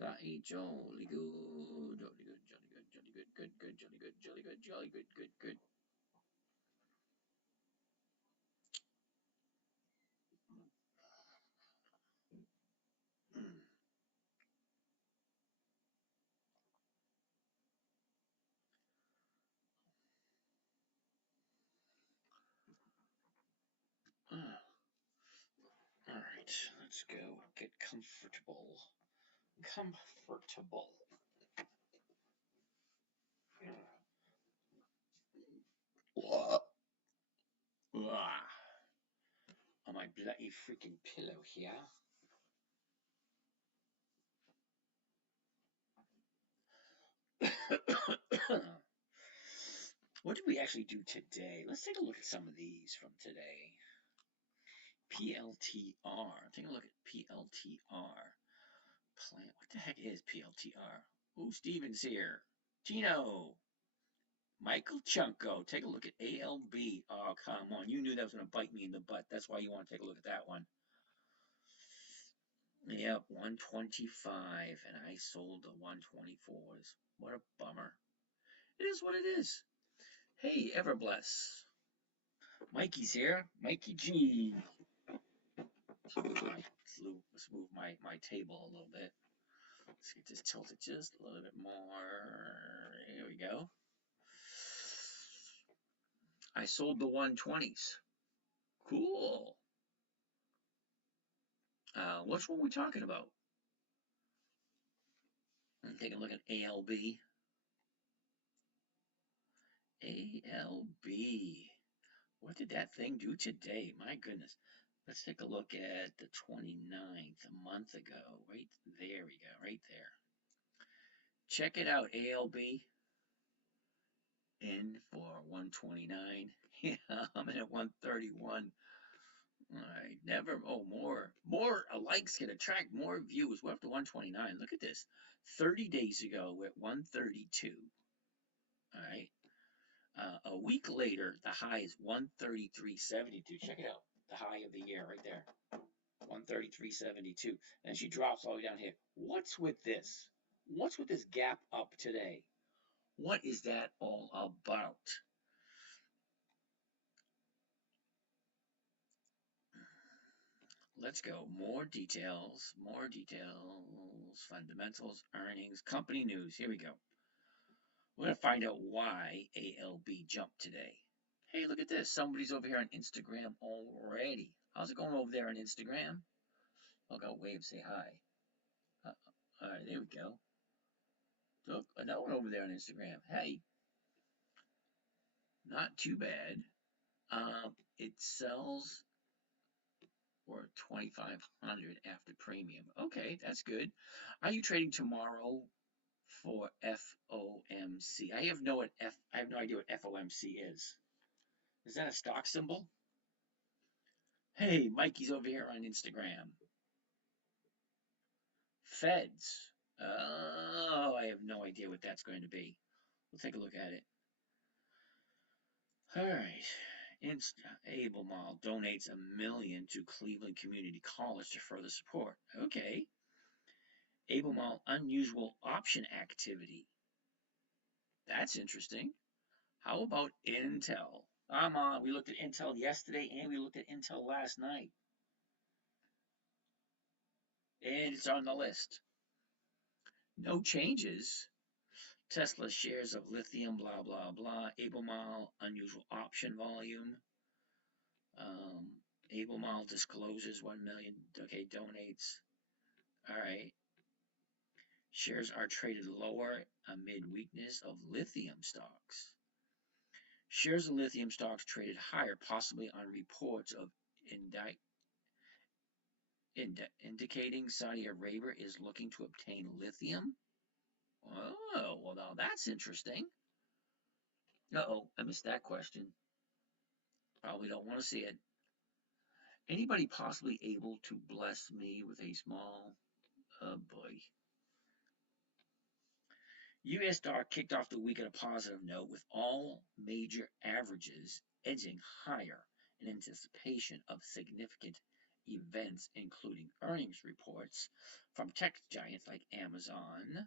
Jolly, jolly good, jolly good, jolly good, jolly good, good, good, jolly good, jolly good, jolly good, good, good. All right, let's go get comfortable. Comfortable. What? On my bloody freaking pillow here. What did we actually do today? Let's take a look at some of these from today. PLTR. Take a look at PLTR. Plant. What the heck is PLTR? Oh, Steven's here. Tino. Michael Chunko. Take a look at ALB. Oh, come on. You knew that was going to bite me in the butt. That's why you want to take a look at that one. Yep, 125. And I sold the 124s. What a bummer. It is what it is. Hey, Everbless. Mikey's here. Mikey G. Let's move my table a little bit. Let's get this tilted just a little bit more. Here we go. I sold the 120s. Cool. Which one are we talking about? Take a look at ALB. ALB. What did that thing do today? My goodness. Let's take a look at the 29th, a month ago. Right there we go, right there. Check it out, ALB. In for 129. Yeah, I'm in at 131. All right, never. Oh, more likes can attract more views. We're up to 129. Look at this. 30 days ago, we're at 132. All right. A week later, the high is 133.72. Check it out. The high of the year right there. 133.72. And she drops all the way down here. What's with this? What's with this gap up today? What is that all about? Let's go. More details. Fundamentals, earnings, company news. Here we go. We're going to find out why ALB jumped today. Hey, look at this. Somebody's over here on Instagram already. How's it going over there on Instagram? Look, I'll wave, say hi. All right, there we go. Look, another one over there on Instagram. Hey, not too bad. It sells for 2,500 after premium. Okay, that's good. Are you trading tomorrow for FOMC? I have no idea what FOMC is. Is that a stock symbol? Hey, Mikey's over here on Instagram. Feds. Oh, I have no idea what that's going to be. We'll take a look at it. All right. Abelmal donates $1 million to Cleveland Community College to further support. Okay. Abelmal unusual option activity. That's interesting. How about Intel? We looked at Intel yesterday and we looked at Intel last night. And it's on the list. No changes. Tesla shares of lithium, blah, blah, blah. Abelmal, unusual option volume. Abelmal discloses 1 million. Okay, donates. All right. Shares are traded lower amid weakness of lithium stocks. Shares of lithium stocks traded higher, possibly on reports of indicating Saudi Arabia is looking to obtain lithium. Oh, well, now that's interesting. Uh-oh, I missed that question. Probably don't want to see it. Anybody possibly able to bless me with a small, oh boy. U.S. dollar kicked off the week on a positive note with all major averages edging higher in anticipation of significant events, including earnings reports from tech giants like Amazon,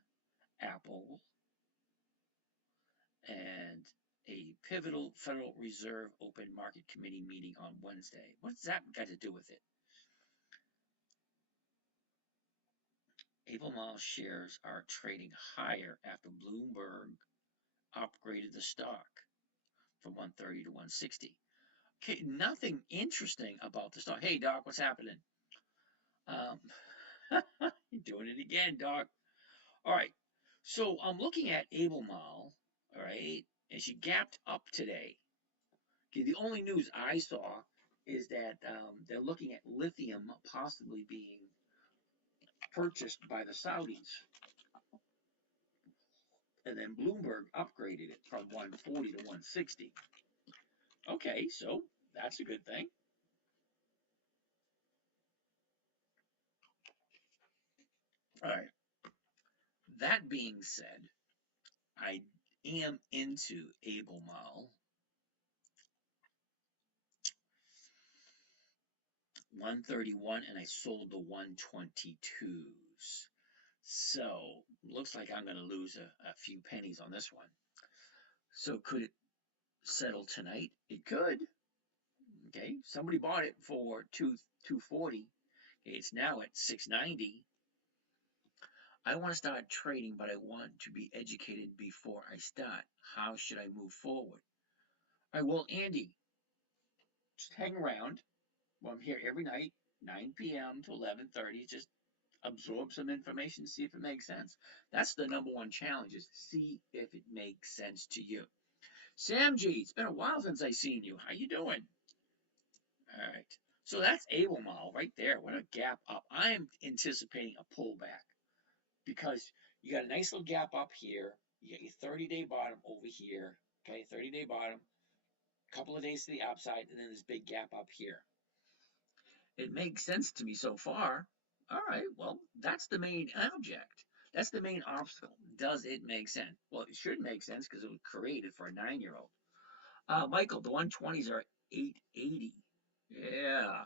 Apple, and a pivotal Federal Reserve Open Market Committee meeting on Wednesday. What's that got to do with it? Albemarle shares are trading higher after Bloomberg upgraded the stock from 130 to 160. Okay, nothing interesting about the stock. Hey, Doc, what's happening? Um, you're doing it again, Doc. All right. So I'm looking at Albemarle, all right, and she gapped up today. Okay, the only news I saw is that they're looking at lithium possibly being purchased by the Saudis. And then Bloomberg upgraded it from 140 to 160. Okay, so that's a good thing. All right. That being said, I am into Albemarle 131 and I sold the 122s. So looks like I'm going to lose a few pennies on this one. So could it settle tonight? It could. Okay, somebody bought it for 240. It's now at 690. I want to start trading, but I want to be educated before I start. How should I move forward? All right, well, Andy, just hang around. Well, I'm here every night, 9 p.m. to 11:30. Just absorb some information, see if it makes sense. That's the number one challenge: is to see if it makes sense to you. Sam G, it's been a while since I seen you. How you doing? All right. So that's Albemarle right there. What a gap up. I'm anticipating a pullback because you got a nice little gap up here. You got your 30-day bottom over here. Okay, 30-day bottom, a couple of days to the upside, and then this big gap up here. It makes sense to me so far. All right, well, that's the main object. That's the main obstacle. Does it make sense? Well, it should make sense because it was created for a 9-year-old. Michael, the 120s are 880. Yeah.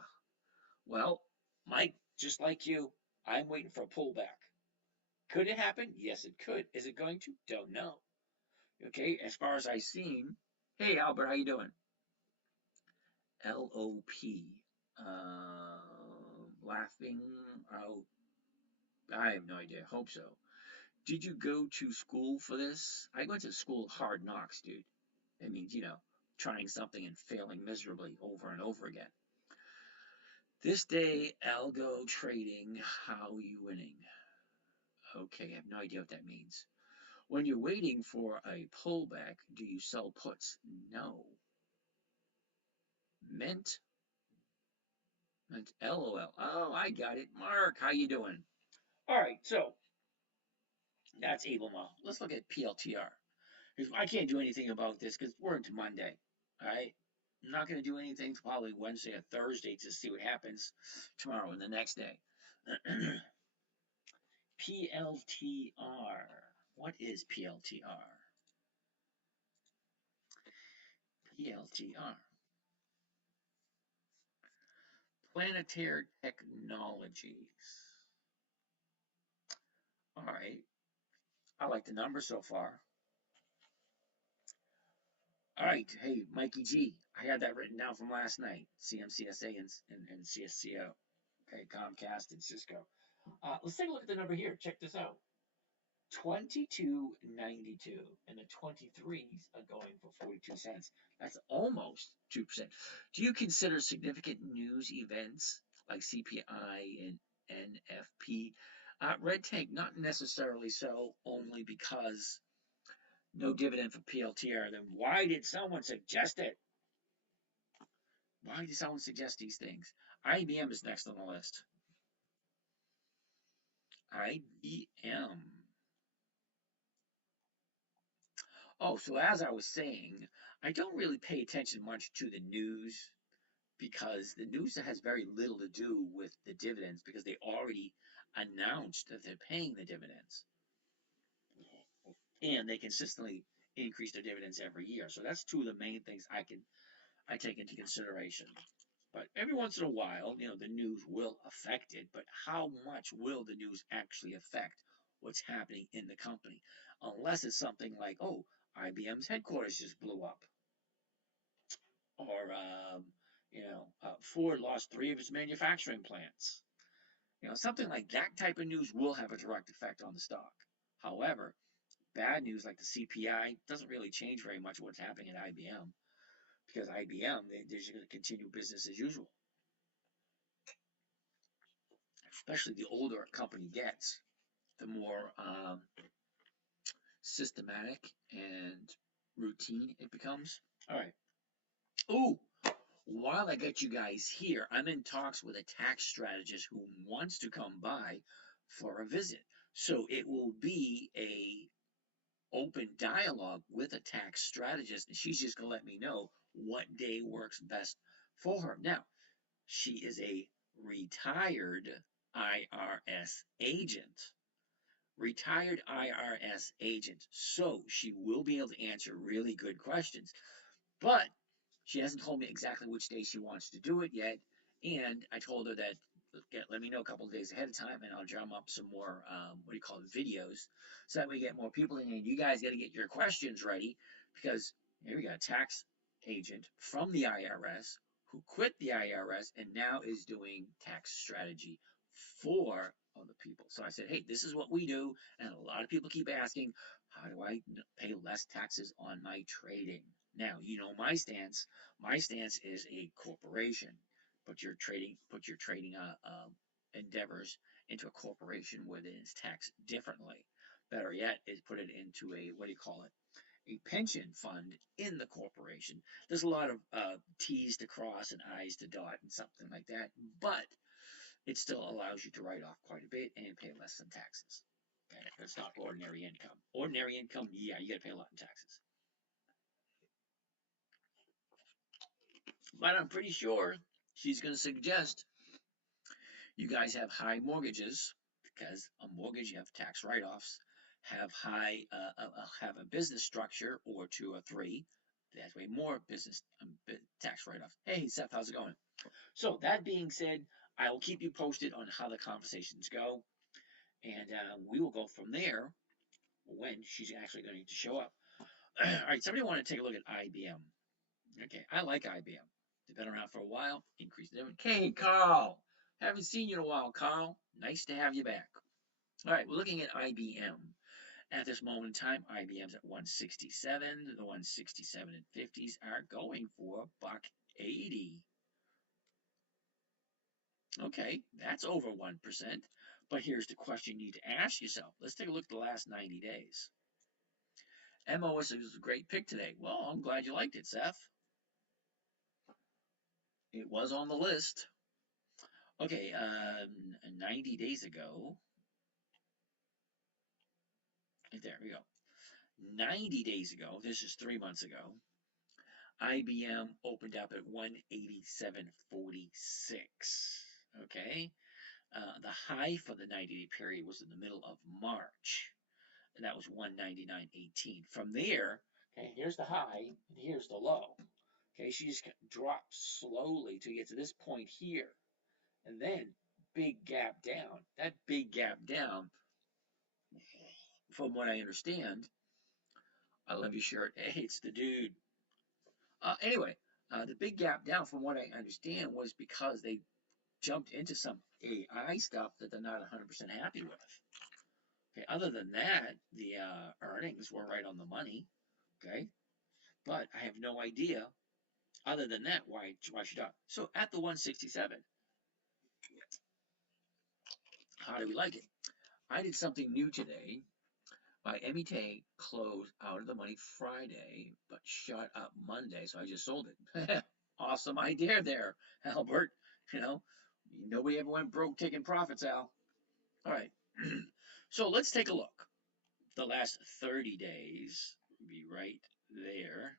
Well, Mike, just like you, I'm waiting for a pullback. Could it happen? Yes, it could. Is it going to? Don't know. Okay, as far as I've seen. Hey, Albert, how you doing? LOP. Laughing out. I have no idea. Hope so. Did you go to school for this? I went to school hard knocks, dude. It means, trying something and failing miserably over and over again. This day, algo trading, how you winning? Okay, I have no idea what that means. When you're waiting for a pullback, do you sell puts? No. Mint? Mint, LOL. Oh, I got it. Mark, how you doing? All right, so that's Albemarle. Let's look at PLTR. Because I can't do anything about this because we're into Monday. All right? I'm not going to do anything till probably Wednesday or Thursday to see what happens tomorrow and the next day. PLTR. What is PLTR? PLTR. Planetary Technologies. All right. I like the number so far. All right. Hey, Mikey G. I had that written down from last night. CMCSA and CSCO. Okay, Comcast and Cisco. Let's take a look at the number here. Check this out. 22.92, and the 23s are going for 42 cents. That's almost 2%. Do you consider significant news events like CPI and NFP? Red Tank, not necessarily so, only because no dividend for PLTR. Then why did someone suggest it? Why did someone suggest these things? IBM is next on the list. IBM. Oh, so as I was saying, I don't really pay attention much to the news because the news has very little to do with the dividends because they already announced that they're paying the dividends and they consistently increase their dividends every year. So that's two of the main things I take into consideration. But every once in a while, the news will affect it, but how much will the news actually affect what's happening in the company? Unless it's something like, oh, IBM's headquarters just blew up, or Ford lost 3 of its manufacturing plants. Something like that type of news will have a direct effect on the stock. However, bad news like the CPI doesn't really change very much what's happening at IBM, because IBM, they're just going to continue business as usual. Especially the older a company gets, the more systematic and routine it becomes. All right. Ooh, while I got you guys here, I'm in talks with a tax strategist who wants to come by for a visit. So it will be a open dialogue with a tax strategist, and she's just going to let me know what day works best for her. Now, she is a retired IRS agent. Retired IRS agent. So she will be able to answer really good questions. But she hasn't told me exactly which day she wants to do it yet. And I told her that let me know a couple of days ahead of time, and I'll drum up some more videos, so that we get more people in. And you guys got to get your questions ready, because here we got a tax agent from the IRS who quit the IRS and now is doing tax strategy for other people. So I said, hey, this is what we do, and a lot of people keep asking, how do I pay less taxes on my trading? Now, my stance. My stance is a corporation. Put your trading endeavors into a corporation where it is taxed differently. Better yet is put it into a, what do you call it, a pension fund in the corporation. There's a lot of T's to cross and I's to dot and something like that, but it still allows you to write off quite a bit and pay less in taxes. Okay, it's not ordinary income. Ordinary income, yeah, you got to pay a lot in taxes. But I'm pretty sure she's going to suggest you guys have high mortgages, because a mortgage, you have tax write-offs, have have a business structure or 2 or 3. That's way more business tax write-offs. Hey, Seth, how's it going? So that being said, I will keep you posted on how the conversations go, and we will go from there when she's actually going to show up. All right, somebody want to take a look at IBM. Okay, I like IBM. They've been around for a while. Increase the dividend. Hey, Carl. Haven't seen you in a while, Carl. Nice to have you back. All right, we're looking at IBM. At this moment in time, IBM's at 167. The 167 and 50s are going for $1.80. Okay, that's over 1%. But here's the question you need to ask yourself. Let's take a look at the last 90 days. MOS is a great pick today. Well, I'm glad you liked it, Seth. It was on the list. Okay, 90 days ago. There we go. 90 days ago, this is 3 months ago, IBM opened up at 187.46. Okay, the high for the 90-day period was in the middle of March, and that was 199.18. From there, okay, here's the high, and here's the low. Okay, she just dropped slowly to get to this point here, and then big gap down. That big gap down, from what I understand, I love your shirt. Hey, it's the dude. Anyway, the big gap down, from what I understand, was because they jumped into some AI stuff that they're not 100% happy with. Okay, other than that, the earnings were right on the money. Okay, but I have no idea, other than that, why should I? So at the 167, how do we like it? I did something new today. My MT closed out of the money Friday, but shut up Monday, so I just sold it. Awesome idea there, Albert. Nobody ever went broke taking profits, Al. All right. So let's take a look. The last 30 days would be right there.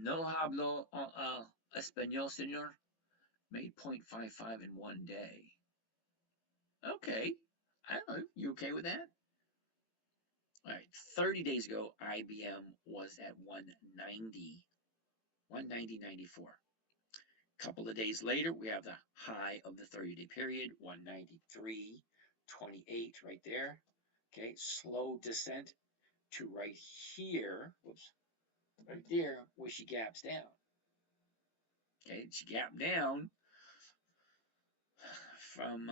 No hablo español, señor. Made 0.55 in one day. Okay. I don't know. You okay with that? All right. 30 days ago, IBM was at 190. 190.94. A couple of days later, we have the high of the 30-day period, 193.28 right there. Okay, slow descent to right here, whoops, right there, where she gaps down. Okay, she gapped down from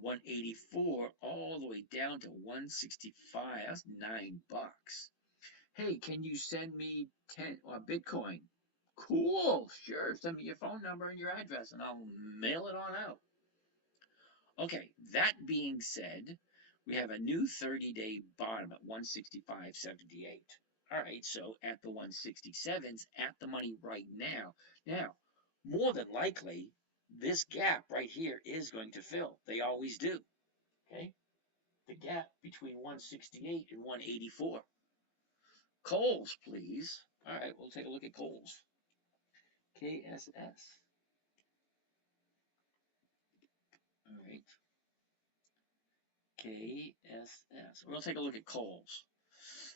184 all the way down to 165. That's $9. Hey, can you send me 10 Bitcoin? Cool, sure. Send me your phone number and your address, and I'll mail it on out. Okay, that being said, we have a new 30-day bottom at 165.78. All right, so at the 167s, at the money right now. Now, more than likely, this gap right here is going to fill. They always do. Okay, the gap between 168 and 184. Coles, please. All right, we'll take a look at Coles. KSS. All right. KSS. We'll take a look at Coles.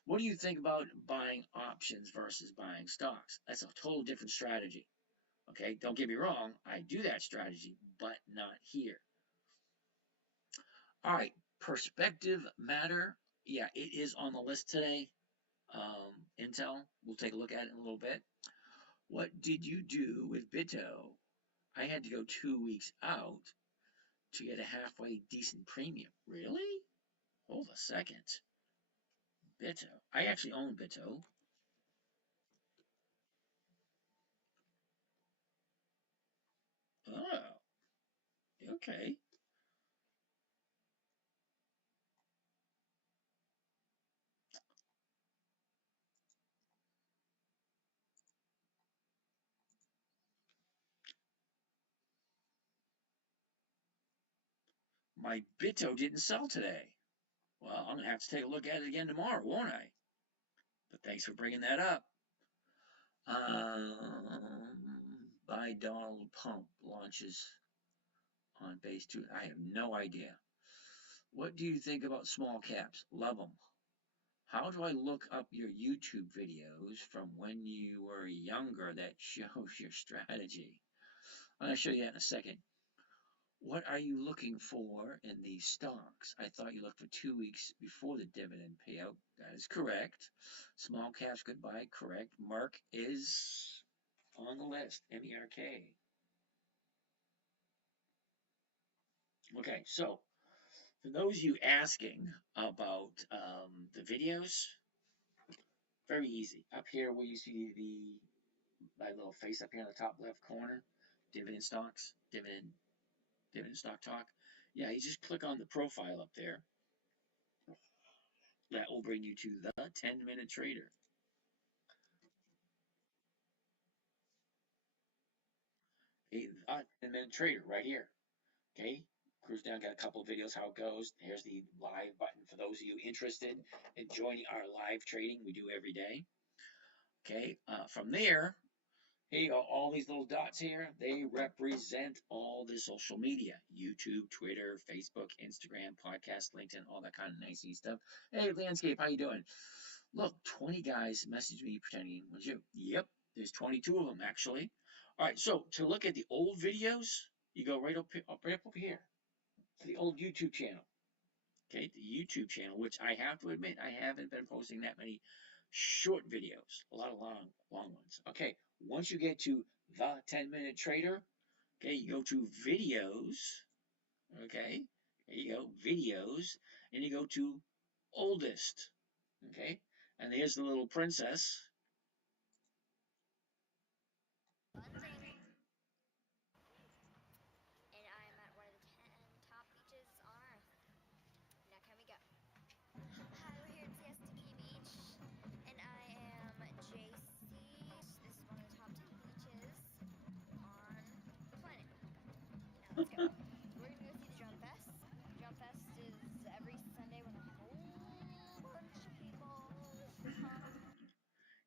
What do you think about buying options versus buying stocks? That's a total different strategy. Okay, don't get me wrong, I do that strategy, but not here. All right, perspective matter. Yeah, it is on the list today. Intel, we'll take a look at it in a little bit. What did you do with Bitto? I had to go 2 weeks out to get a halfway decent premium. Really? Hold a second. Bitto. I actually own Bitto. Oh, okay. My Bitto didn't sell today. Well, I'm going to have to take a look at it again tomorrow, won't I? But thanks for bringing that up. By Donald Pump launches on base 2. I have no idea. What do you think about small caps? Love them. How do I look up your YouTube videos from when you were younger that shows your strategy? I'm going to show you that in a second. What are you looking for in these stocks? I thought you looked for 2 weeks before the dividend payout. That is correct. Small caps goodbye, correct. Merck is on the list, MERK. Okay, so for those of you asking about the videos, very easy. Up here where you see my little face up here in the top left corner, dividend stocks, dividend stock talk. Yeah, you just click on the profile up there. That will bring you to the 10-minute trader. Okay, the 10-minute trader right here. Okay, cruise down, got a couple of videos how it goes. Here's the live button for those of you interested in joining our live trading we do every day. Okay, from there, here you go, all these little dots here, they represent all the social media. YouTube, Twitter, Facebook, Instagram, podcast, LinkedIn, all that kind of nice stuff. Hey, Landscape, how you doing? Look, 20 guys messaged me pretending it was you. Yep, there's 22 of them, actually. All right, so to look at the old videos, you go right up here to the old YouTube channel. Okay, the YouTube channel, which I have to admit, I haven't been posting that many short videos, a lot of long ones. Okay, once you get to the 10-minute trader, okay, you go to videos, okay, there you go, videos, and you go to oldest, okay, and there's the little princess. Funding. And I'm at one of the 10 top beaches on Earth. Now can we go? Hi, we're here at Siesta Key Beach, and I am JC. This is one of the top 10 beaches on the planet. Now let's go. We're gonna go see the Drum Fest. Drum Fest is every Sunday when a whole bunch of people come.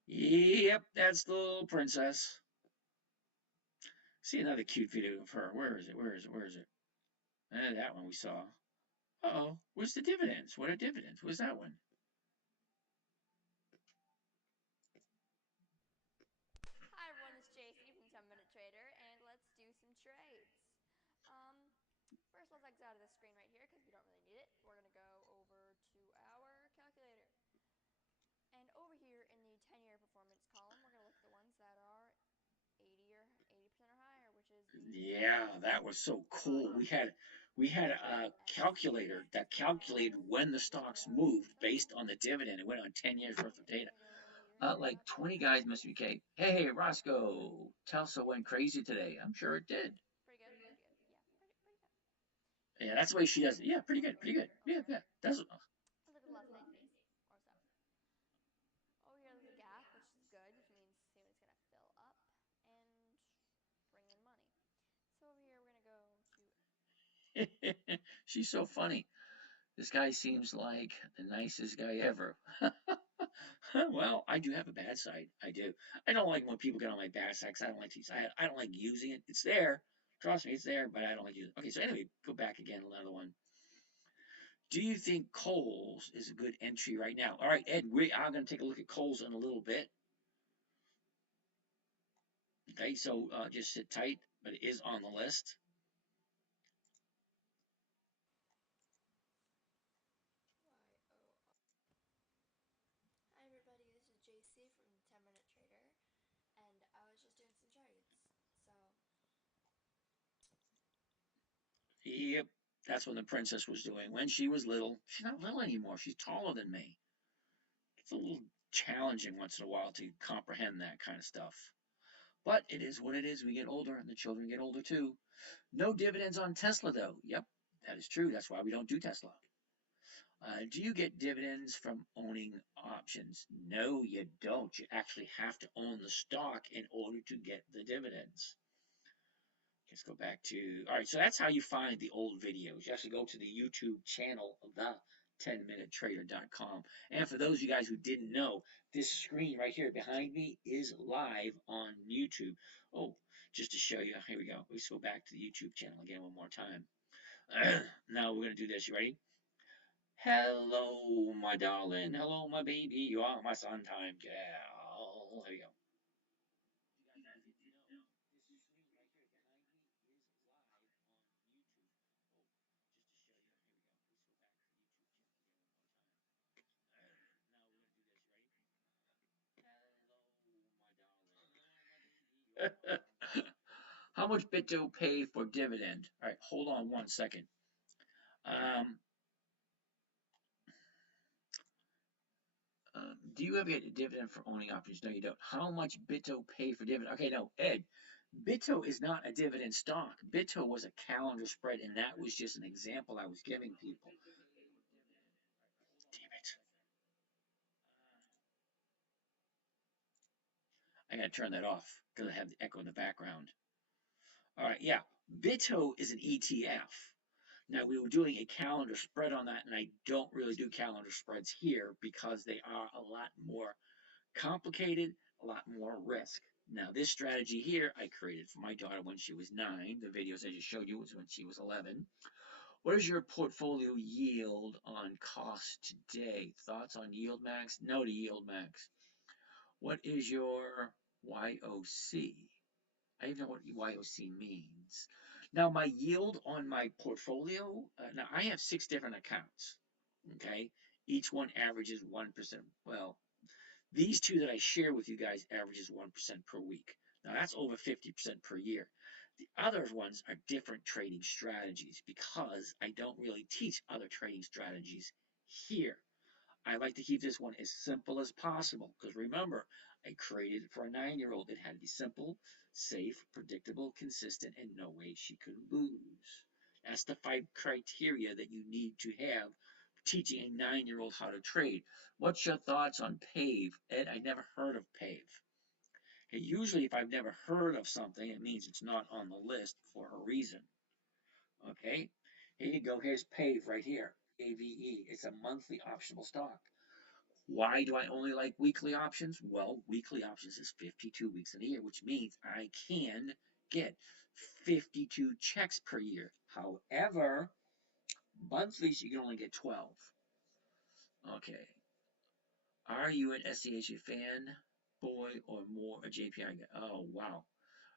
Yep, that's the little princess. See another cute video of her. Where is it? Where is it? Where is it? That one we saw. Uh-oh, where's the dividends? What are dividends? Where's that one? Hi everyone, it's Yeah, that was so cool. We had a calculator that calculated when the stocks moved based on the dividend. It went on 10 years worth of data. Like 20 guys must be okay. Hey, Roscoe, Tulsa went crazy today. I'm sure it did. Pretty good, pretty good. Yeah, pretty good. Yeah, that's the way she does it. Yeah, pretty good, pretty good. Yeah, yeah. That's Look at the last 90 days or so. Over here, there's a gap, which is good, which means soon it's gonna fill up and bring in money. So over here, we're gonna go to. she's so funny. This guy seems like the nicest guy ever. Well, I do have a bad side. I do. I don't like when people get on my bad side 'cause I don't like to use. I don't like using it. It's there. Trust me, it's there, but I don't like using it. Okay, so anyway, go back again. Another one. Do you think Kohl's is a good entry right now? All right, Ed, we are going to take a look at Kohl's in a little bit. Okay, so just sit tight, but it is on the list. Hi everybody, this is JC from the 10 Minute Trader, and I was just doing some trades. So, Yep, that's what the princess was doing when she was little. She's not little anymore. She's taller than me. It's a little challenging once in a while to comprehend that kind of stuff. But it is what it is. We get older, and the children get older too. No dividends on Tesla, though. Yep, that is true. That's why we don't do Tesla. Do you get dividends from owning options? No, you don't. You actually have to own the stock in order to get the dividends. Let's go back to, all right, so that's how you find the old videos. You have to go to the YouTube channel of the 10minutetrader.com. And for those of you guys who didn't know, this screen right here behind me is live on YouTube. Oh, just to show you, here we go. Let's go back to the YouTube channel again one more time. Now we're going to do this. You ready? Hello, my darling. Hello, my baby. You are my Sondheim gal. There you go. How much BitDo pay for dividend? All right, hold on one second. Um, do you ever get a dividend for owning options? No, you don't. How much BitDo pay for dividend? Okay, no, Ed, BitDo is not a dividend stock. BitDo was a calendar spread, and that was just an example I was giving people. Damn it. I gotta turn that off because I have the echo in the background. All right, yeah. BitDo is an ETF. Now, we were doing a calendar spread on that, and I don't really do calendar spreads here because they are a lot more complicated, a lot more risk. Now, this strategy here I created for my daughter when she was 9. The videos I just showed you was when she was 11. What is your portfolio yield on cost today? Thoughts on yield max? No to yield max. What is your YOC? I don't know what YOC means. Now, my yield on my portfolio, now I have 6 different accounts. Okay. Each one averages 1%. Well, these two that I share with you guys averages 1% per week. Now that's over 50% per year. The other ones are different trading strategies because I don't really teach other trading strategies here. I like to keep this one as simple as possible because remember, I created it for a 9-year-old. It had to be simple, safe, predictable, consistent, and no way she could lose. That's the 5 criteria that you need to have teaching a 9-year-old how to trade. What's your thoughts on PAVE? Ed, I never heard of PAVE. Okay, usually, if I've never heard of something, it means it's not on the list for a reason. Okay, here you go. Here's PAVE right here. AVE. It's a monthly optional stock. Why do I only like weekly options? Well, weekly options is 52 weeks in a year, which means I can get 52 checks per year. However, monthlies you can only get 12. Okay. Are you an SCHA fan, boy, or more a JPI guy? Oh, wow.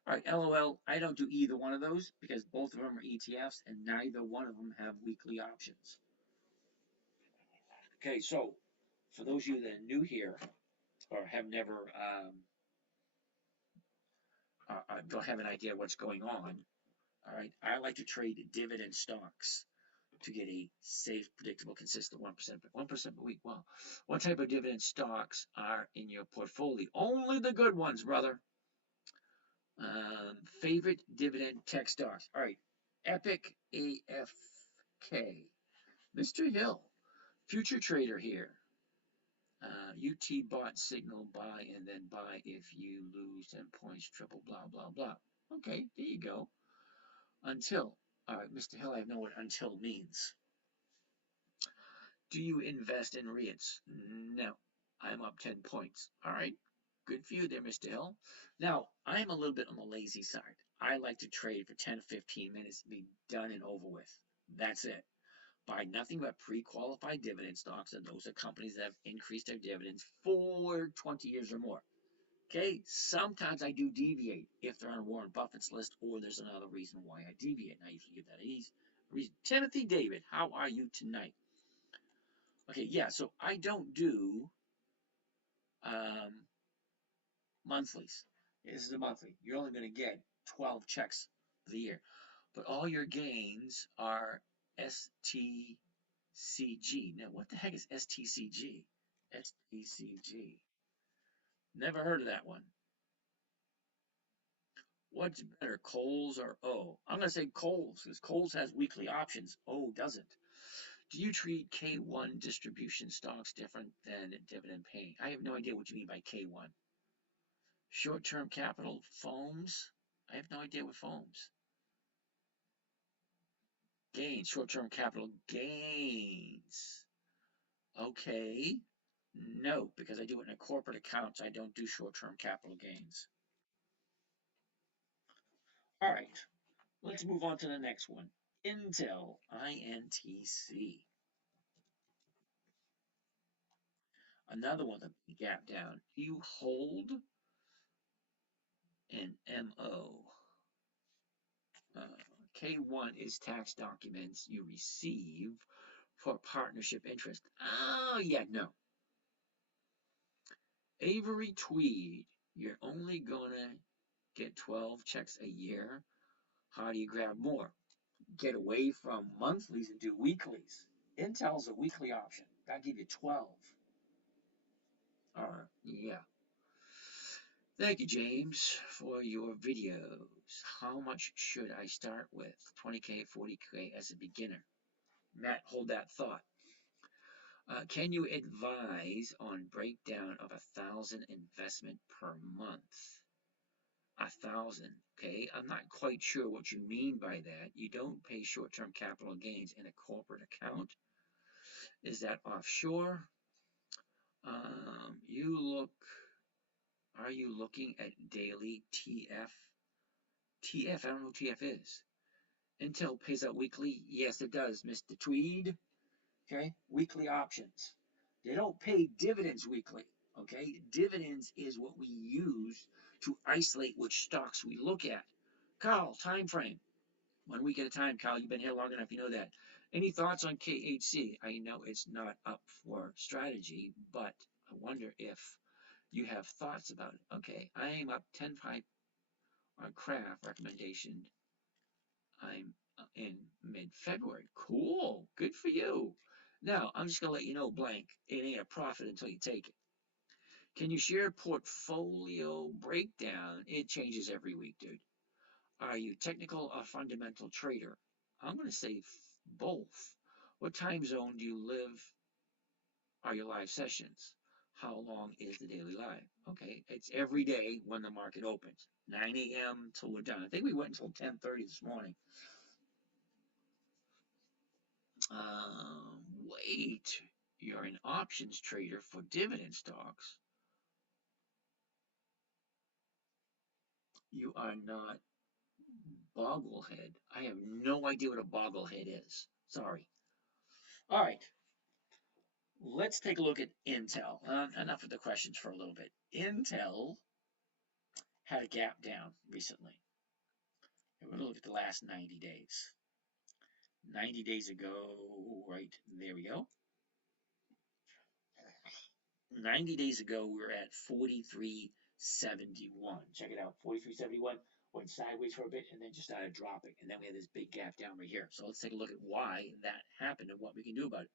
All right, LOL. I don't do either one of those because both of them are ETFs and neither one of them have weekly options. Okay, so for those of you that are new here or have never don't have an idea what's going on, All right, I like to trade dividend stocks to get a safe, predictable, consistent 1% per week. Well, what type of dividend stocks are in your portfolio? Only the good ones, brother. Favorite dividend tech stocks. All right, Epic AFK. Mr. Hill, future trader here. UT bought signal buy and then buy if you lose 10 points, triple blah blah blah. Okay, there you go. Until. All right, Mr. Hill, I know what until means. Do you invest in REITs? No. I'm up 10 points. All right. Good for you there, Mr. Hill. Now, I'm a little bit on the lazy side. I like to trade for 10 15 minutes and be done and over with. That's it. Buy nothing but pre-qualified dividend stocks, and those are companies that have increased their dividends for 20 years or more. Okay, sometimes I do deviate if they're on Warren Buffett's list or there's another reason why I deviate. And I usually give that a reason. Timothy David, how are you tonight? Okay, yeah, so I don't do monthlies. This is a monthly. You're only going to get 12 checks for the year. But all your gains are STCG. Now, what the heck is STCG? STCG. Never heard of that one. What's better, Kohl's or O? I'm going to say Kohl's because Kohl's has weekly options. O doesn't. Do you treat K1 distribution stocks different than dividend paying? I have no idea what you mean by K1. Short-term capital foams? I have no idea what foams. Gains, short-term capital gains. Okay. No, because I do it in a corporate account, so I don't do short-term capital gains. All right, let's move on to the next one. Intel, INTC. Another one, the gap down. You hold an MO. K1 is tax documents you receive for partnership interest. Oh, yeah, no. Avery Tweed, you're only gonna get 12 checks a year. How do you grab more? Get away from monthlies and do weeklies. Intel's a weekly option. That'll give you 12. Yeah. Thank you, James, for your videos. How much should I start with? 20K, 40K as a beginner? Matt, hold that thought. Can you advise on breakdown of 1,000 investment per month? 1,000, okay? I'm not quite sure what you mean by that. You don't pay short-term capital gains in a corporate account. Is that offshore? Are you looking at daily TF? TF, I don't know what TF is. Intel pays out weekly? Yes, it does, Mr. Tweed. Okay, weekly options. They don't pay dividends weekly. Okay, dividends is what we use to isolate which stocks we look at. Carl, time frame. 1 week at a time, Carl. You've been here long enough, you know that. Any thoughts on KHC? I know it's not up for strategy, but I wonder if you have thoughts about it. Okay, I am up 10.5 on Kraft recommendation. I'm in mid-February. Cool. Good for you. Now, I'm just going to let you know, blank, it ain't a profit until you take it. Can you share portfolio breakdown? It changes every week, dude. Are you technical or fundamental trader? I'm going to say both. What time zone do you live? Are your live sessions? How long is the daily live? Okay, it's every day when the market opens. 9 a.m. till we're done. I think we went until 10:30 this morning. Wait, you're an options trader for dividend stocks. You are not bogglehead. I have no idea what a bogglehead is. Sorry. All right. Let's take a look at Intel. Enough of the questions for a little bit. Intel had a gap down recently. We're going to look at the last 90 days. 90 days ago, right there we go. 90 days ago, we were at 43.71. Check it out, 43.71. went sideways for a bit, and then just started dropping. And then we had this big gap down right here. So let's take a look at why that happened and what we can do about it.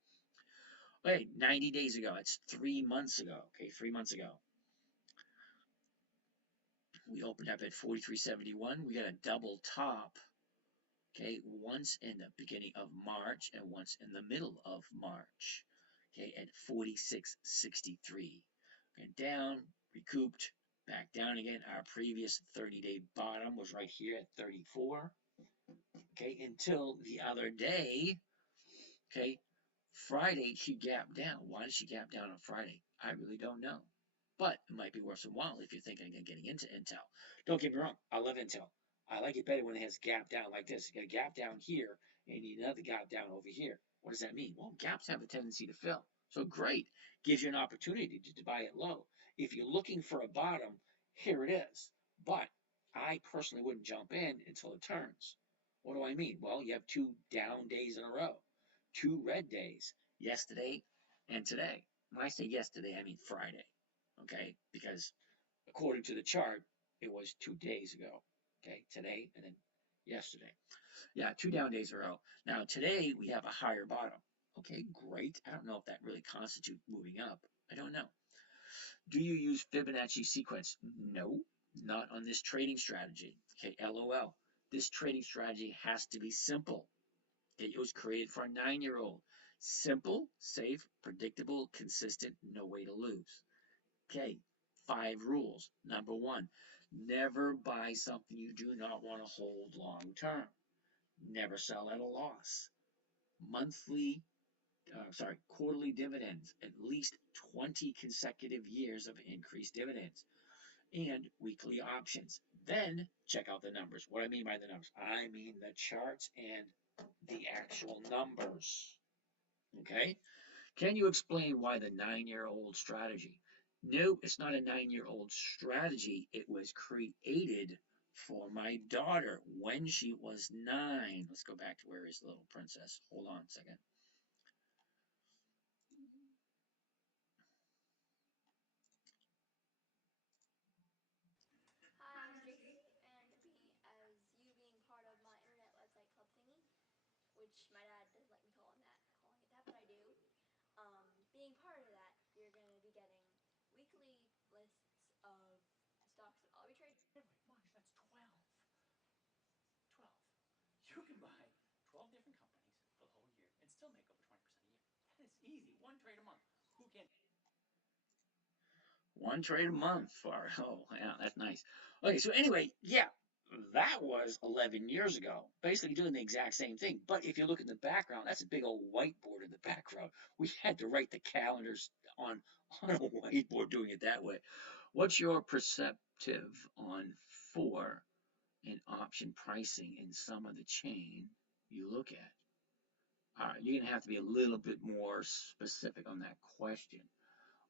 Okay, 90 days ago, it's 3 months ago. Okay, 3 months ago. We opened up at 43.71. We got a double top. Okay, once in the beginning of March and once in the middle of March. Okay, at 46.63. And down, recouped, back down again. Our previous 30-day bottom was right here at 34. Okay, until the other day. Okay, Friday she gapped down. Why did she gap down on Friday? I really don't know. But it might be worth some while if you're thinking of getting into Intel. Don't get me wrong, I love Intel. I like it better when it has gap down like this. You got a gap down here, and you need another gap down over here. What does that mean? Well, gaps have a tendency to fill. So great. Gives you an opportunity to buy it low. If you're looking for a bottom, here it is. But I personally wouldn't jump in until it turns. What do I mean? Well, you have 2 down days in a row, 2 red days, yesterday and today. When I say yesterday, I mean Friday, okay? Because according to the chart, it was 2 days ago, okay? Today and then yesterday. Yeah, 2 down days in a row. Now, today we have a higher bottom. Okay, great. I don't know if that really constitutes moving up. I don't know. Do you use Fibonacci sequence? No, not on this trading strategy. Okay, LOL. This trading strategy has to be simple. It was created for a 9-year-old. Simple, safe, predictable, consistent, no way to lose. Okay, 5 rules. Number 1, never buy something you do not want to hold long term. Never sell at a loss. Quarterly dividends, at least 20 consecutive years of increased dividends, and weekly options. Then check out the numbers. What I mean by the numbers, I mean the charts and the actual numbers. Okay? Can you explain why the 9-year-old strategy? No, it's not a 9-year-old strategy. It was created for my daughter when she was 9. Let's go back to where is the little princess. Hold on a second. Hi, I'm JC, and as you being part of my internet website club thingy, which my dad doesn't like me calling it that, but I do. Being part of that, you're going to be getting weekly lists of stocks that I'll be trading. Marsh, that's 12. 12. You can buy 12 different companies for the whole year and still make over 20% a year. That is easy. One trade a month. Who can? One trade a month for, oh, yeah, that's nice. Okay, so anyway, yeah, that was 11 years ago, basically doing the exact same thing. But if you look in the background, that's a big old whiteboard in the background. We had to write the calendars on a whiteboard doing it that way. What's your perceptive on 4 in option pricing in some of the chain you look at? All right, you're going to have to be a little bit more specific on that question.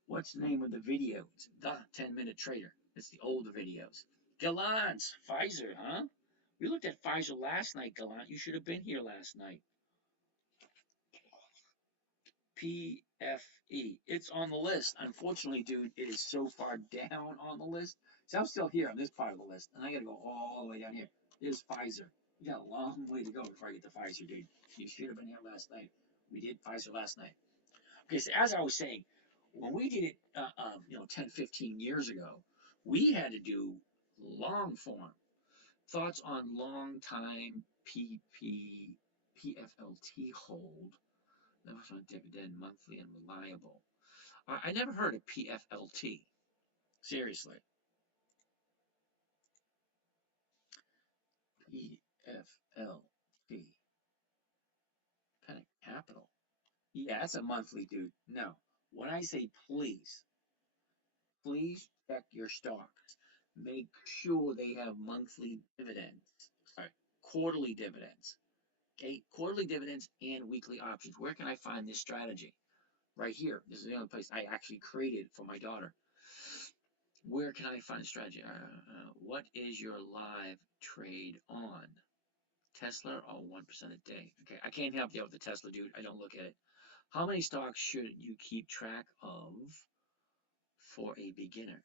What's the name of the video? It's The 10-Minute Trader. It's the older videos. Gallant, Pfizer, huh? We looked at Pfizer last night, Gallant. You should have been here last night. PFE. It's on the list. Unfortunately, dude, it is so far down on the list. So I'm still here on this part of the list, and I got to go all the way down here. There's Pfizer. We got a long way to go before I get to Pfizer, dude. You should have been here last night. We did Pfizer last night. Okay, so as I was saying, when we did it, 10, 15 years ago, we had to do long form. Thoughts on long time PFLT hold. Never found dividend monthly and reliable. I never heard of PFLT. Seriously. PFLT. Kind of capital. Yeah, that's a monthly, dude. No. When I say please check your stocks. Make sure they have monthly dividends. Sorry, quarterly dividends. Okay, quarterly dividends and weekly options. Where can I find this strategy? Right here. This is the only place I actually created for my daughter. Where can I find a strategy? What is your live trade on? Tesla or 1% a day? Okay, I can't help you out with the Tesla, dude. I don't look at it. How many stocks should you keep track of for a beginner?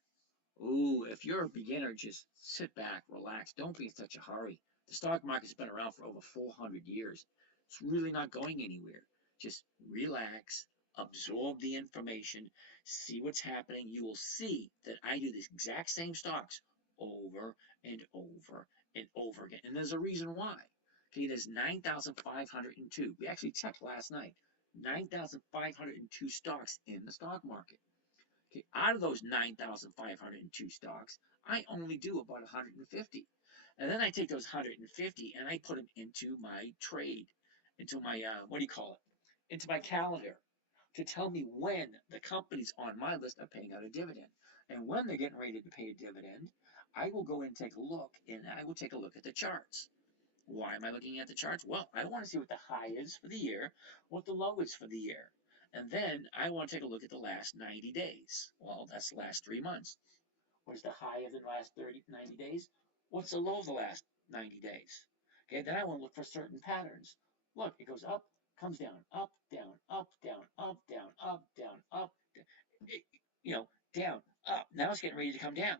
Ooh, if you're a beginner, just sit back, relax. Don't be in such a hurry. The stock market's been around for over 400 years. It's really not going anywhere. Just relax, absorb the information, see what's happening. You will see that I do the exact same stocks over and over and over again. And there's a reason why. Okay, there's 9,502. We actually checked last night. 9,502 stocks in the stock market. Okay, out of those 9,502 stocks, I only do about 150. And then I take those 150 and I put them into my trade, into my, what do you call it? Into my calendar to tell me when the companies on my list are paying out a dividend. And when they're getting ready to pay a dividend, I will go and take a look and I will take a look at the charts. Why am I looking at the charts? Well, I want to see what the high is for the year, what the low is for the year. And then I want to take a look at the last 90 days. Well, that's the last 3 months. What is the high of the last 90 days? What's the low of the last 90 days? Okay, then I want to look for certain patterns. Look, it goes up, comes down, up, down, up, down, up, down, up, down, up, down, up. Now it's getting ready to come down.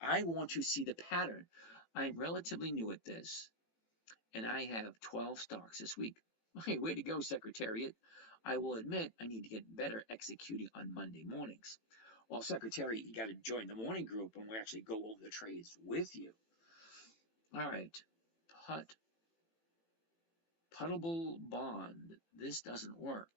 I want to see the pattern. I'm relatively new at this and I have 12 stocks this week. Hey, way to go, Secretariat. I will admit I need to get better executing on Monday mornings. Well, Secretariat, you got to join the morning group and we actually go over the trades with you. All right, puttable bond. This doesn't work.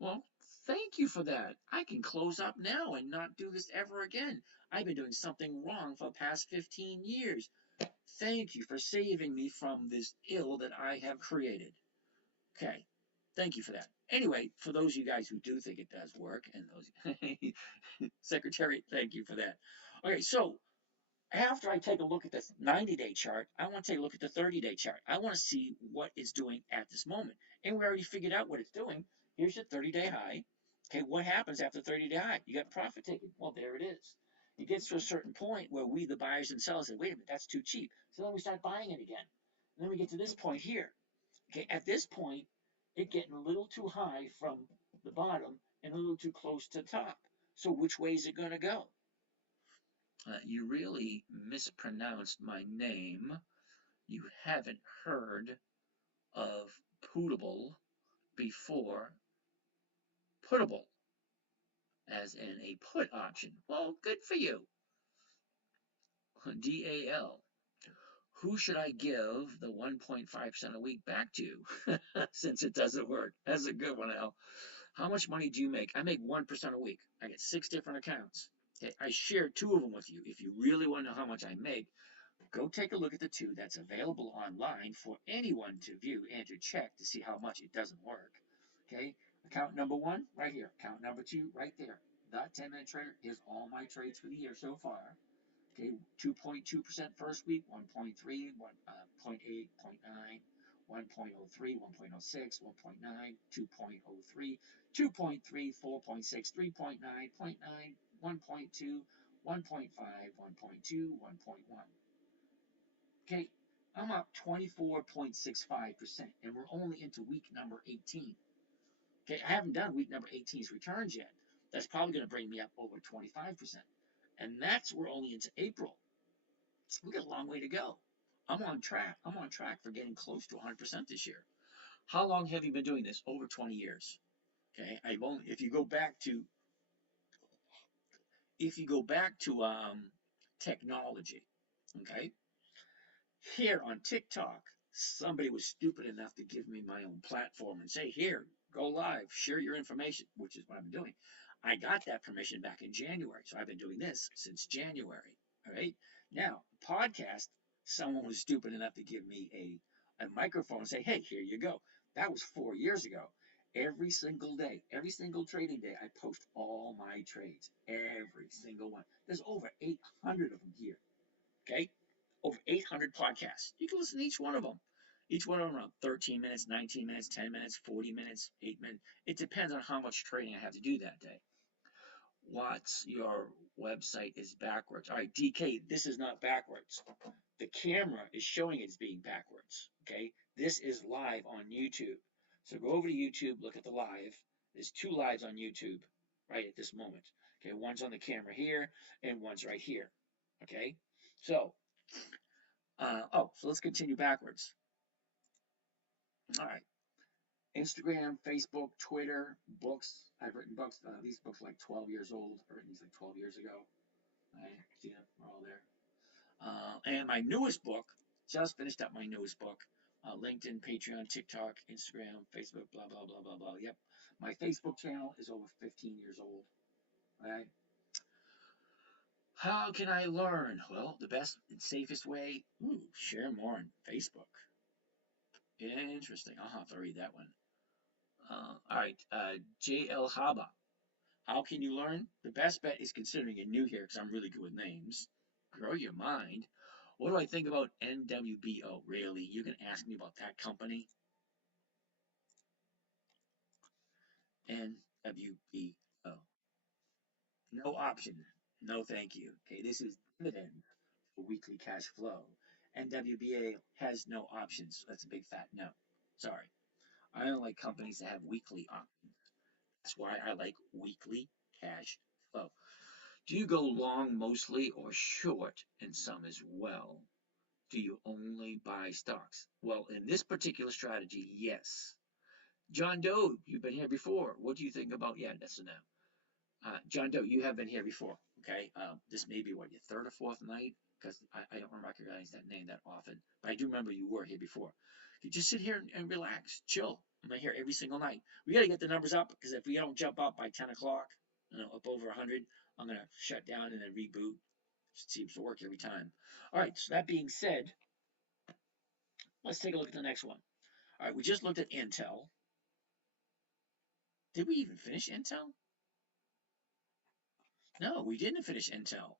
Well, thank you for that. I can close up now and not do this ever again. I've been doing something wrong for the past 15 years. Thank you for saving me from this ill that I have created. Okay, thank you for that. Anyway, for those of you guys who do think it does work, and those Secretary, thank you for that. Okay, so after I take a look at this 90-day chart, I want to take a look at the 30-day chart. I want to see what it's doing at this moment. And we already figured out what it's doing. Here's your 30-day high. Okay, what happens after 30-day high? You got profit taking. Well, there it is. It gets to a certain point where we, the buyers and sellers, say, wait a minute, that's too cheap. So then we start buying it again. And then we get to this point here. Okay, at this point, it's getting a little too high from the bottom and a little too close to the top. So which way is it going to go? You really mispronounced my name. You haven't heard of putable before. Puttable, as in a put option. Well, good for you. DAL. Who should I give the 1.5% a week back to since it doesn't work? That's a good one, Al. How much money do you make? I make 1% a week. I get 6 different accounts. Okay, I share 2 of them with you. If you really want to know how much I make, go take a look at the 2 that's available online for anyone to view and to check to see how much it doesn't work. Okay, account number 1 right here. Account number 2 right there. The 10-minute trader. Here's all my trades for the year so far. Okay, 2.2% first week, 1.3, 0.8, 0.9, 1.03, 1.06, 1.9, 2.03, 2.3, 4.6, 3.9, 0.9, 1.2, 1.5, 1.2, 1.1. Okay, I'm up 24.65%, and we're only into week number 18. Okay, I haven't done week number 18's returns yet. That's probably going to bring me up over 25%. And we're only into April. We got a long way to go. I'm on track. I'm on track for getting close to 100% this year. How long have you been doing this? Over 20 years. Okay, if you go back to technology, okay, here on TikTok, somebody was stupid enough to give me my own platform and say, here, go live, share your information, which is what I've been doing. I got that permission back in January, so I've been doing this since January. All right. Now, podcast, someone was stupid enough to give me a microphone and say, hey, here you go. That was 4 years ago. Every single day, every single trading day, I post all my trades, every single one. There's over 800 of them here. Okay, over 800 podcasts. You can listen to each one of them. Each one of them around 13 minutes, 19 minutes, 10 minutes, 40 minutes, 8 minutes. It depends on how much trading I have to do that day. What's your website is backwards. All right, DK, this is not backwards. The camera is showing it's being backwards. Okay, this is live on YouTube. So go over to YouTube, look at the live. There's 2 lives on YouTube right at this moment. Okay, one's on the camera here and one's right here. Okay, so so let's continue backwards. All right, Instagram, Facebook, Twitter, books. I've written books. These books are like 12 years old. I've written these like 12 years ago. Right, see them? They're all there. And my newest book, just finished up my newest book. LinkedIn, Patreon, TikTok, Instagram, Facebook, blah, blah, blah, blah, blah. Yep. My Facebook channel is over 15 years old. Right? How can I learn? Well, the best and safest way, share more on Facebook. Interesting. I'll have to read that one. All right. JL Haba. How can you learn? The best bet is considering you're new here, because I'm really good with names. Grow your mind. What do I think about NWBO? Really? You can ask me about that company? NWBO. No option. No thank you. Okay, this is dividend for weekly cash flow. NWBA has no options. That's a big fat no. Sorry. I don't like companies that have weekly options. That's why I like weekly cash flow. Do you go long mostly or short in some as well? Do you only buy stocks? Well, in this particular strategy, yes. John Doe, you've been here before. What do you think about? Yeah, that's a no. John Doe, you have been here before. Okay, this may be what, your third or fourth night, because I don't recognize that name that often, but I do remember you were here before. You just sit here and relax, chill. I'm here every single night. We got to get the numbers up, because if we don't jump up by 10 o'clock, up over 100, I'm gonna shut down and then reboot. It seems to work every time. All right. So that being said, let's take a look at the next one. All right, we just looked at Intel. Did we even finish Intel? No, we didn't finish Intel.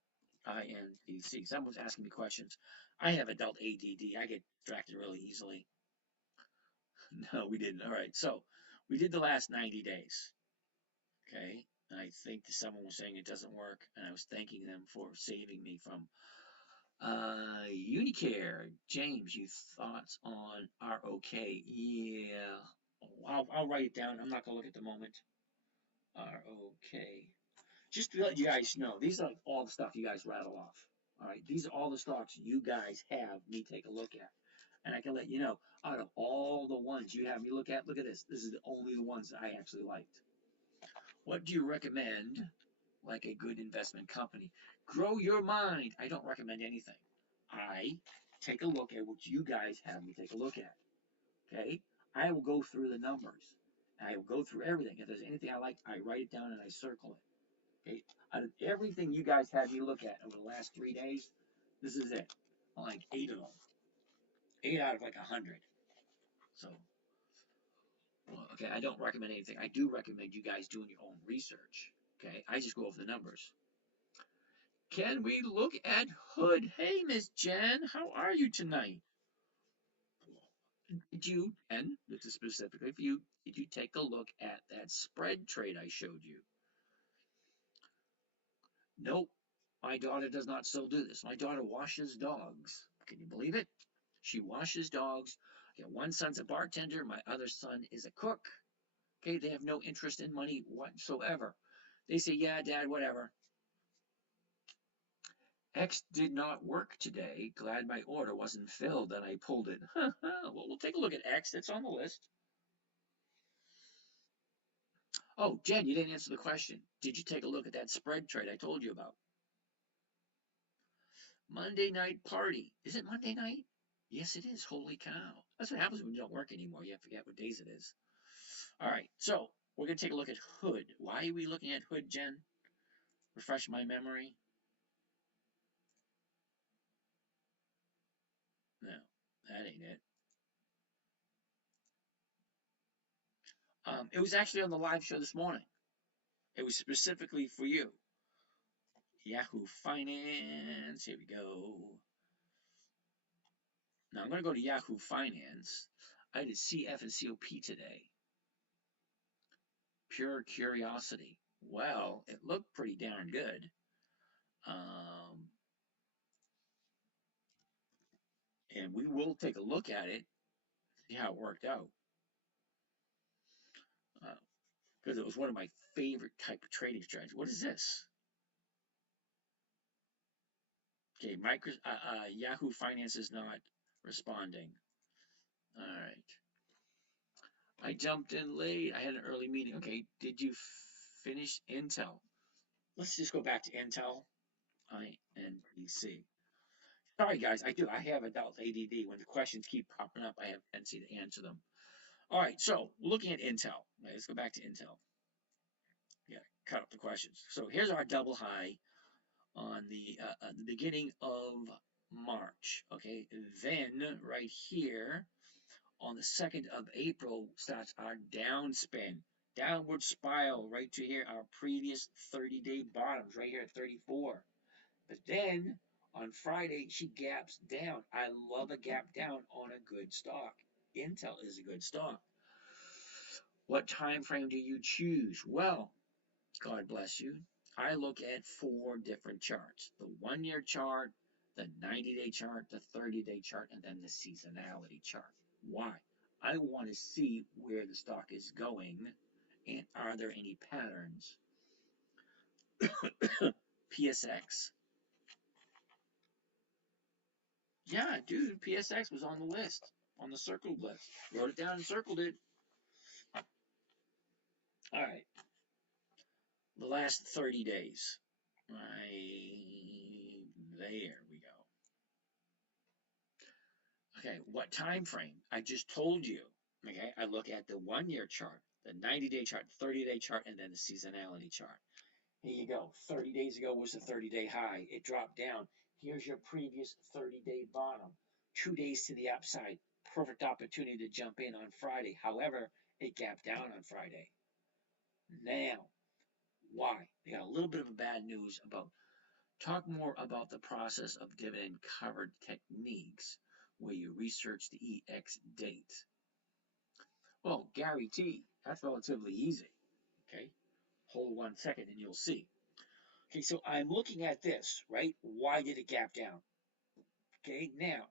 INTC. Someone's asking me questions. I have adult ADD. I get distracted really easily. No, we didn't. All right, so we did the last 90 days. Okay, and I think someone was saying it doesn't work, and I was thanking them for saving me from Unicare. James, you thoughts on ROK? Yeah, I'll write it down. I'm not gonna look at the moment. ROK. Just to let you guys know, these are all the stuff you guys rattle off. All right, these are all the stocks you guys have me take a look at, and I can let you know out of all the ones you have me look at. Look at this. This is only the ones that I actually liked. What do you recommend? Like a good investment company, grow your mind. I don't recommend anything. I take a look at what you guys have me take a look at. Okay, I will go through the numbers. I will go through everything. If there's anything I like, I write it down and I circle it. Okay, out of everything you guys had me look at over the last 3 days, this is it. I like 8 of them. 8 out of like 100. So, well, okay, I don't recommend anything. I do recommend you guys doing your own research. Okay, I just go over the numbers. Can we look at Hood? Hey, Miss Jen, how are you tonight? Did you, and this is specifically for you, did you take a look at that spread trade I showed you? Nope. My daughter does not still do this. My daughter washes dogs. Can you believe it? She washes dogs. Okay, one son's a bartender. My other son is a cook. Okay, they have no interest in money whatsoever. They say, yeah, Dad, whatever. X did not work today. Glad my order wasn't filled and I pulled it. Well, we'll take a look at X. That's on the list. Oh, Jen, you didn't answer the question. Did you take a look at that spread trade I told you about? Monday night party. Is it Monday night? Yes, it is. Holy cow. That's what happens when you don't work anymore. You forget what days it is. All right, so we're going to take a look at Hood. Why are we looking at Hood, Jen? Refresh my memory. No, that ain't it. It was actually on the live show this morning. It was specifically for you. Yahoo Finance. Here we go. Now I'm going to go to Yahoo Finance. I did CF and COP today. Pure curiosity. Well, it looked pretty darn good. And we will take a look at it, see how it worked out. Because it was one of my favorite type of trading strategies. What is this? Okay, Yahoo Finance is not responding. All right. I jumped in late. I had an early meeting. Okay, did you finish Intel? Let's just go back to Intel. INPC. Sorry, guys. I have adult ADD. When the questions keep popping up, I have a tendency to answer them. All right, so looking at Intel. Right, let's go back to Intel. Yeah, cut up the questions. So here's our double high on the beginning of March. Okay, then right here on the 2nd of April starts our downspin, downward spiral right to here, our previous 30-day bottoms right here at 34. But then on Friday, she gaps down. I love a gap down on a good stock. Intel is a good stock. What time frame do you choose? Well, God bless you. I look at 4 different charts. The 1-year chart, the 90-day chart, the 30-day chart, and then the seasonality chart. Why? I want to see where the stock is going and are there any patterns. PSX. Yeah, dude, PSX was on the list, on the circled list. Wrote it down and circled it. All right. The last 30 days. Right there we go. Okay, what time frame? I just told you. Okay, I look at the 1-year chart, the 90-day chart, 30-day chart, and then the seasonality chart. Here you go. 30 days ago was the 30-day high. It dropped down. Here's your previous 30-day bottom. 2 days to the upside. Perfect opportunity to jump in on Friday. However, it gapped down on Friday. Now, why? They got a little bit of a bad news about. Talk more about the process of dividend covered techniques where you research the EX date. Well, Gary T, that's relatively easy. Okay, hold 1 second and you'll see. Okay, so I'm looking at this, right? Why did it gap down? Okay, now,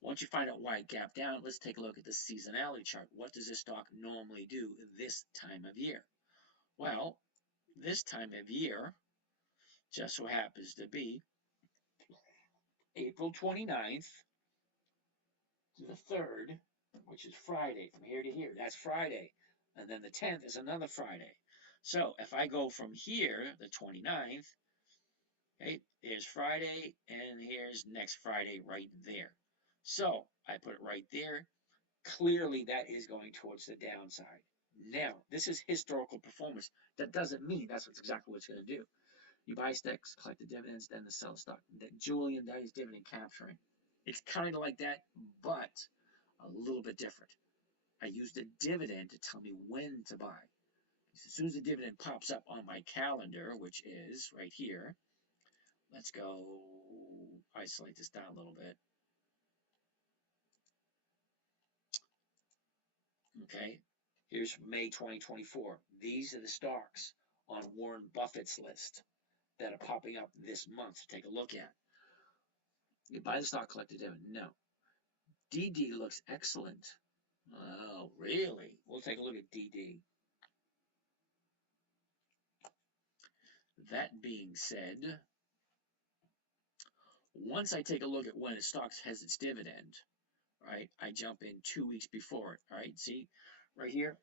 once you find out why it gapped down, let's take a look at the seasonality chart. What does this stock normally do this time of year? Well, this time of year just so happens to be April 29th to the 3rd, which is Friday, from here to here. That's Friday. And then the 10th is another Friday. So if I go from here, the 29th, okay, here's Friday, and here's next Friday right there. So I put it right there. Clearly, that is going towards the downside. Now, this is historical performance. That doesn't mean that's exactly what it's going to do. You buy stocks, collect the dividends, then the sell stock. Julian, that is dividend capturing. It's kind of like that, but a little bit different. I use the dividend to tell me when to buy. As soon as the dividend pops up on my calendar, which is right here, let's go isolate this down a little bit. Okay, here's May 2024. These are the stocks on Warren Buffett's list that are popping up this month to take a look at. You buy the stock, collect the dividend. No. DD looks excellent. Oh, really? We'll take a look at DD. That being said, once I take a look at when a stock has its dividend, right, I jump in 2 weeks before it. All right, see right here,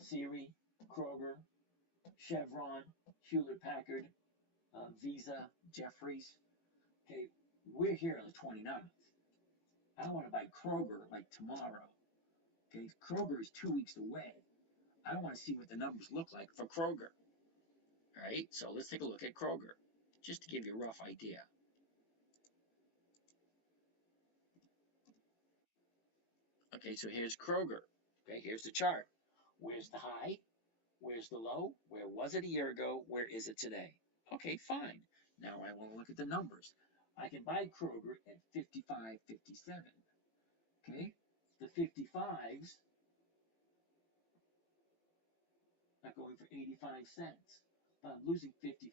Siri, Kroger, Chevron, Hewlett Packard, Visa, Jeffries. Okay, we're here on the 29th. I want to buy Kroger like tomorrow. Okay, Kroger is 2 weeks away. I want to see what the numbers look like for Kroger. All right, so let's take a look at Kroger, just to give you a rough idea. Okay, so here's Kroger. Okay, here's the chart. Where's the high? Where's the low? Where was it a year ago? Where is it today? Okay, fine. Now I want to look at the numbers. I can buy Kroger at 55.57. Okay, the 55s are going for 85 cents. But I'm losing 57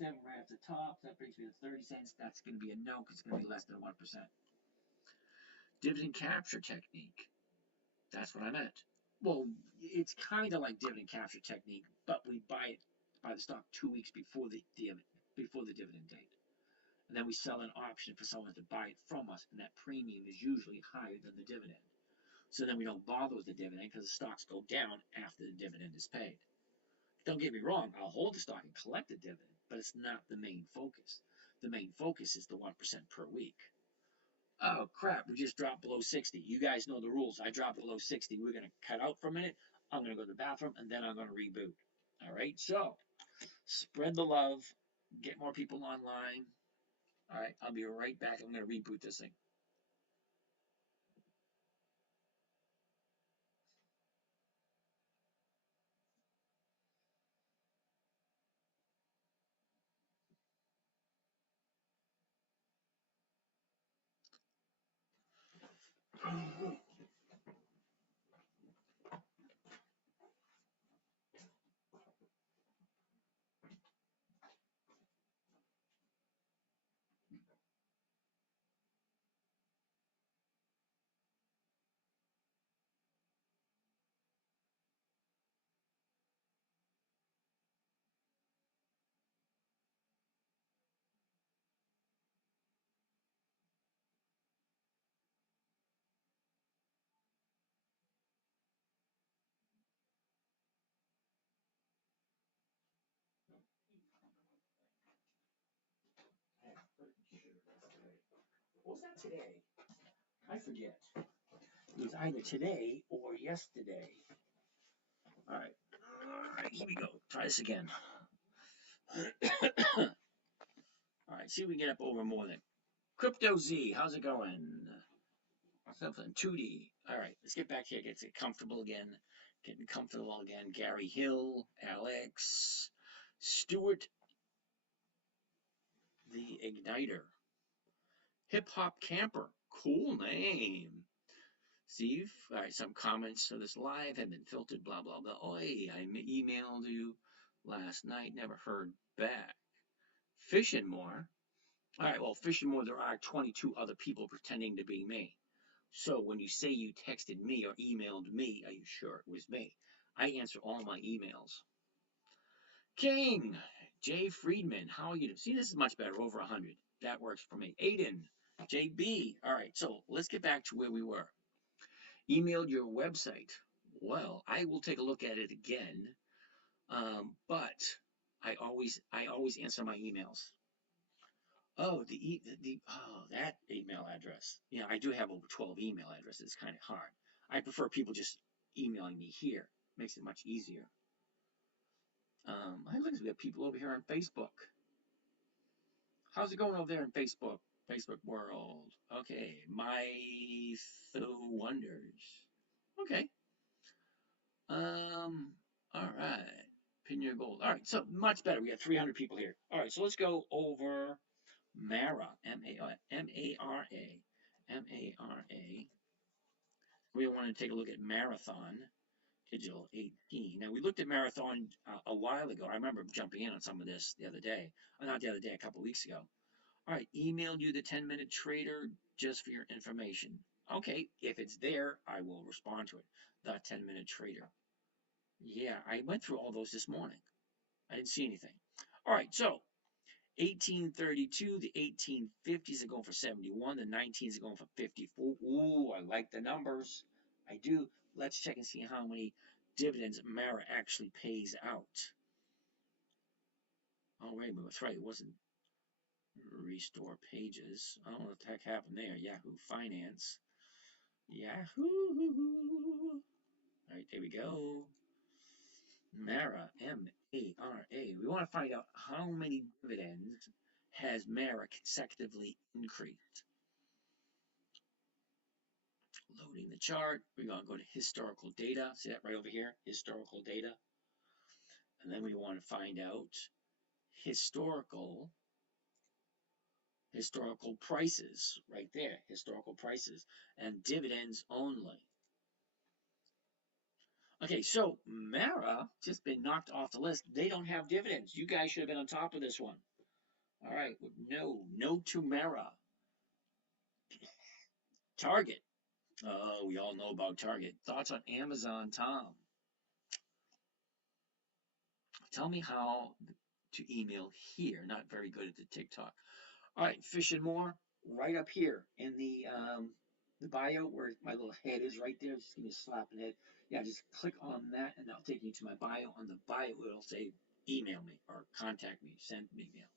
right at the top. That brings me to 30 cents. That's going to be a no because it's going to be less than 1%. Dividend capture technique. That's what I meant. Well, it's kind of like dividend capture technique, but we buy the stock 2 weeks before the dividend date. and then we sell an option for someone to buy it from us, and that premium is usually higher than the dividend. So then we don't bother with the dividend because the stocks go down after the dividend is paid. Don't get me wrong, I'll hold the stock and collect the dividend, but it's not the main focus. The main focus is the 1% per week. Oh crap, we just dropped below 60. You guys know the rules. I dropped below 60. We're going to cut out for a minute. I'm going to go to the bathroom and then I'm going to reboot. All right, so spread the love, get more people online. All right, I'll be right back. I'm going to reboot this thing. Was that today? I forget. It was either today or yesterday. All right. All right, here we go. Try this again. All right, see if we can get up over more than Crypto Z. How's it going? Something 2D. All right, let's get back here. Get comfortable again. Getting comfortable again. Gary Hill, Alex, Stuart, the Igniter, Hip Hop Camper. Cool name. Steve, all right, some comments for this live have been filtered, blah, blah, blah. Oi, I emailed you last night, never heard back. Fishing more. All right, well, fishing more, there are 22 other people pretending to be me. So when you say you texted me or emailed me, are you sure it was me? I answer all my emails. King, Jay Friedman, how are you? See, this is much better, over 100. That works for me. Aiden, JB. All right, so let's get back to where we were. Emailed your website. Well, I will take a look at it again, but I always answer my emails. Oh, that email address. Yeah, I do have over 12 email addresses. It's kind of hard. I prefer people just emailing me here. Makes it much easier. Look, we got people over here on Facebook. How's it going over there in Facebook? Facebook world. Okay, my wonders. Okay. All right. Pin your gold. All right, so much better. We got 300 people here. All right, so let's go over Mara, M-A-R-A, M-A-R-A. We want to take a look at Marathon Digital 18. Now, we looked at Marathon a while ago. I remember jumping in on some of this the other day. Not the other day, a couple of weeks ago. All right, emailed you the 10-minute trader just for your information. Okay, if it's there, I will respond to it. The 10-minute trader. Yeah, I went through all those this morning. I didn't see anything. All right, so 1832, the 1850s are going for 71, the 19s are going for 54. Ooh, I like the numbers. I do. Let's check and see how many dividends Mara actually pays out. Oh, wait a minute, that's right. It wasn't restore pages. I don't know what the heck happened there. Yahoo Finance. Yahoo. All right, there we go. Mara, M-A-R-A. We want to find out how many dividends has Mara consecutively increased. Loading the chart. We're going to go to historical data. See that right over here? Historical data. And then we want to find out historical prices right there. Historical prices and dividends only. Okay, so Mara just been knocked off the list. They don't have dividends. You guys should have been on top of this one. All right, no to Mara. Target. Oh, we all know about Target. Thoughts on Amazon, Tom? Tell me how to email here. Not very good at the TikTok. All right, Fish and More, right up here in the bio where my little head is right there. Just give me a slap in the head. Yeah, just click on that and that'll take you to my bio. On the bio, it'll say email me or contact me, send me email.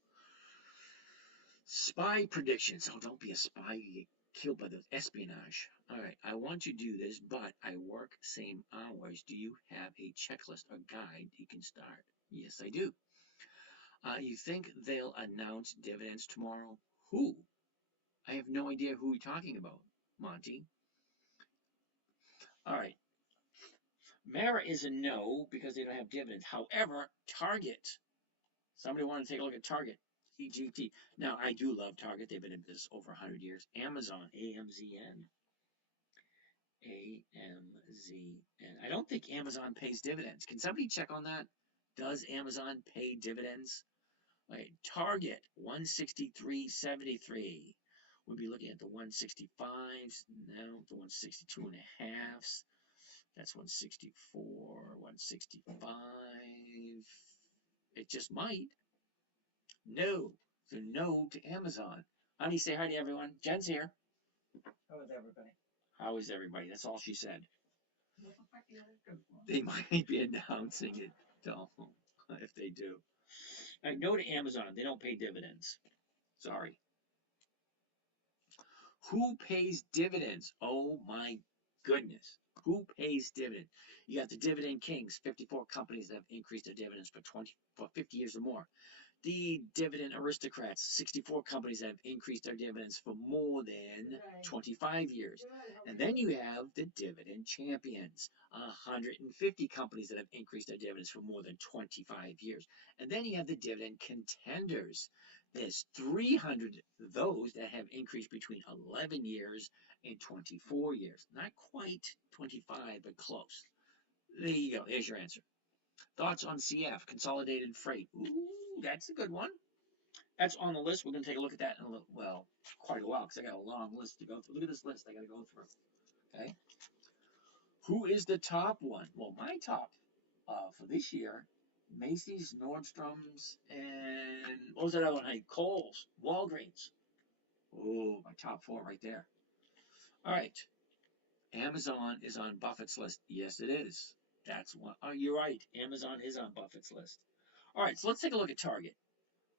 Spy predictions. Oh, don't be a spy. You get killed by the espionage. All right, I want to do this, but I work same hours. Do you have a checklist or guide you can start? Yes, I do. You think they'll announce dividends tomorrow? Who? I have no idea who you're talking about, Monty. All right. Mara is a no because they don't have dividends. However, Target. Somebody want to take a look at Target. EGT. Now, I do love Target. They've been in business over 100 years. Amazon. AMZN. AMZN. I don't think Amazon pays dividends. Can somebody check on that? Does Amazon pay dividends? Right, Target 163.73. We'll be looking at the 165s, now the 162 and a halves. That's 164, 165. It just might. No. So no to Amazon. Honey, say hi to everyone. Jen's here. How is everybody? How is everybody? That's all she said. They might be announcing it, though, if they do. All right, no to Amazon. They don't pay dividends. Sorry. Who pays dividends? Oh my goodness. Who pays dividends? You got the Dividend Kings, 54 companies that have increased their dividends for 50 years or more. The Dividend Aristocrats, 64 companies that have increased their dividends for more than 25 years. And then you have the Dividend Champions, 150 companies that have increased their dividends for more than 25 years. And then you have the Dividend Contenders. There's 300 of those that have increased between 11 years and 24 years. Not quite 25, but close. There you go. There's your answer. Thoughts on CF, Consolidated Freight. Ooh, that's a good one. That's on the list. We're going to take a look at that in a little, well, quite a while because I got a long list to go through. Look at this list I got to go through. Okay. Who is the top one? Well, my top for this year, Macy's, Nordstrom's, and what was that other one? Hey, Kohl's, Walgreens. Oh, my top four right there. All right. Amazon is on Buffett's list. Yes, it is. That's one. Oh, you're right. Amazon is on Buffett's list. All right, so let's take a look at Target.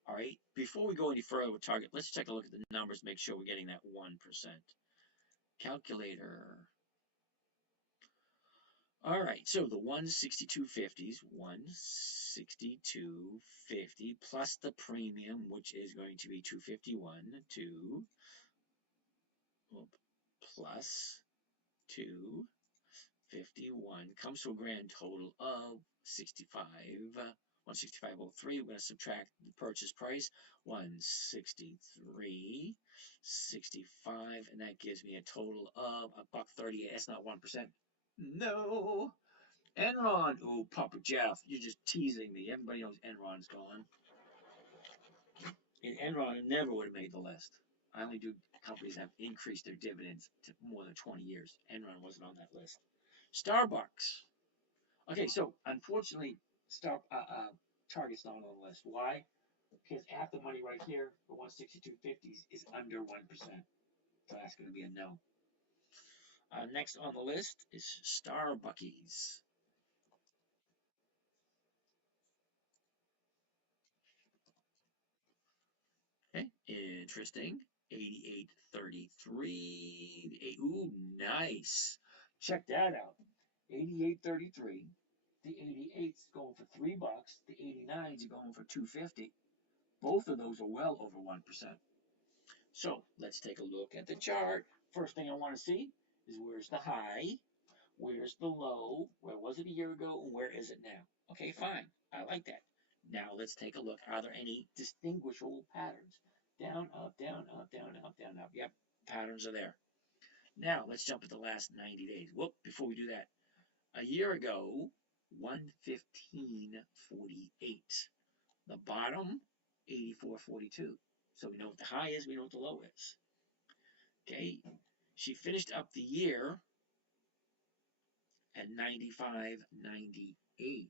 All right, before we go any further with Target, let's take a look at the numbers, make sure we're getting that 1%. Calculator. All right, so the 162.50s, 162.50 plus the premium, which is going to be 251, 2 plus 251 comes to a grand total of 165.03. We're going to subtract the purchase price, 163.65, and that gives me a total of $1.38. That's not 1%. No. Enron. Oh, Papa Jeff, you're just teasing me. Everybody knows Enron's gone. And Enron never would have made the list. I only do companies that have increased their dividends to more than 20 years. Enron wasn't on that list. Starbucks. Okay, so unfortunately, Target's not on the list. Why? Because after money right here, the 162.50s is under 1%. So that's going to be a no. Next on the list is Starbucks. Okay, interesting. 88.33. Ooh, nice. Check that out. 88.33. The 88's going for $3. The 89's are going for $2.50. Both of those are well over 1%. So let's take a look at the chart. First thing I want to see is where's the high, where's the low, where was it a year ago, and where is it now? Okay, fine. I like that. Now let's take a look. Are there any distinguishable patterns? Down, up, down, up, down, up, down, up. Yep, patterns are there. Now let's jump at the last 90 days. Whoop, before we do that. A year ago, 115.48. The bottom, 84.42. So we know what the high is, we know what the low is. Okay, she finished up the year at 95.98.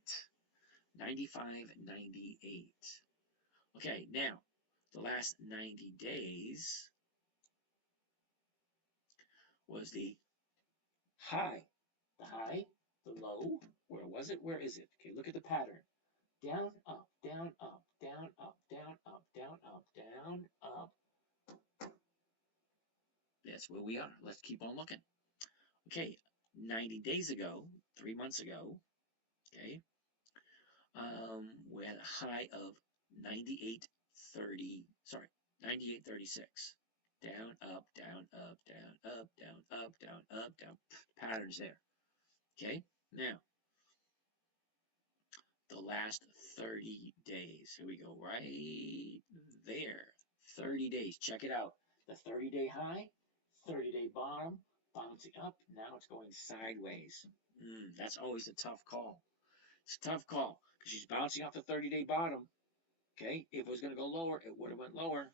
95.98. Okay, now the last 90 days was the high. The high, the low, where was it? Where is it? Okay, look at the pattern. Down, up, down, up, down, up, down, up, down, up, down, up. That's where we are. Let's keep on looking. Okay, 90 days ago, 3 months ago, okay, we had a high of 98.30, sorry, 98.36. Down, up, down, up, down, up, down, up, down, up, down. Patterns there. Okay, now the last 30 days. Here we go, right there. 30 days. Check it out. The 30-day high, 30-day bottom, bouncing up. Now it's going sideways. That's always a tough call. It's a tough call because she's bouncing off the 30-day bottom. Okay, if it was going to go lower, it would have went lower.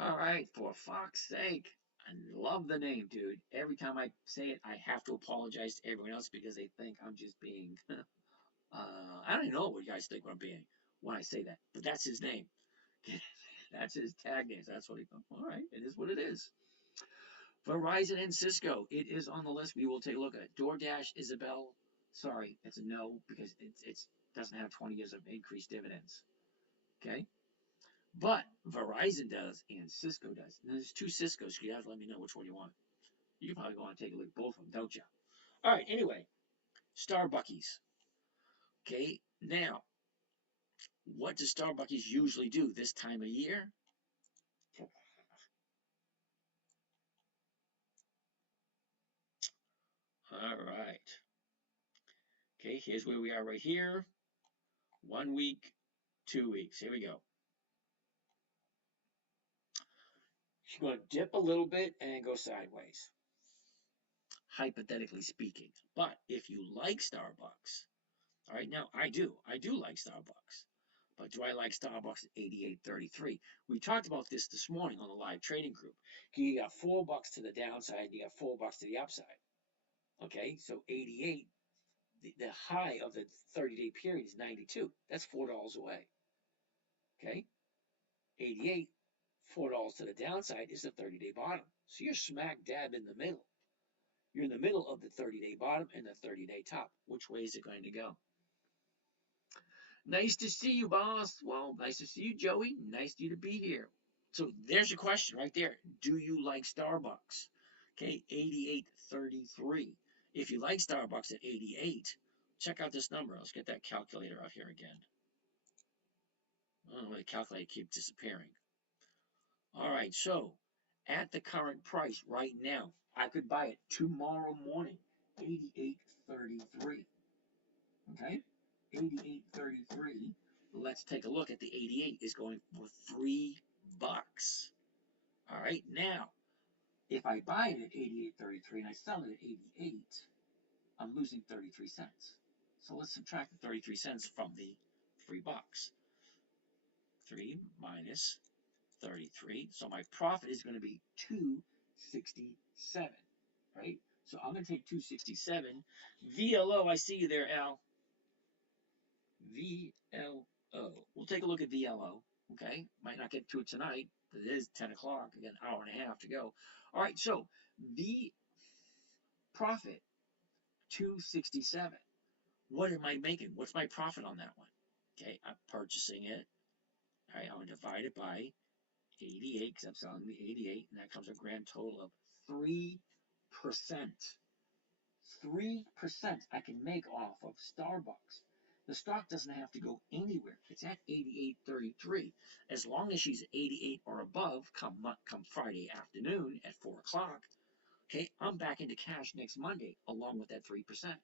All right, for fuck's sake. I love the name, dude. Every time I say it, I have to apologize to everyone else because they think I'm just being I don't even know what you guys think I'm being when I say that, but that's his name. That's his tag name. That's what he. All right, it is what it is. Verizon and Cisco. It is on the list. We will take a look at it. DoorDash, Isabel. Sorry, it's a no because it doesn't have 20 years of increased dividends. Okay, but Verizon does and Cisco does. And there's two Ciscos. So you have to let me know which one you want. You can probably go on and take a look at both of them, don't you? All right. Anyway, Starbucks. Okay, now what does Starbucks usually do this time of year? All right. Okay, here's where we are right here. 1 week, 2 weeks. Here we go. She's going to dip a little bit and go sideways, hypothetically speaking. But if you like Starbucks, all right, now I do like Starbucks. But do I like Starbucks at 88.33? We talked about this morning on the live trading group. You got $4 to the downside, you got $4 to the upside. Okay, so 88, the high of the 30-day period is 92. That's $4 away. Okay, 88, $4 to the downside is the 30-day bottom. So you're smack dab in the middle. You're in the middle of the 30-day bottom and the 30-day top. Which way is it going to go? Nice to see you, boss. Well, nice to see you, Joey. Nice to you to be here. So there's your question right there. Do you like Starbucks? Okay, 88.33. If you like Starbucks at 88, check out this number. Let's get that calculator out here again. I don't know why the calculator keeps disappearing. All right, so at the current price right now, I could buy it tomorrow morning, 88.33. Okay, 88.33. Let's take a look at the 88 is going for $3. All right, now if I buy it at 88.33 and I sell it at 88, I'm losing 33 cents. So let's subtract the 33 cents from the $3. 3 minus 33. So my profit is going to be 267, right? So I'm going to take 267. VLO, I see you there, Al. VLO. We'll take a look at VLO, okay? Might not get to it tonight, but it is 10 o'clock. Again, hour and a half to go. All right, so the profit, 267. What am I making? What's my profit on that one? Okay, I'm purchasing it. All right, I'm going to divide it by 88 because I'm selling the 88, and that comes a grand total of 3%. 3% I can make off of Starbucks. The stock doesn't have to go anywhere. It's at 88.33. As long as she's 88 or above come Friday afternoon at 4 o'clock, okay, I'm back into cash next Monday along with that 3%.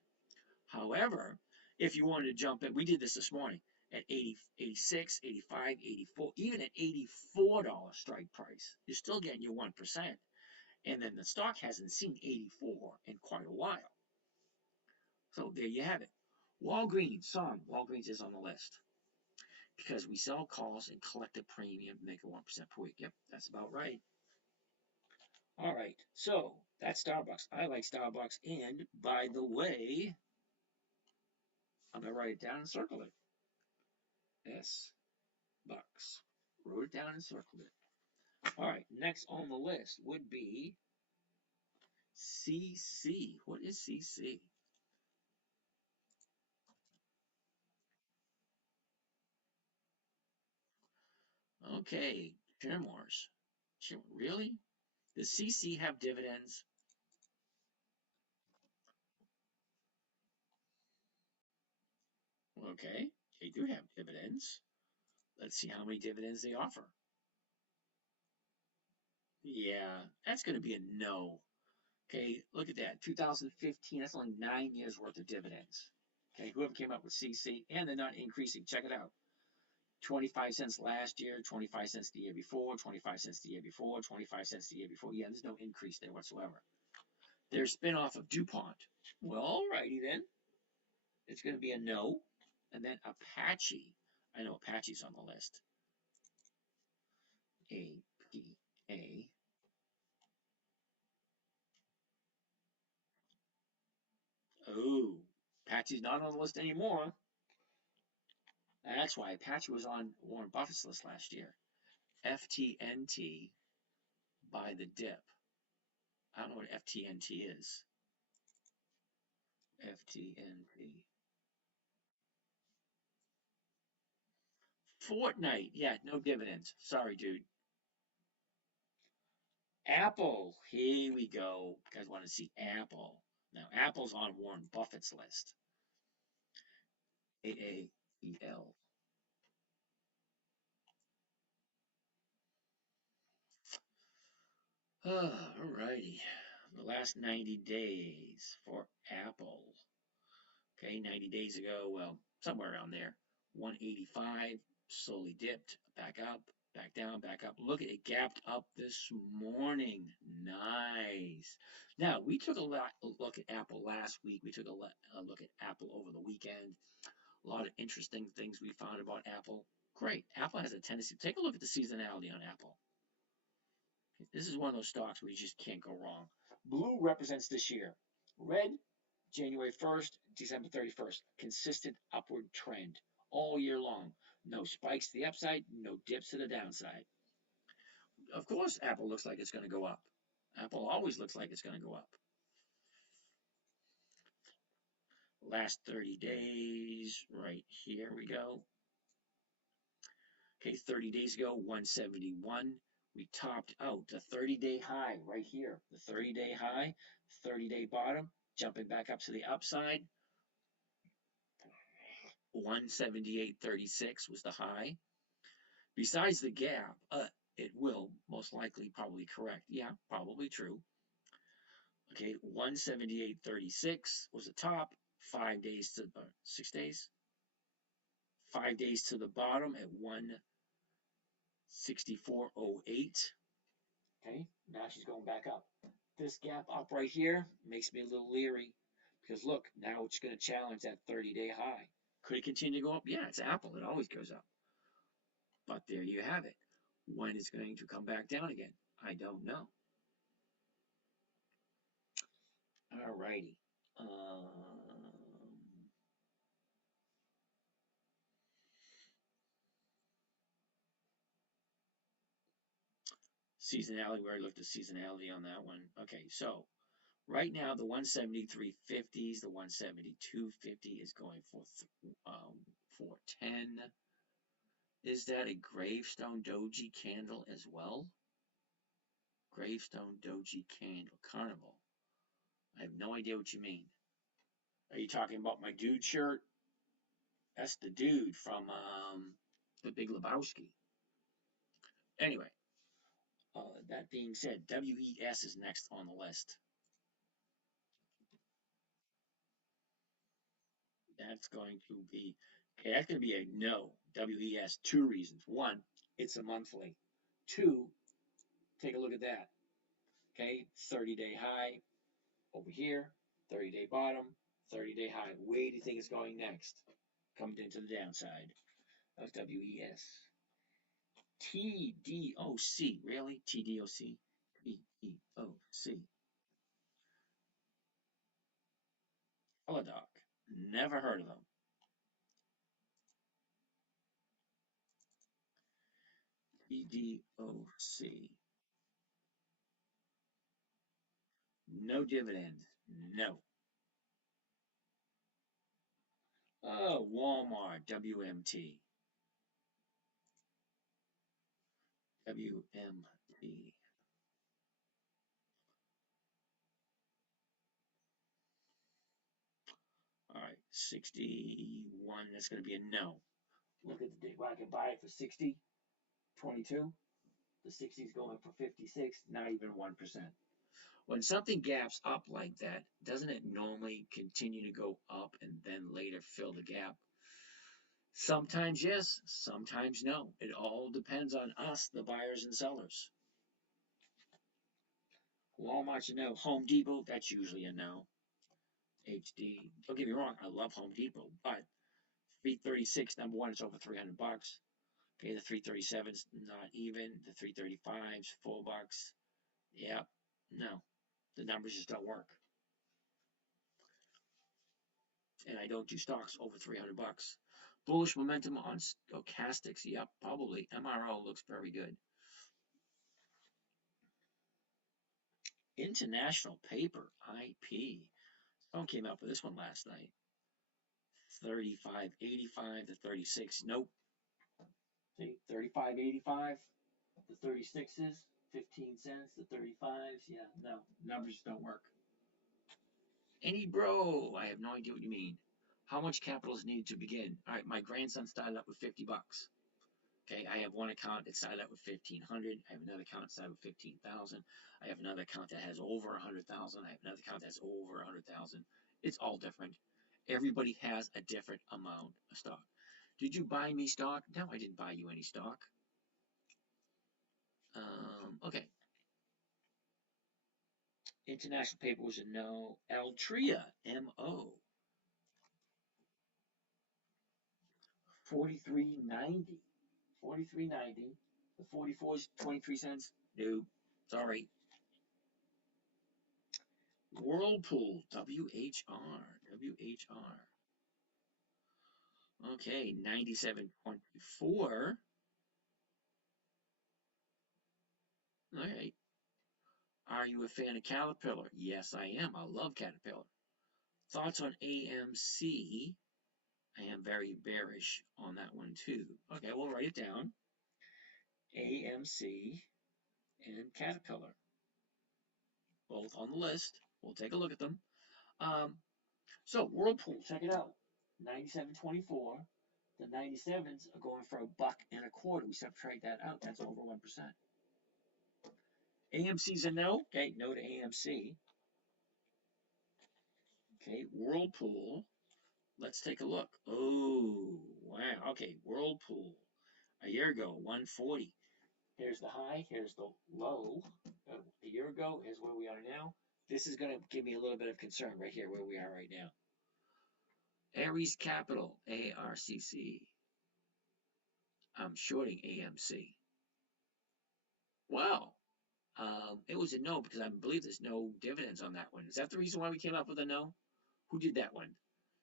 However, if you wanted to jump in, we did this morning at 80, 86, 85, 84, even at $84 strike price, you're still getting your 1%. And then the stock hasn't seen 84 in quite a while. So there you have it. Walgreens, Walgreens is on the list because we sell calls and collect a premium, make a 1% per week. Yep, that's about right. All right, so that's Starbucks. I like Starbucks, and by the way, I'm gonna write it down and circle it. bucks. Wrote it down and circled it. All right, next on the list would be CC. What is CC? Okay, Chemours. Really? Does CC have dividends? Okay, they do have dividends. Let's see how many dividends they offer. Yeah, that's going to be a no. Okay, look at that. 2015, that's only 9 years worth of dividends. Okay, whoever came up with CC, and they're not increasing. Check it out. 25 cents last year, 25 cents the year before, 25 cents the year before, 25 cents the year before. Yeah, there's no increase there whatsoever. They're a spinoff of DuPont. Well, alrighty then. It's going to be a no. And then Apache. I know Apache's on the list. A-P-A. Oh, Apache's not on the list anymore. That's why Apache was on Warren Buffett's list last year. FTNT by the dip. I don't know what FTNT is. FTNT. Fortnite. Yeah, no dividends. Sorry, dude. Apple. Here we go. You guys want to see Apple. Now, Apple's on Warren Buffett's list. AAEL. Alrighty. The last 90 days for Apple. Okay, 90 days ago, well, somewhere around there. 185, slowly dipped, back up, back down, back up. Look at it, gapped up this morning. Nice. Now, we took a look at Apple last week. We took a look at Apple over the weekend. A lot of interesting things we found about Apple. Great. Apple has a tendency. Take a look at the seasonality on Apple. This is one of those stocks where you just can't go wrong. Blue represents this year. Red, January 1st, December 31st. Consistent upward trend all year long. No spikes to the upside, no dips to the downside. Of course, Apple looks like it's going to go up. Apple always looks like it's going to go up. Last 30 days, right here we go. Okay, 30 days ago, 171. We topped out the 30-day high right here. The 30-day high, 30-day bottom, jumping back up to the upside. 178.36 was the high. Besides the gap, it will most likely probably correct. Yeah, probably true. Okay, 178.36 was the top. 5 days to 6 days. 5 days to the bottom at 164.08. Okay, now she's going back up. This gap up right here makes me a little leery because look, now it's going to challenge that 30-day high. Could it continue to go up? Yeah, it's Apple. It always goes up. But there you have it. When it's going to come back down again, I don't know. Alrighty. Seasonality, we already looked at seasonality on that one. Okay, so right now the 173.50s, the 172.50 is going for 410. Is that a gravestone doji candle as well? Gravestone doji candle, carnival. I have no idea what you mean. Are you talking about my dude shirt? That's the dude from The Big Lebowski. Anyway, that being said, WES is next on the list. That's going to be, okay, that's going to be a no. WES, 2 reasons. 1, it's a monthly. 2, take a look at that. Okay, 30-day high over here, 30-day bottom, 30-day high. Where do you think it's going next? Coming into the downside. That's WES. TDOC, really? TDOC? TDOC. Teladoc. Never heard of them. EDOC. No dividend. No. Oh, Walmart. WMT. WMT. All right, 61. That's going to be a no. Look at the date. Well, I can buy it for 60, 22. The 60 is going for 56, not even 1%. When something gaps up like that, doesn't it normally continue to go up and then later fill the gap? Sometimes yes, sometimes no. It all depends on us, the buyers and sellers. Walmart's a no. Home Depot, that's usually a no. HD. Don't get me wrong, I love Home Depot, but 336, number one, it's over 300 bucks. Okay, the 337's not even. The 335's $4. Yep, no, the numbers just don't work. And I don't do stocks over 300 bucks. Bullish momentum on stochastics. Yep, probably. MRO looks very good. International paper, IP. Someone came up with this one last night. 35.85 to 36. Nope. See, 35.85. The 36s, 15 cents. The 35s, yeah, no, numbers don't work. Any bro, I have no idea what you mean. How much capital is needed to begin? All right, my grandson started up with 50 bucks. Okay, I have one account that started out with 1,500. I have another account that started with 15,000. I have another account that has over 100,000. I have another account that's over 100,000. It's all different. Everybody has a different amount of stock. Did you buy me stock? No, I didn't buy you any stock. Okay. International paper was a no. Altria, MO. 43.90. 43.90. The 44 is 23 cents. No, sorry. Whirlpool, WHR. Okay, 97.24. All right. Are you a fan of Caterpillar? Yes, I am. I love Caterpillar. Thoughts on AMC? I am very bearish on that one too. Okay, we'll write it down. AMC and Caterpillar. Both on the list. We'll take a look at them. So Whirlpool, check it out. 97.24. The 97s are going for $1.25. We subtract that out. That's over 1%. AMC's a no. Okay, no to AMC. Okay, Whirlpool. Let's take a look. Oh, wow. Okay, Whirlpool. A year ago, 140. Here's the high. Here's the low. A year ago, here's where we are now. This is going to give me a little bit of concern right here where we are right now. Ares Capital, ARCC. I'm shorting AMC. Wow. It was a no because I believe there's no dividends on that one. Is that the reason why we came up with a no? Who did that one?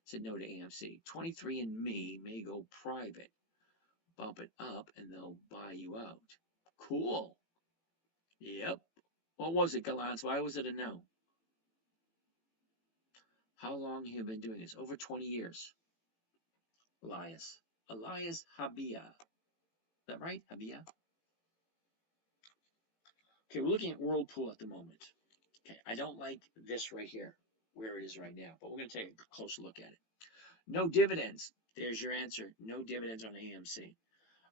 Said no to AMC. 23andMe may go private. Bump it up and they'll buy you out. Cool. Yep. What was it, Galans? Why was it a no? How long have you been doing this? Over 20 years. Elias Habia. Is that right? Habia? Okay, we're looking at Whirlpool at the moment. Okay, I don't like this right here, where it is right now, but we're going to take a closer look at it. No dividends. There's your answer. No dividends on AMC.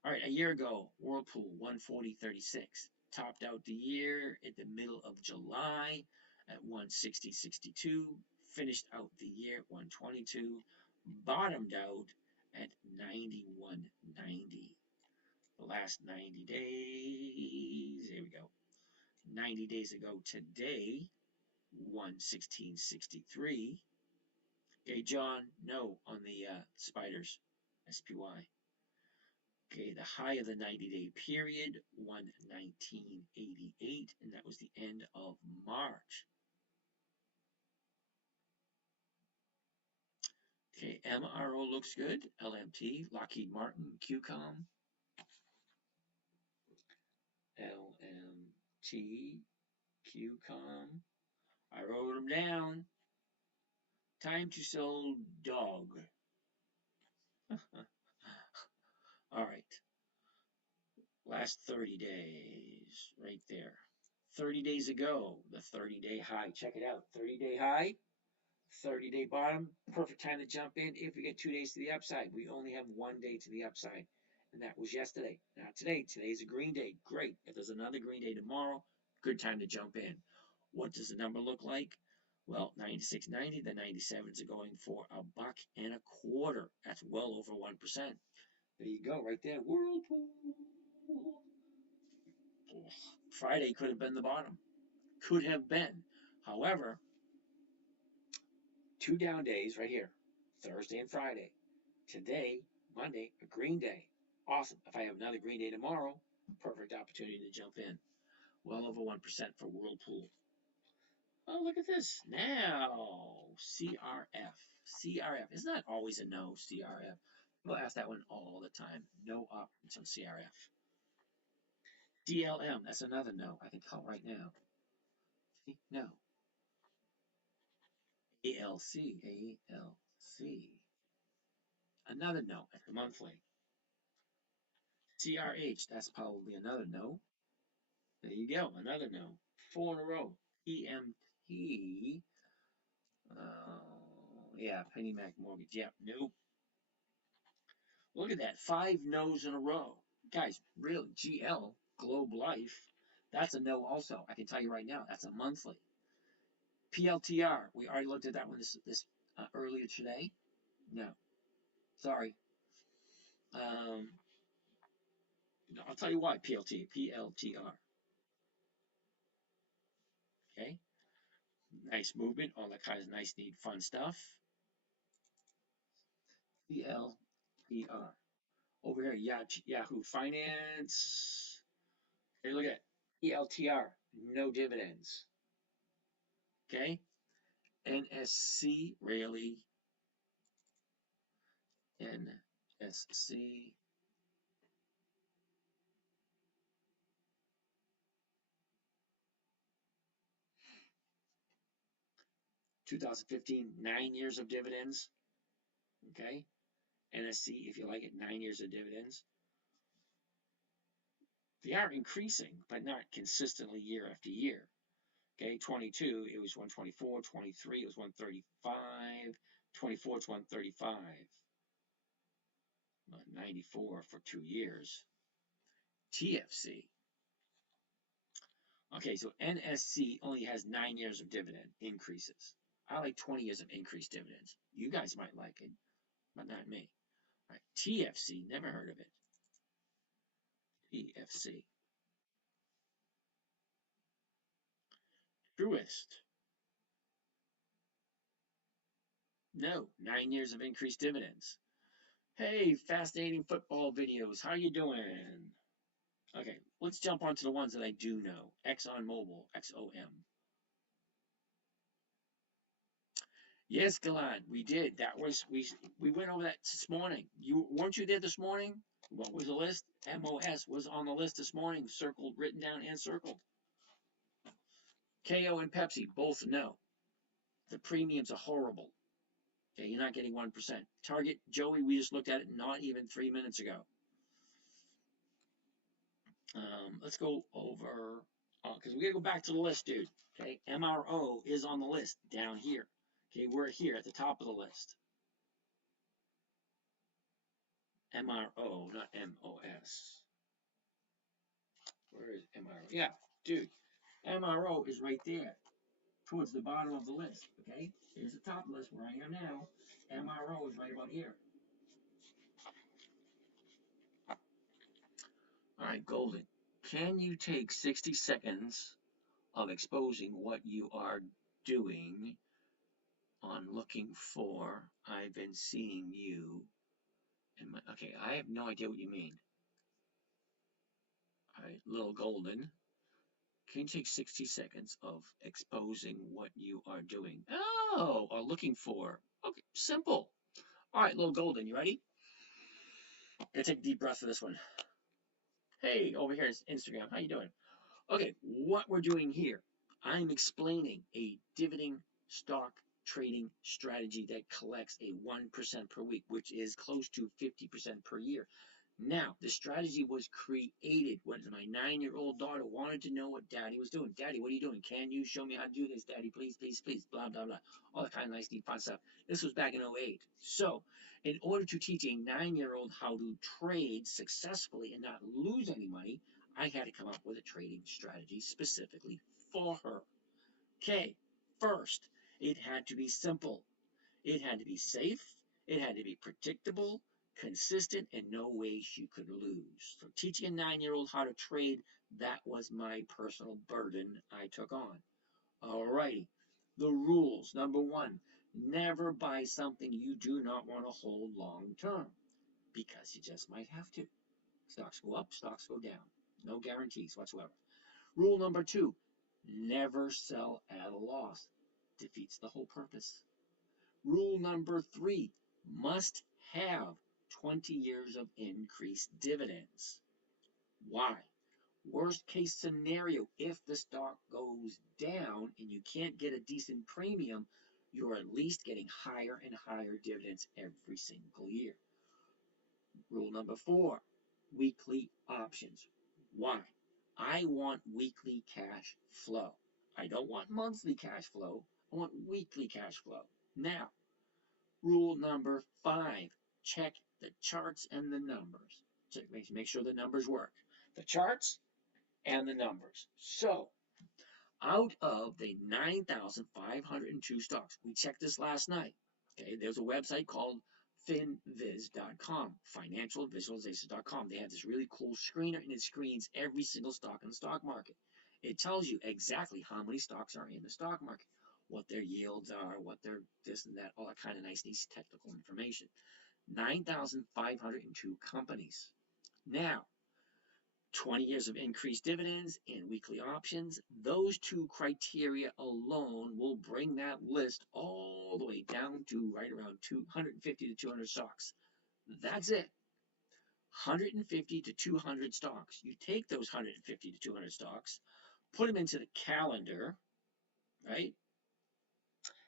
All right, a year ago, Whirlpool 140.36. Topped out the year at the middle of July at 160.62. Finished out the year at 122. Bottomed out at 91.90. The last 90 days, here we go. 90 days ago today, 116.63. Okay, John, no on the spiders, SPY. Okay, the high of the 90-day period, 119.88, and that was the end of March. Okay, MRO looks good. LMT, Lockheed Martin, QCOM. LMT, QCOM. I wrote them down. Time to sell dog. All right. Last 30 days, right there. 30 days ago, the 30-day high. Check it out. 30-day high, 30-day bottom. Perfect time to jump in if we get 2 days to the upside. We only have 1 day to the upside, and that was yesterday. Not today. Today's a green day. Great. If there's another green day tomorrow, good time to jump in. What does the number look like? Well, 96.90. The 97s are going for $1.25. That's well over 1%. There you go, right there. Whirlpool. Friday could have been the bottom. Could have been. However, 2 down days right here. Thursday and Friday. Today, Monday, a green day. Awesome. If I have another green day tomorrow, perfect opportunity to jump in. Well over 1% for Whirlpool. Oh, look at this. Now, CRF. CRF. Isn't that always a no, CRF? People ask that one all the time. No up until CRF. DLM. That's another no. I can call right now. See? No. ALC. ALC. Another no. That's a monthly. CRH. That's probably another no. There you go. Another no. 4 in a row. PMT. Yeah, PennyMac Mortgage. Yeah, nope. Look at that. 5 no's in a row. Guys, really, GL, Globe Life, that's a no also. I can tell you right now, that's a monthly. PLTR, we already looked at that one this earlier today. No. Sorry. No, I'll tell you why, PLTR. Okay. Nice movement. All that kind of nice, neat, fun stuff. PLTR. Over here, Yahoo Finance. Hey, look at PLTR. No dividends. Okay. NSC, really. NSC. (2015) 9 years of dividends. Okay. NSC, if you like it, 9 years of dividends. They are increasing, but not consistently year after year. Okay, 22, it was 124, 23, it was 135, 24, it's 135. 94 for 2 years. TFC. Okay, so NSC only has 9 years of dividend increases. I like 20 years of increased dividends. You guys might like it, but not me. All right, TFC, never heard of it. TFC. Truist. No, 9 years of increased dividends. Hey, fascinating football videos. How you doing? Okay, let's jump onto the ones that I do know. ExxonMobil, XOM. Yes, Galan, we did. That was we went over that this morning. You weren't you there this morning? What was the list? MOS was on the list this morning, circled, written down, and circled. KO and Pepsi both no. The premiums are horrible. Okay, you're not getting 1%. Target, Joey, we just looked at it not even 3 minutes ago. Let's go over, because we got to go back to the list, dude. Okay, MRO is on the list down here. Okay, we're here at the top of the list. MRO, not MOS. Where is MRO? Yeah, dude, MRO is right there, towards the bottom of the list. Okay, here's the top list where I am now. MRO is right about here. All right, Golden. Can you take 60 seconds of exposing what you are doing on looking for? I've been seeing you. Okay, I have no idea what you mean. All right, little Golden. Can you take 60 seconds of exposing what you are doing? Oh, or looking for. Okay, simple. All right, little Golden, you ready? Gonna take a deep breath for this one. Hey, over here is Instagram. How you doing? Okay, what we're doing here, I'm explaining a dividend stock trading strategy that collects a 1% per week, which is close to 50% per year. Now, the strategy was created when my 9-year-old daughter wanted to know what Daddy was doing. Daddy, what are you doing? Can you show me how to do this, Daddy? Please, please, please. Blah, blah, blah. All that kind of nice, neat, fun stuff. This was back in '08. So, in order to teach a 9-year-old how to trade successfully and not lose any money, I had to come up with a trading strategy specifically for her. Okay, first, it had to be simple. It had to be safe, it had to be predictable, consistent, and no way she could lose. So teaching a 9-year-old how to trade, that was my personal burden I took on. Alrighty. The rules. Number one, never buy something you do not want to hold long term because you just might have to. Stocks go up, stocks go down. No guarantees whatsoever. Rule number two, never sell at a loss. Defeats the whole purpose. Rule number three, must have 20 years of increased dividends. Why? Worst case scenario, if the stock goes down and you can't get a decent premium, you're at least getting higher and higher dividends every single year. Rule number four, weekly options. Why? I want weekly cash flow. I don't want monthly cash flow. I want weekly cash flow. Now, rule number five, check the charts and the numbers. Make sure the numbers work. The charts and the numbers. So, out of the 9,502 stocks, we checked this last night. Okay, there's a website called finviz.com, financialvisualizations.com. They have this really cool screener and it screens every single stock in the stock market. It tells you exactly how many stocks are in the stock market, what their yields are, what their this and that, all that kind of nice technical information. 9,502 companies. Now, 20 years of increased dividends and weekly options, those two criteria alone will bring that list all the way down to right around 250 to 200 stocks. That's it. 150 to 200 stocks. You take those 150 to 200 stocks, put them into the calendar, right?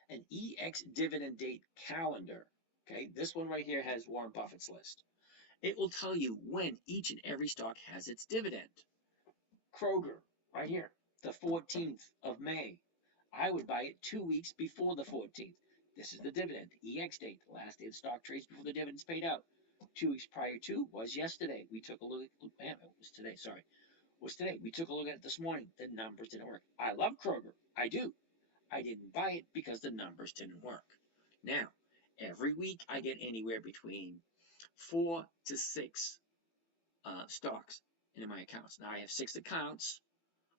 An EX dividend date calendar. Okay, this one right here has Warren Buffett's list. It will tell you when each and every stock has its dividend. Kroger, right here, the 14th of May. I would buy it 2 weeks before the 14th. This is the dividend, EX date, the last day the stock trades before the dividend's paid out. 2 weeks prior to was yesterday. We took a look at, it was today, sorry. It was today. We took a look at it this morning. The numbers didn't work. I love Kroger. I do. I didn't buy it because the numbers didn't work. Now, every week I get anywhere between 4 to 6 stocks in my accounts. Now I have 6 accounts.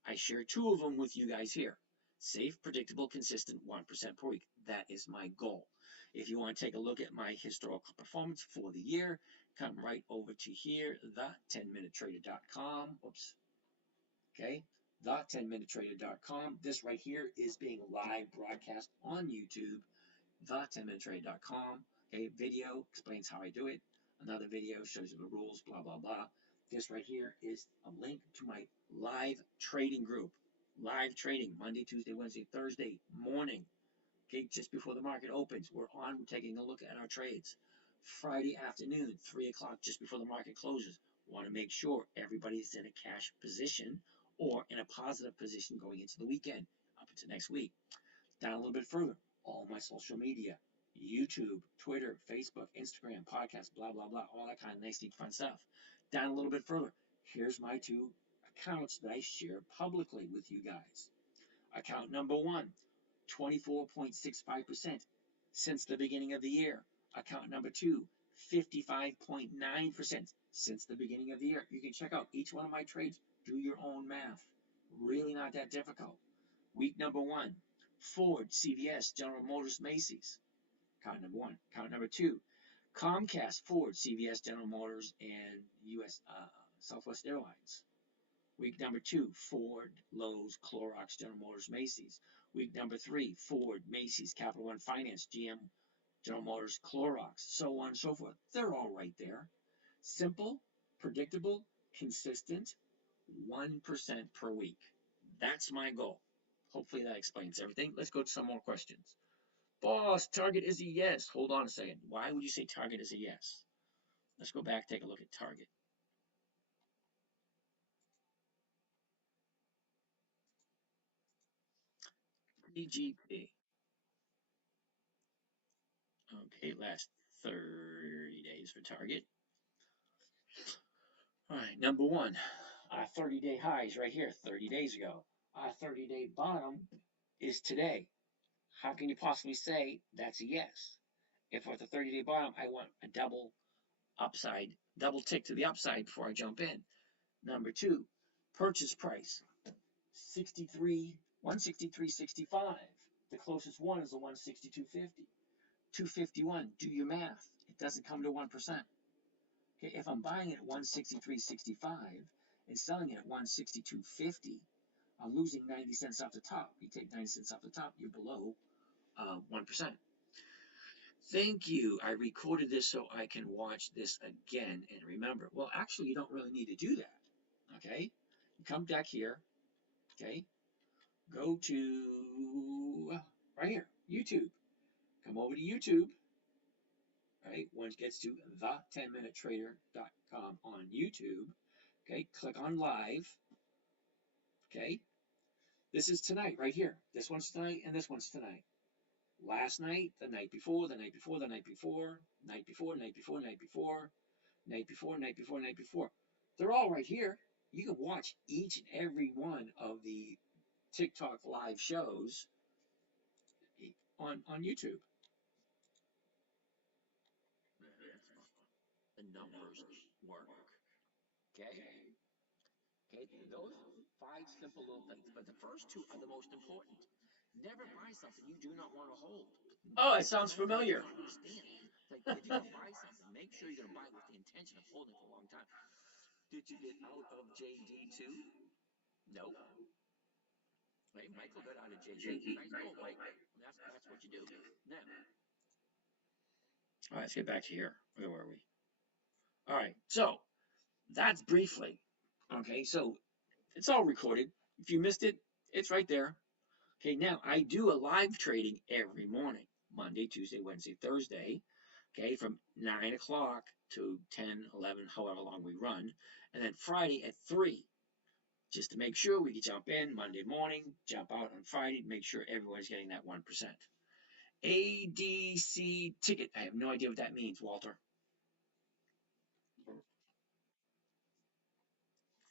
I share 2 of them with you guys here. Safe, predictable, consistent 1% per week. That is my goal. If you want to take a look at my historical performance for the year, come right over to here, the10minutetrader.com. Oops. Okay. The10minutetrader.com. This right here is being live broadcast on YouTube. The10minutetrader.com. Okay. Video explains how I do it. Another video shows you the rules, blah, blah, blah. This right here is a link to my live trading group. Live trading Monday, Tuesday, Wednesday, Thursday morning. Okay, just before the market opens, we're on taking a look at our trades. Friday afternoon, 3 o'clock, just before the market closes. Want to make sure everybody's in a cash position or in a positive position going into the weekend, up into next week. Down a little bit further, all my social media, YouTube, Twitter, Facebook, Instagram, podcast, blah, blah, blah, all that kind of nice, neat, fun stuff. Down a little bit further, here's my 2 accounts that I share publicly with you guys. Account number 1, 24.65% since the beginning of the year. Account number 2, 55.9% since the beginning of the year. You can check out each one of my trades. Do your own math. Really not that difficult. Week number 1, Ford, CVS, General Motors, Macy's. Account number 1. Account number 2, Comcast, Ford, CVS, General Motors, and U.S. Southwest Airlines. Week number 2, Ford, Lowe's, Clorox, General Motors, Macy's. Week number 3, Ford, Macy's, Capital One Finance, GM, General Motors, Clorox, so on and so forth. They're all right there. Simple, predictable, consistent 1% per week. That's my goal. Hopefully that explains everything. Let's go to some more questions. Boss, target is a yes. Hold on a second. Why would you say target is a yes? Let's go back, take a look at target. PGP. Okay, last 30 days for target. All right, number one, our 30-day high is right here, 30 days ago. Our 30-day bottom is today. How can you possibly say that's a yes? If with the 30-day bottom, I want a double upside, double tick to the upside before I jump in. Number two, purchase price, 163.65. The closest one is the 162.50. 251, do your math. It doesn't come to 1%. Okay, if I'm buying it at 163.65 and selling it at 162.50, I'm losing 90 cents off the top. You take 90 cents off the top, you're below 1%. Thank you. I recorded this so I can watch this again and remember. Well, actually, you don't really need to do that. Okay? You come back here. Okay? Go to right here, YouTube. Come over to YouTube. Right? When it gets to the10minutetrader.com on YouTube. Okay? Click on live. Okay? This is tonight right here. This one's tonight and this one's tonight. Last night, the night before, the night before, the night before, night before, night before, night before, night before, night before, night before. They're all right here. You can watch each and every one of the TikTok live shows on YouTube. The numbers work. Okay? Okay, those 5 simple little things, but the first 2 are the most important. Never buy something you do not want to hold. Oh, it sounds familiar. Understand. Like, if you're going to buy something, make sure you're going to buy it with the intention of holding it for a long time. Did you get out of JD2? No. Right? Michael got out of JD. Nice goal, Mike. That's what you do. Now. All right, let's get back to here. Where were we? All right, so that's briefly. Okay, so it's all recorded. If you missed it, it's right there. Okay, now I do a live trading every morning, Monday, Tuesday, Wednesday, Thursday, okay, from 9 o'clock to 10, 11, however long we run, and then Friday at 3, just to make sure we can jump in Monday morning, jump out on Friday, to make sure everyone's getting that 1%. ADC ticket, I have no idea what that means, Walter.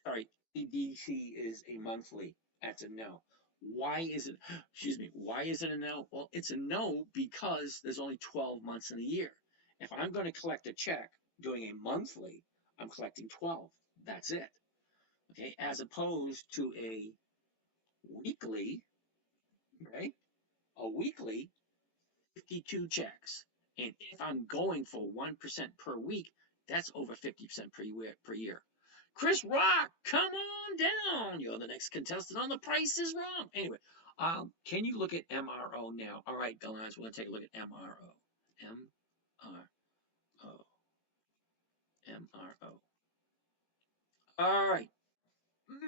Sorry, ADC is a monthly. That's a no. Why is it, excuse me, why is it a no? Well, it's a no because there's only 12 months in a year. If I'm going to collect a check doing a monthly, I'm collecting 12. That's it. Okay, as opposed to a weekly, right? A weekly, 52 checks. And if I'm going for 1% per week, that's over 50% per year. Chris Rock, come on down. You're the next contestant on The Price is Wrong. Anyway, can you look at MRO now? All right, guys, we're going to take a look at MRO. MRO. MRO. All right.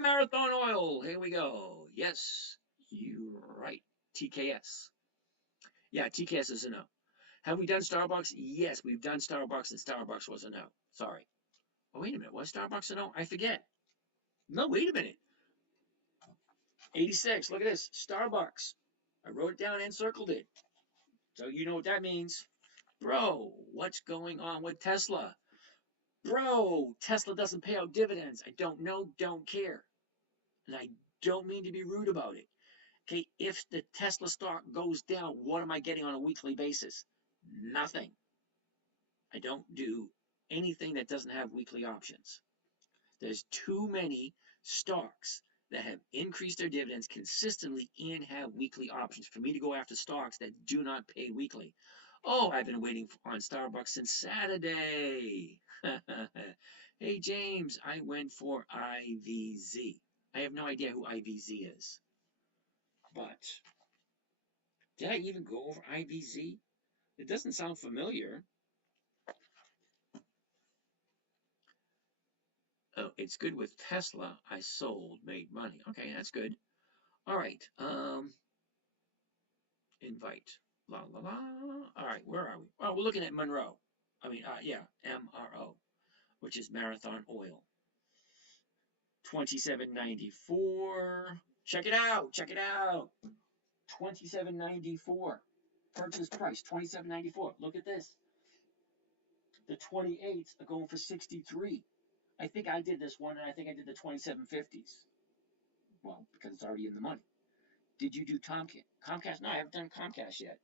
Marathon Oil. Here we go. Yes, you're right. TKS. Yeah, TKS is a no. Have we done Starbucks? Yes, we've done Starbucks, and Starbucks was a no. Sorry. Oh, wait a minute. Was Starbucks a no? I forget. No, wait a minute. 86. Look at this. Starbucks. I wrote it down and circled it. So you know what that means. Bro, what's going on with Tesla? Bro, Tesla doesn't pay out dividends. I don't know, don't care. And I don't mean to be rude about it. Okay, if the Tesla stock goes down, what am I getting on a weekly basis? Nothing. I don't do anything that doesn't have weekly options. There's too many stocks that have increased their dividends consistently and have weekly options for me to go after stocks that do not pay weekly. Oh, I've been waiting on Starbucks since Saturday. Hey, James, I went for IVZ. I have no idea who IVZ is. But did I even go over IVZ? It doesn't sound familiar. Oh, It's good with Tesla. I sold, made money. Okay, that's good. All right. Invite. La la la. All right, where are we? Oh, we're looking at Monroe. Yeah, MRO, which is Marathon Oil. 27.94. Check it out. Check it out. 27.94. Purchase price 27.94. Look at this. The 28s are going for 63. I think I did this one, and I think I did the 27.50s. Well, because it's already in the money. Did you do Comcast? No, I haven't done Comcast yet.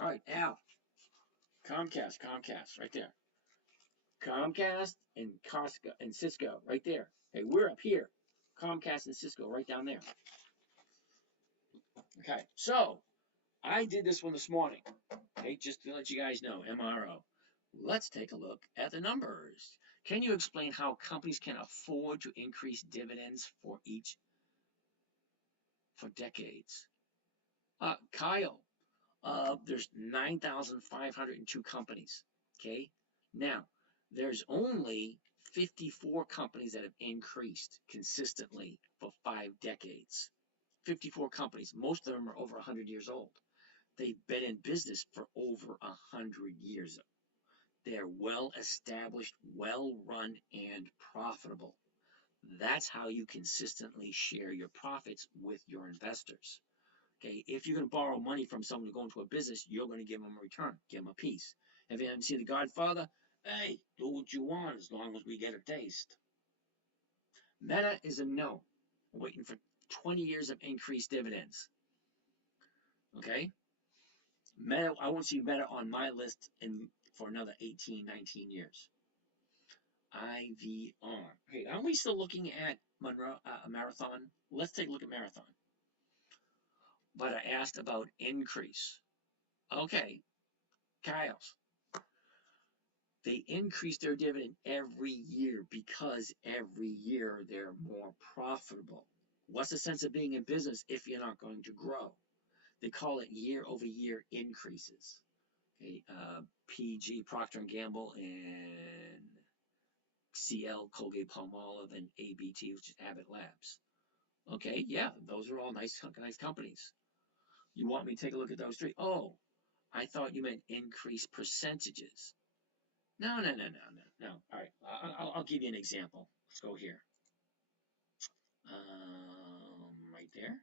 All right, Al. Comcast, right there. Comcast and Costco and Cisco, right there. Okay, we're up here. Comcast and Cisco, right down there. Okay, so I did this one this morning. Okay, just to let you guys know, MRO. Let's take a look at the numbers. Can you explain how companies can afford to increase dividends for decades? Kyle, there's 9,502 companies. Okay, now there's only 54 companies that have increased consistently for 5 decades. 54 companies. Most of them are over 100 years old. They've been in business for over 100 years. They're well established, well run, and profitable. That's how you consistently share your profits with your investors. Okay, if you're going to borrow money from someone to go into a business, you're going to give them a return, give them a piece. Have you ever seen The Godfather? Hey, do what you want as long as we get a taste. Meta is a no. We're waiting for 20 years of increased dividends. Okay? Meta, I won't see Meta on my list for another 18, 19 years. IVR. Okay, aren't we still looking at Marathon? Let's take a look at Marathon. But I asked about increase. Okay, Kyle's. They increase their dividend every year because every year they're more profitable. What's the sense of being in business if you're not going to grow? They call it year-over-year increases. Okay, PG, Procter & Gamble, and CL, Colgate-Palmolive, and ABT, which is Abbott Labs. Okay, yeah, those are all nice companies. You want me to take a look at those three? Oh, I thought you meant increase percentages. No. All right, I'll give you an example. Let's go here. Right there.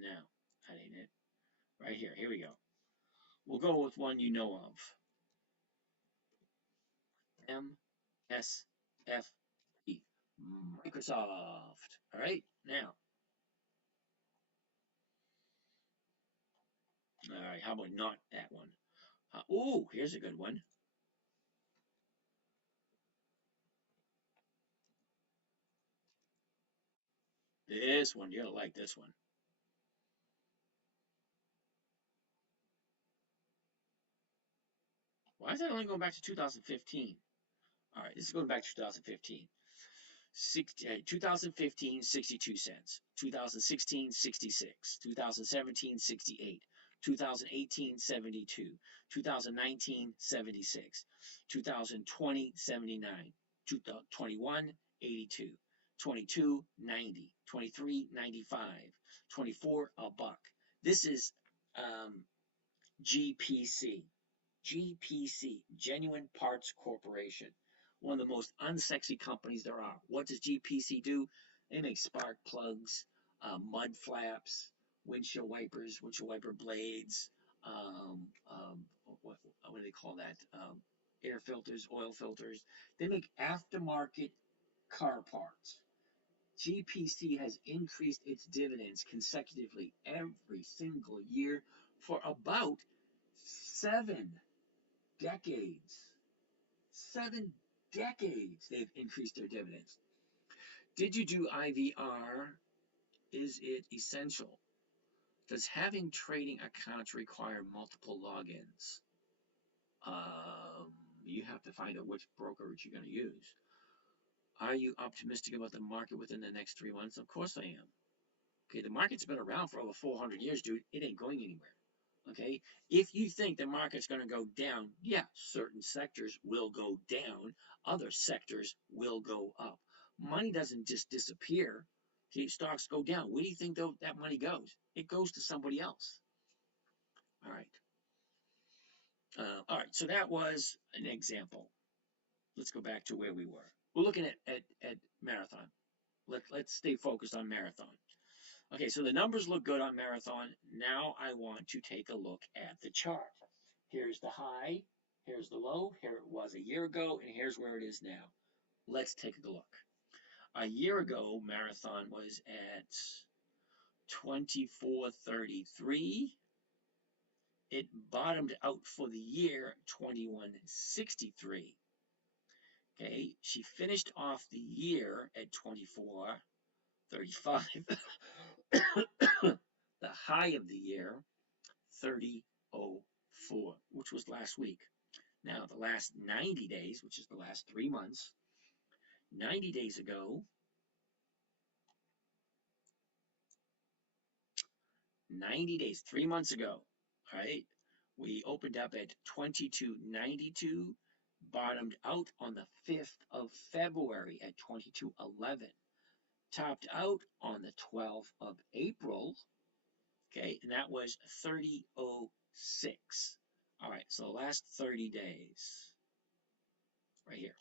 No, that ain't it. Right here. Here we go. We'll go with one you know of. MSFE. Microsoft. All right, now. All right, how about not that one? Ooh, here's a good one. This one, you're gonna like this one. Why is that only going back to 2015? All right, this is going back to 2015. 2015, 62 cents. 2016, 66. 2017, 68. 2018, 72. 2019, 76. 2020, 79. 2021, 82. 22, 90. 23, 95. 24, a buck. This is GPC. GPC, Genuine Parts Corporation. One of the most unsexy companies there are. What does GPC do? They make spark plugs, mud flaps, windshield wipers, windshield wiper blades, what do they call that? Air filters, oil filters. They make aftermarket car parts. GPC has increased its dividends consecutively every single year for about 7 decades. 7 decades they've increased their dividends. Did you do IVR? Is it essential? Does having trading accounts require multiple logins? You have to find out which brokerage you're going to use. Are you optimistic about the market within the next 3 months? Of course I am. Okay, the market's been around for over 400 years, dude. It ain't going anywhere. Okay, if you think the market's going to go down, yeah, certain sectors will go down, other sectors will go up. Money doesn't just disappear. Okay, stocks go down. Where do you think that money goes? It goes to somebody else. All right. All right, so that was an example. Let's go back to where we were. We're looking at Marathon. Let's stay focused on Marathon. Okay, so the numbers look good on Marathon. Now I want to take a look at the chart. Here's the high, here's the low, here it was a year ago, and here's where it is now. Let's take a look. A year ago, Marathon was at 24.33. It bottomed out for the year 21.63. Okay, she finished off the year at 24.35. The high of the year 30.04, which was last week. Now, the last 90 days, which is the last 3 months, 90 days ago, 90 days, 3 months ago, all right, we opened up at 22.92, bottomed out on the 5th of February at 22.11, topped out on the 12th of April, okay, and that was 30.06. All right, so the last 30 days, right here.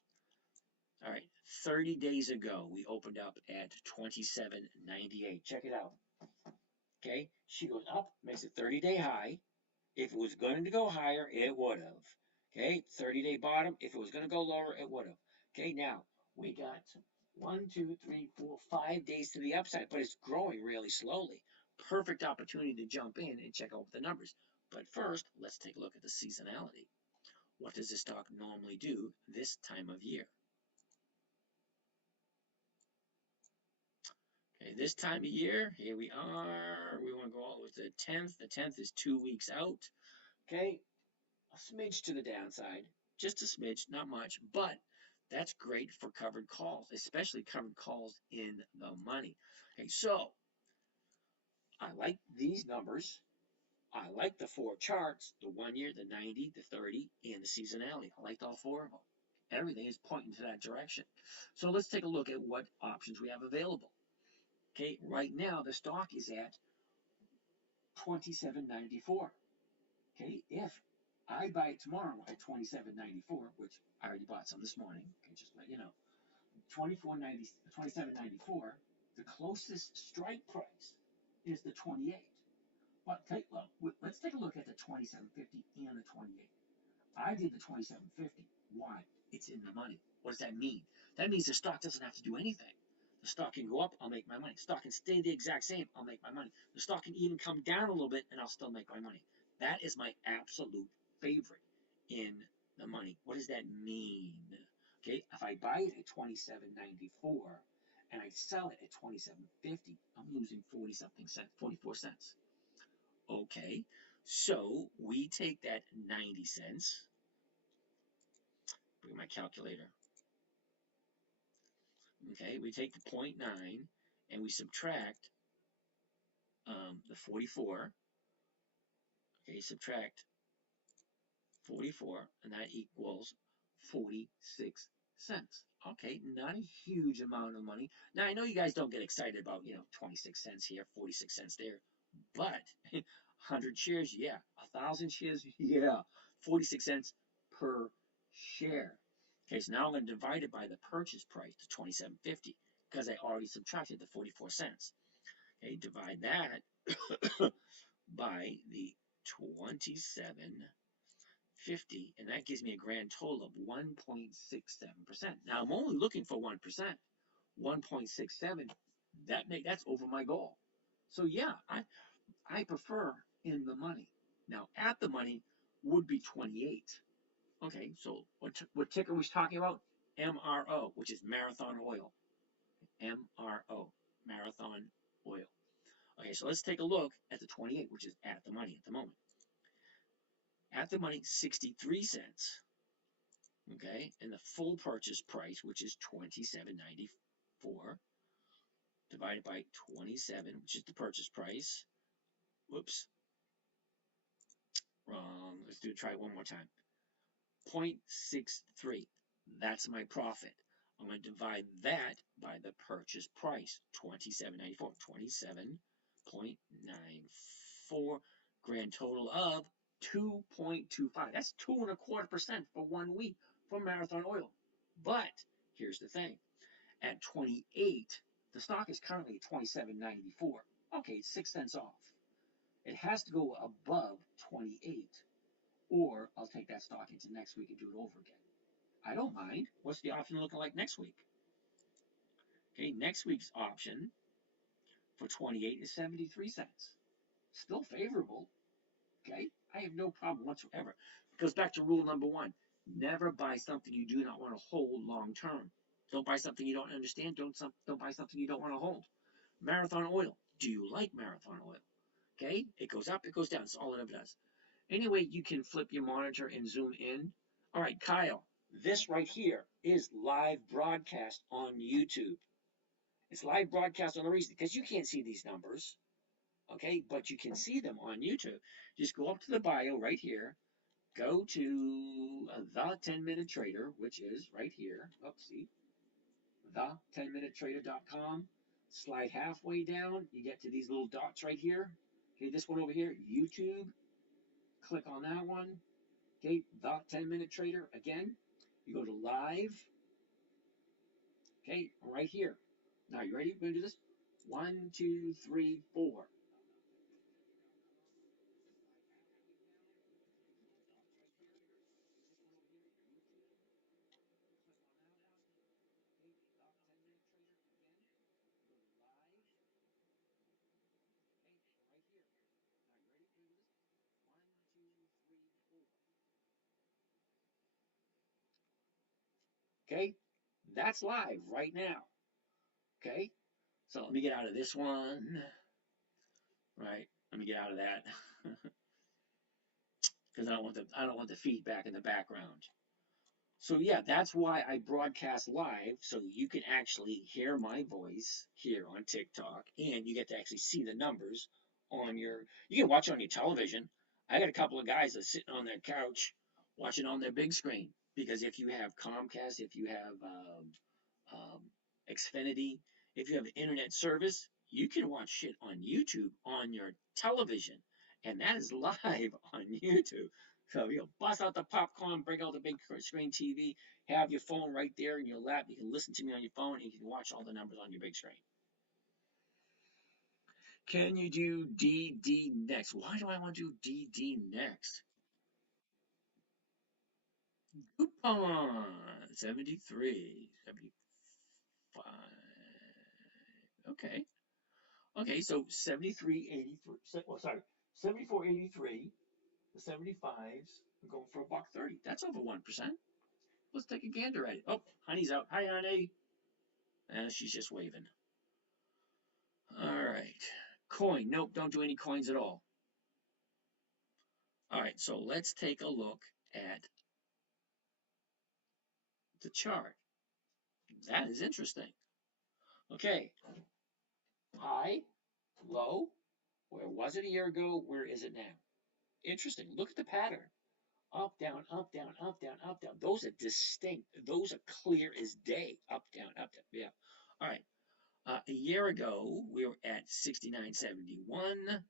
All right, 30 days ago, we opened up at 27.98. Check it out. Okay, she goes up, makes a 30-day high. If it was going to go higher, it would have. Okay, 30-day bottom. If it was going to go lower, it would have. Okay, now we got 1, 2, 3, 4, 5 days to the upside, but it's growing really slowly. Perfect opportunity to jump in and check out the numbers. But first, let's take a look at the seasonality. What does this stock normally do this time of year? Okay, this time of year, here we are. We want to go all the way to the 10th. The 10th is 2 weeks out. Okay, a smidge to the downside, just a smidge, not much, but that's great for covered calls, especially covered calls in the money. Okay, so I like these numbers. I like the 4 charts, the 1 year, the 90, the 30, and the seasonality. I liked all 4 of them. Everything is pointing to that direction. So let's take a look at what options we have available. Okay, right now the stock is at 27.94. Okay, if I buy it tomorrow at 27.94, which I already bought some this morning, okay, just to let you know, 27.94, the closest strike price is the 28. But let's take a look at the 27.50 and the 28. I did the 27.50. Why? It's in the money. What does that mean? That means the stock doesn't have to do anything. The stock can go up, I'll make my money. The stock can stay the exact same, I'll make my money. The stock can even come down a little bit and I'll still make my money. That is my absolute favorite in the money. What does that mean? Okay, if I buy it at 27.94 and I sell it at 27.50, I'm losing 44 cents. Okay, so we take that 90 cents, bring my calculator. Okay, we take the 0.9 and we subtract the 44. Okay, subtract 44, and that equals 46 cents. Okay, not a huge amount of money. Now, I know you guys don't get excited about, 26 cents here, 46 cents there, but 100 shares, yeah. 1,000 shares, yeah. 46 cents per share. Okay, so now I'm going to divide it by the purchase price, the 27.50, because I already subtracted the 44 cents. Okay, divide that by the 27.50, and that gives me a grand total of 1.67%. Now I'm only looking for 1%. 1.67, that's over my goal. So yeah, I prefer in the money. Now at the money would be 28. Okay, so what ticker was talking about? MRO, which is Marathon Oil. MRO, Marathon Oil. Okay, so let's take a look at the 28, which is at the money at the moment. At the money, 63 cents. Okay, and the full purchase price, which is $27.94, divided by 27, which is the purchase price. Whoops. Let's try it one more time. 0.63. That's my profit. I'm going to divide that by the purchase price, $27.94. 27.94. Grand total of 2.25. That's 2.25% for 1 week for Marathon Oil. But here's the thing. At 28, the stock is currently $27.94. Okay, it's 6 cents off. It has to go above 28, or I'll take that stock into next week and do it over again. I don't mind. What's the option looking like next week? Okay, next week's option for 28 is 73 cents. Still favorable. Okay, I have no problem whatsoever. It goes back to rule number 1. Never buy something you do not want to hold long term. Don't buy something you don't understand. Don't buy something you don't want to hold. Marathon Oil. Do you like Marathon Oil? Okay, it goes up, it goes down. That's all it ever does. Anyway, you can flip your monitor and zoom in. All right, Kyle, this right here is live broadcast on YouTube. It's live broadcast on the reason because you can't see these numbers, okay, but you can see them on YouTube. Just go up to the bio right here, go to the 10-minute trader, which is right here. Oops, see, the10minutetrader.com. Slide halfway down, you get to these little dots right here. Okay, this one over here, YouTube. Click on that one. Okay, the 10-minute trader again. You go to live. Okay, right here. Now you ready? We're gonna do this. 1, 2, 3, 4. Okay, that's live right now. Okay, so let me get out of this one. Right, let me get out of that because I don't want the feedback in the background. So yeah, that's why I broadcast live, so you can actually hear my voice here on TikTok, and you get to actually see the numbers on your. You can watch on your television. I got a couple of guys that are sitting on their couch watching on their big screen because if you have Comcast, if you have Xfinity, if you have internet service, you can watch shit on YouTube on your television, and that is live on YouTube. So you bust out the popcorn, break out the big screen TV, have your phone right there in your lap. You can listen to me on your phone, and you can watch all the numbers on your big screen. Can you do DD next? Why do I want to do DD next? Coupon 73, 75. Okay. Okay, so 73.83. Well, sorry, 74.83. The 75s are going for $1.30. That's over 1%. Let's take a gander at it. Oh, honey's out. Hi, honey. She's just waving. All right. Coin. Nope, don't do any coins at all. All right, so let's take a look at the chart. That is interesting. Okay. High, low. Where was it a year ago? Where is it now? Interesting. Look at the pattern. Up, down, up, down, up, down, up, down. Those are distinct. Those are clear as day. Up, down, up, down. Yeah. All right. A year ago, we were at 69.71.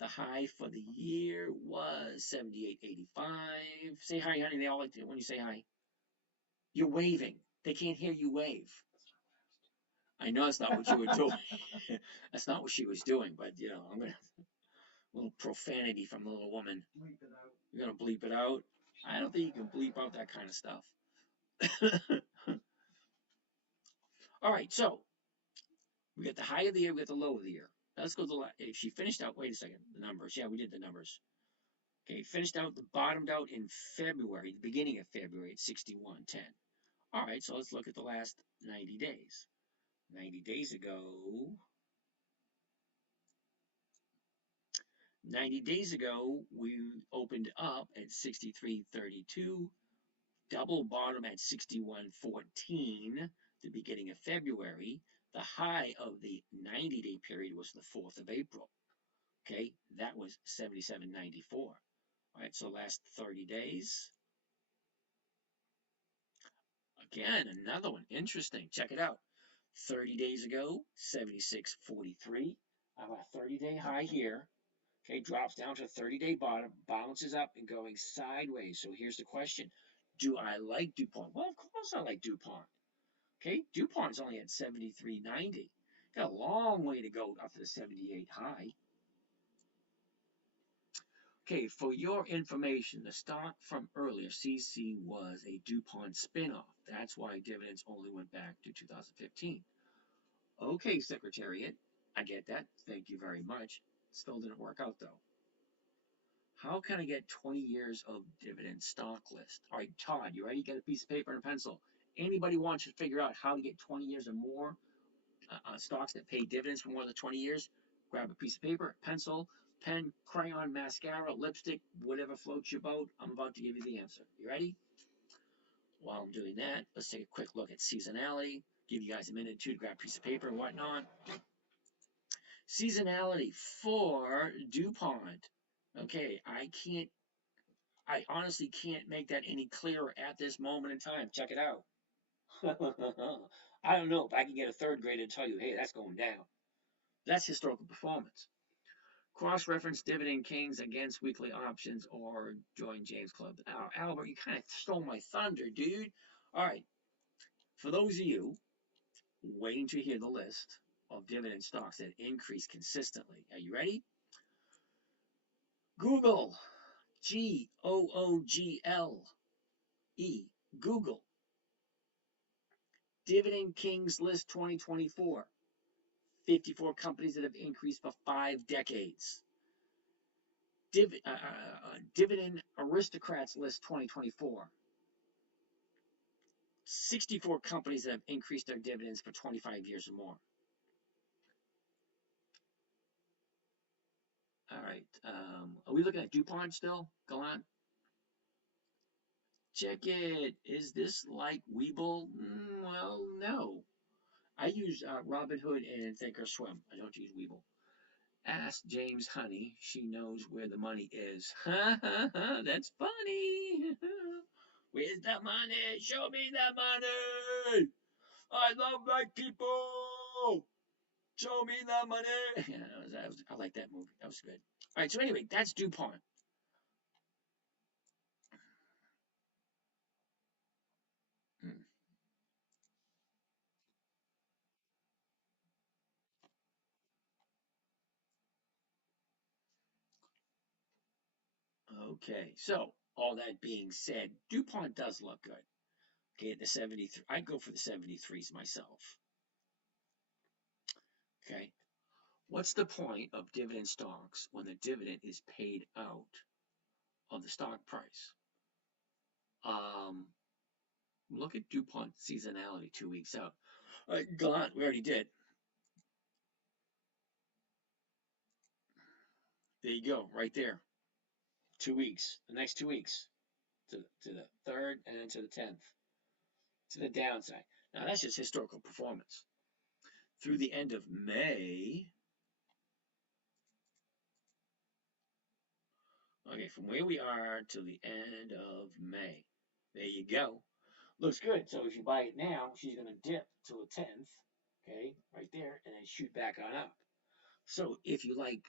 The high for the year was 78.85. Say hi, honey. They all like it when you say hi. You're waving. They can't hear you wave. I know that's not what you were doing. That's not what she was doing, but you know, I'm gonna a little profanity from the little woman. Bleep it out. You're gonna bleep it out. I don't think you can bleep out that kind of stuff. All right, so we got the high of the year, we got the low of the year. Let's go to the if she finished out. Wait a second, the numbers. Yeah, we did the numbers. Okay, finished out, bottomed out in February, the beginning of February at 61.10. All right, so let's look at the last 90 days. 90 days ago, 90 days ago, we opened up at 63.32, double bottom at 61.14, the beginning of February. The high of the 90-day period was the 4th of April. Okay, that was 77.94. All right, so last 30 days. Again, another one. Interesting. Check it out. 30 days ago, 76.43. I'm at a 30-day high here. Okay, drops down to a 30-day bottom, bounces up and going sideways. So here's the question. Do I like DuPont? Well, of course I like DuPont. Okay, DuPont's only at 73.90. Got a long way to go up to the 78 high. Okay, for your information, the stock from earlier, CC, was a DuPont spinoff. That's why dividends only went back to 2015. Okay, Secretariat, I get that. Thank you very much. Still didn't work out though. How can I get 20 years of dividend stock list? All right, Todd, you ready? Get a piece of paper and a pencil. Anybody wants to figure out how to get 20 years or more stocks that pay dividends for more than 20 years? Grab a piece of paper, pencil, pen, crayon, mascara, lipstick, whatever floats your boat. I'm about to give you the answer. You ready? While I'm doing that, let's take a quick look at seasonality. Give you guys a minute or two to grab a piece of paper and whatnot. Seasonality for DuPont. Okay, I honestly can't make that any clearer at this moment in time. Check it out. I don't know if I can get a third grader to tell you, hey, that's going down. That's historical performance. Cross-reference Dividend Kings against weekly options or join James Club. Albert, you kind of stole my thunder, dude. All right. For those of you waiting to hear the list of dividend stocks that increase consistently, are you ready? Google. Google. Google. Dividend Kings List 2024. 54 companies that have increased for 5 decades. Dividend Aristocrats List 2024. 64 companies that have increased their dividends for 25 years or more. All right. Are we looking at DuPont still? Go on. Check it. Is this like Webull? Well, no. I use Robinhood and Thinkorswim. I don't use Webull. Ask James Honey. She knows where the money is. Ha ha ha. That's funny. Where's the money? Show me the money. I love black people. Show me the money. Yeah, I like that movie. That was good. All right. So anyway, that's DuPont. Okay. So all that being said, DuPont does look good. Okay, the 73. I'd go for the 73s myself. Okay. What's the point of dividend stocks when the dividend is paid out of the stock price? Look at DuPont seasonality 2 weeks out. All right, Gallant, we already did. There you go, right there. 2 weeks, the next 2 weeks, to the 3rd and then to the 10th, to the downside. Now that's just historical performance. Through the end of May, okay, from where we are to the end of May, there you go. Looks good. So if you buy it now, she's going to dip to the 10th, okay, right there, and then shoot back on up. So if you like,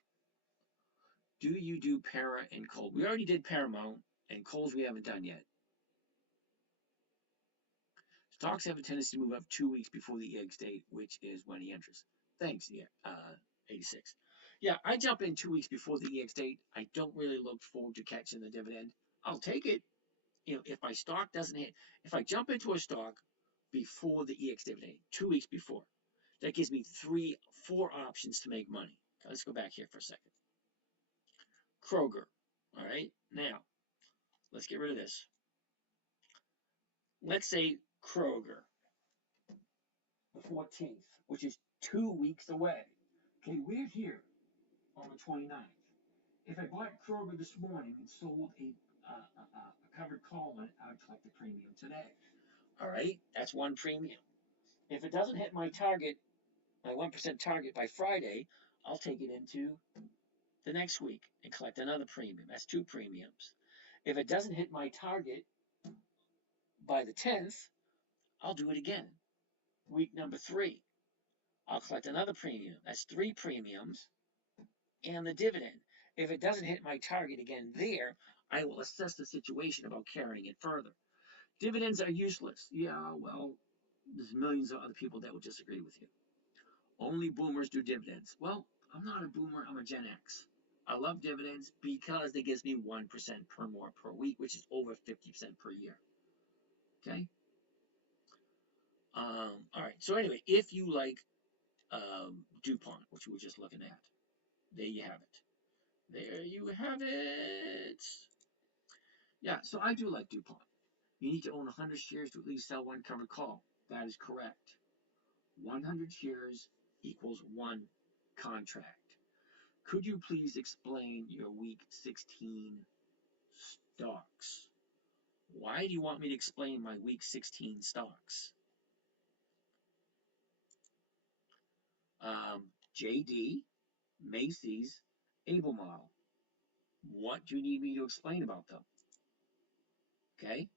do you do Para and Kohl's? We already did Paramount, and Kohl's we haven't done yet. Stocks have a tendency to move up 2 weeks before the EX date, which is when he enters. Thanks, 86. Yeah, I jump in 2 weeks before the EX date. I don't really look forward to catching the dividend. I'll take it. If my stock doesn't hit, if I jump into a stock before the EX dividend, 2 weeks before, that gives me 4 options to make money. Okay, let's go back here for a second. Kroger. All right, now let's get rid of this. Let's say Kroger, the 14th, which is 2 weeks away. Okay, we're here on the 29th. If I bought Kroger this morning and sold a covered call on it, I would collect the premium today. All right, that's one premium. If it doesn't hit my target, my 1% target by Friday, I'll take it into the next week and collect another premium. That's 2 premiums. If it doesn't hit my target by the 10th, I'll do it again. Week number 3, I'll collect another premium. That's 3 premiums and the dividend. If it doesn't hit my target again there, I will assess the situation about carrying it further. Dividends are useless. Yeah, well, there's millions of other people that will disagree with you. Only boomers do dividends. Well, I'm not a boomer, I'm a Gen X. I love dividends because they gives me 1% per more per week, which is over 50% per year. Okay? All right. So anyway, if you like DuPont, which we were just looking at, there you have it. There you have it. Yeah, so I do like DuPont. You need to own 100 shares to at least sell 1 covered call. That is correct. 100 shares equals 1 contract. Could you please explain your week 16 stocks? Why do you want me to explain my week 16 stocks? JD, Macy's, Albemarle. What do you need me to explain about them? Okay.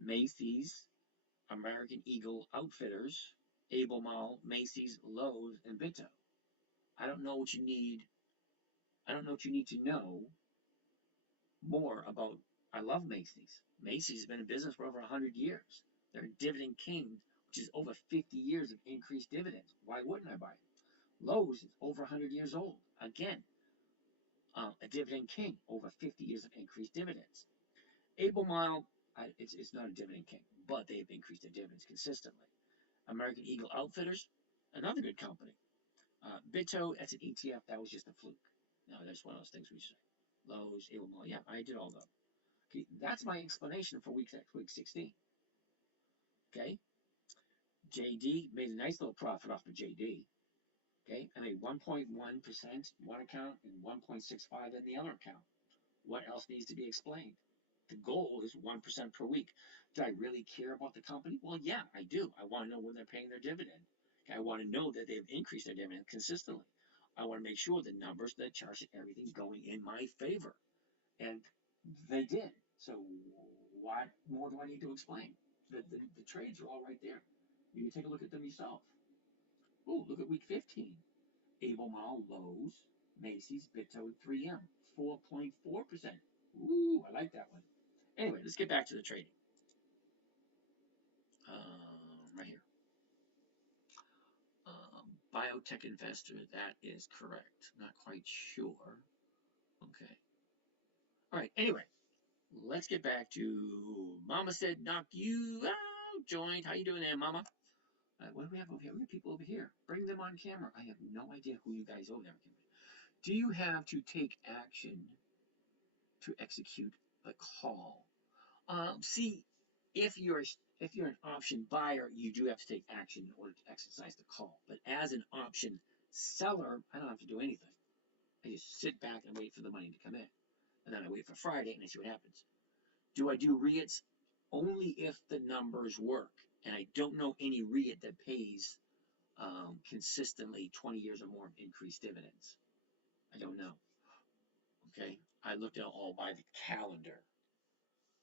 Macy's, American Eagle Outfitters, Albemarle, Macy's, Lowe's, and Bitto. I don't know what you need. I don't know what you need to know more about. I love Macy's. Macy's has been in business for over 100 years. They're a dividend king, which is over 50 years of increased dividends. Why wouldn't I buy it? Lowe's is over 100 years old. Again, a dividend king, over 50 years of increased dividends. Albemarle, it's not a dividend king, but they've increased their dividends consistently. American Eagle Outfitters, another good company. Bitto, that's an ETF. That was just a fluke. No, that's one of those things we say. Lowe's, Albemarle, yeah, I did all that. Okay, that's my explanation for week 16. Okay, JD made a nice little profit off of JD. Okay, I made 1.1% in one account and 1.65% in the other account. What else needs to be explained? The goal is 1% per week. Do I really care about the company? Well, yeah, I do. I want to know when they're paying their dividend. Okay, I want to know that they've increased their dividend consistently. I want to make sure the numbers, the charts, everything going in my favor. And they did. So what more do I need to explain? The trades are all right there. You can take a look at them yourself. Oh, look at week 15. Albemarle, Lowe's, Macy's, Bitto, and 3M. 4.4%. Ooh, I like that one. Anyway, let's get back to the trading. Right here. Biotech investor, that is correct. Not quite sure. Okay. All right, anyway, let's get back to Mama said knock you out, joined. How you doing there, Mama? What do we have over here? We have people over here. Bring them on camera. I have no idea who you guys over there. Do you have to take action to execute a call? See, if you're an option buyer, you do have to take action in order to exercise the call. But as an option seller, I don't have to do anything. I just sit back and wait for the money to come in. And then I wait for Friday and I see what happens. Do I do REITs? Only if the numbers work. And I don't know any REIT that pays consistently 20 years or more of increased dividends. I don't know. Okay. I looked at all by the calendar.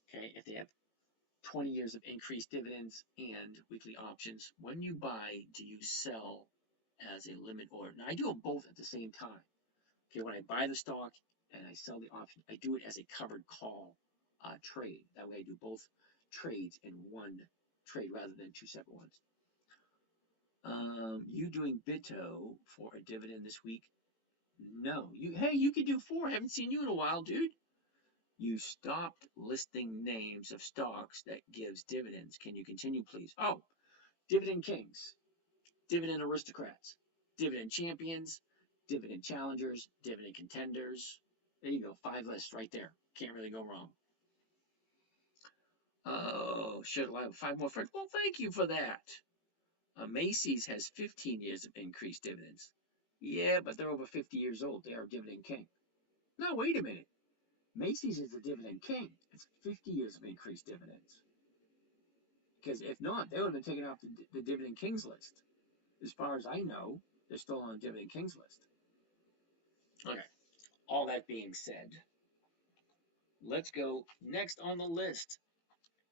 Okay. If they have 20 years of increased dividends and weekly options, when you buy, do you sell as a limit order? Now, I do them both at the same time. Okay, when I buy the stock and I sell the option, I do it as a covered call trade. That way I do both trades in one trade rather than 2 separate ones. You doing Bitto for a dividend this week? No. Hey, you could do 4. I haven't seen you in a while, dude. You stopped listing names of stocks that gives dividends. Can you continue, please? Oh, dividend kings, dividend aristocrats, dividend champions, dividend challengers, dividend contenders. There you go, 5 lists right there. Can't really go wrong. Oh, should I have 5 more friends? Well, thank you for that. Macy's has 15 years of increased dividends. Yeah, but they're over 50 years old. They are a dividend king. No, wait a minute. Macy's is a dividend king. It's 50 years of increased dividends. Because if not, they would have been taken off the dividend kings list. As far as I know, they're still on the dividend kings list. Okay. All that being said, let's go next on the list.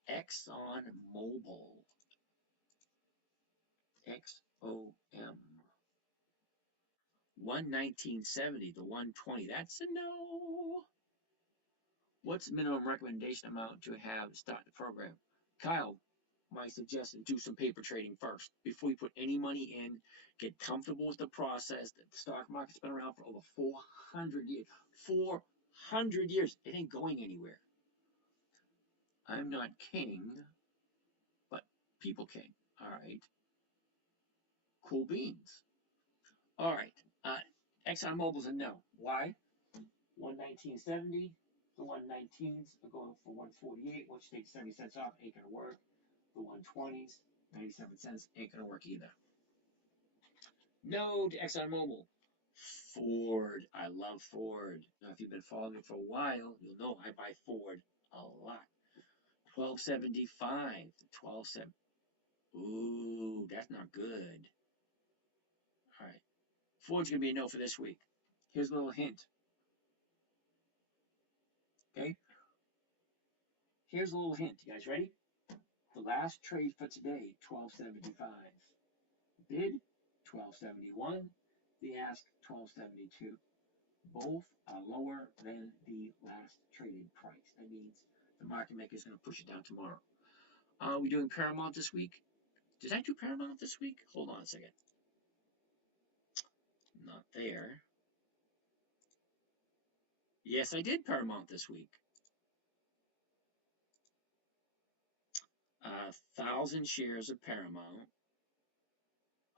Exxon Mobil. XOM. 119.70 to 120. That's a no. What's the minimum recommendation amount to have to start the program? Kyle, my suggestion, do some paper trading first. Before you put any money in, get comfortable with the process. The stock market's been around for over 400 years. 400 years. It ain't going anywhere. I'm not king, but people king. All right. Cool beans. All right. ExxonMobil's a no. Why? 119.70. The 119s are going for 148, which takes 70 cents off. Ain't gonna work. The 120s, 97 cents. Ain't gonna work either. No to ExxonMobil. Ford. I love Ford. Now, if you've been following me for a while, you'll know I buy Ford a lot. 12.75. 12.7. Ooh, that's not good. All right. Ford's gonna be a no for this week. Here's a little hint. Okay. Here's a little hint. You guys ready? The last trade for today, 12.75. Bid, 12.71. The ask, 12.72. Both are lower than the last traded price. That means the market maker is going to push it down tomorrow. Are we doing Paramount this week? Did I do Paramount this week? Hold on a second. Not there. Yes, I did Paramount this week. 1,000 shares of Paramount.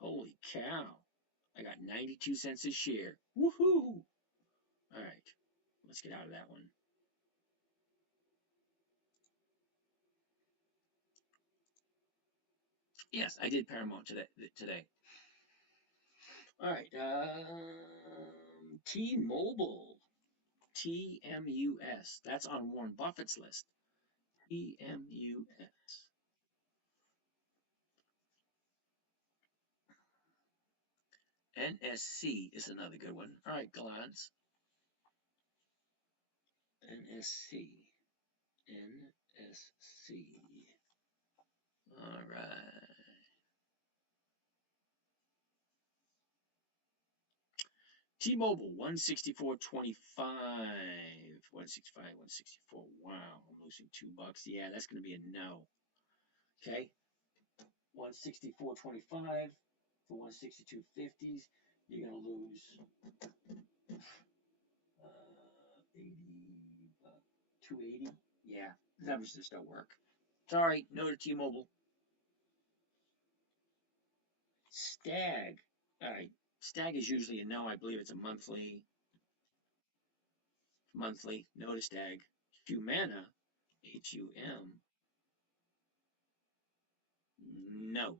Holy cow. I got 92 cents a share. Woohoo! All right. Let's get out of that one. Yes, I did Paramount today. All right. T-Mobile. TMUS. That's on Warren Buffett's list. TMUS. NSC is another good one. All right, Glance. NSC. NSC. All right. T-Mobile, 164.25. 165, 164. Wow, I'm losing $2. Yeah, that's going to be a no. Okay. 164.25 for 162.50s. You're going to lose 80, 280. Yeah, the numbers just don't work. Sorry, no to T-Mobile. Stag. All right, Stag is usually a no. I believe it's a monthly. No to Stag. Humana. HUM. No.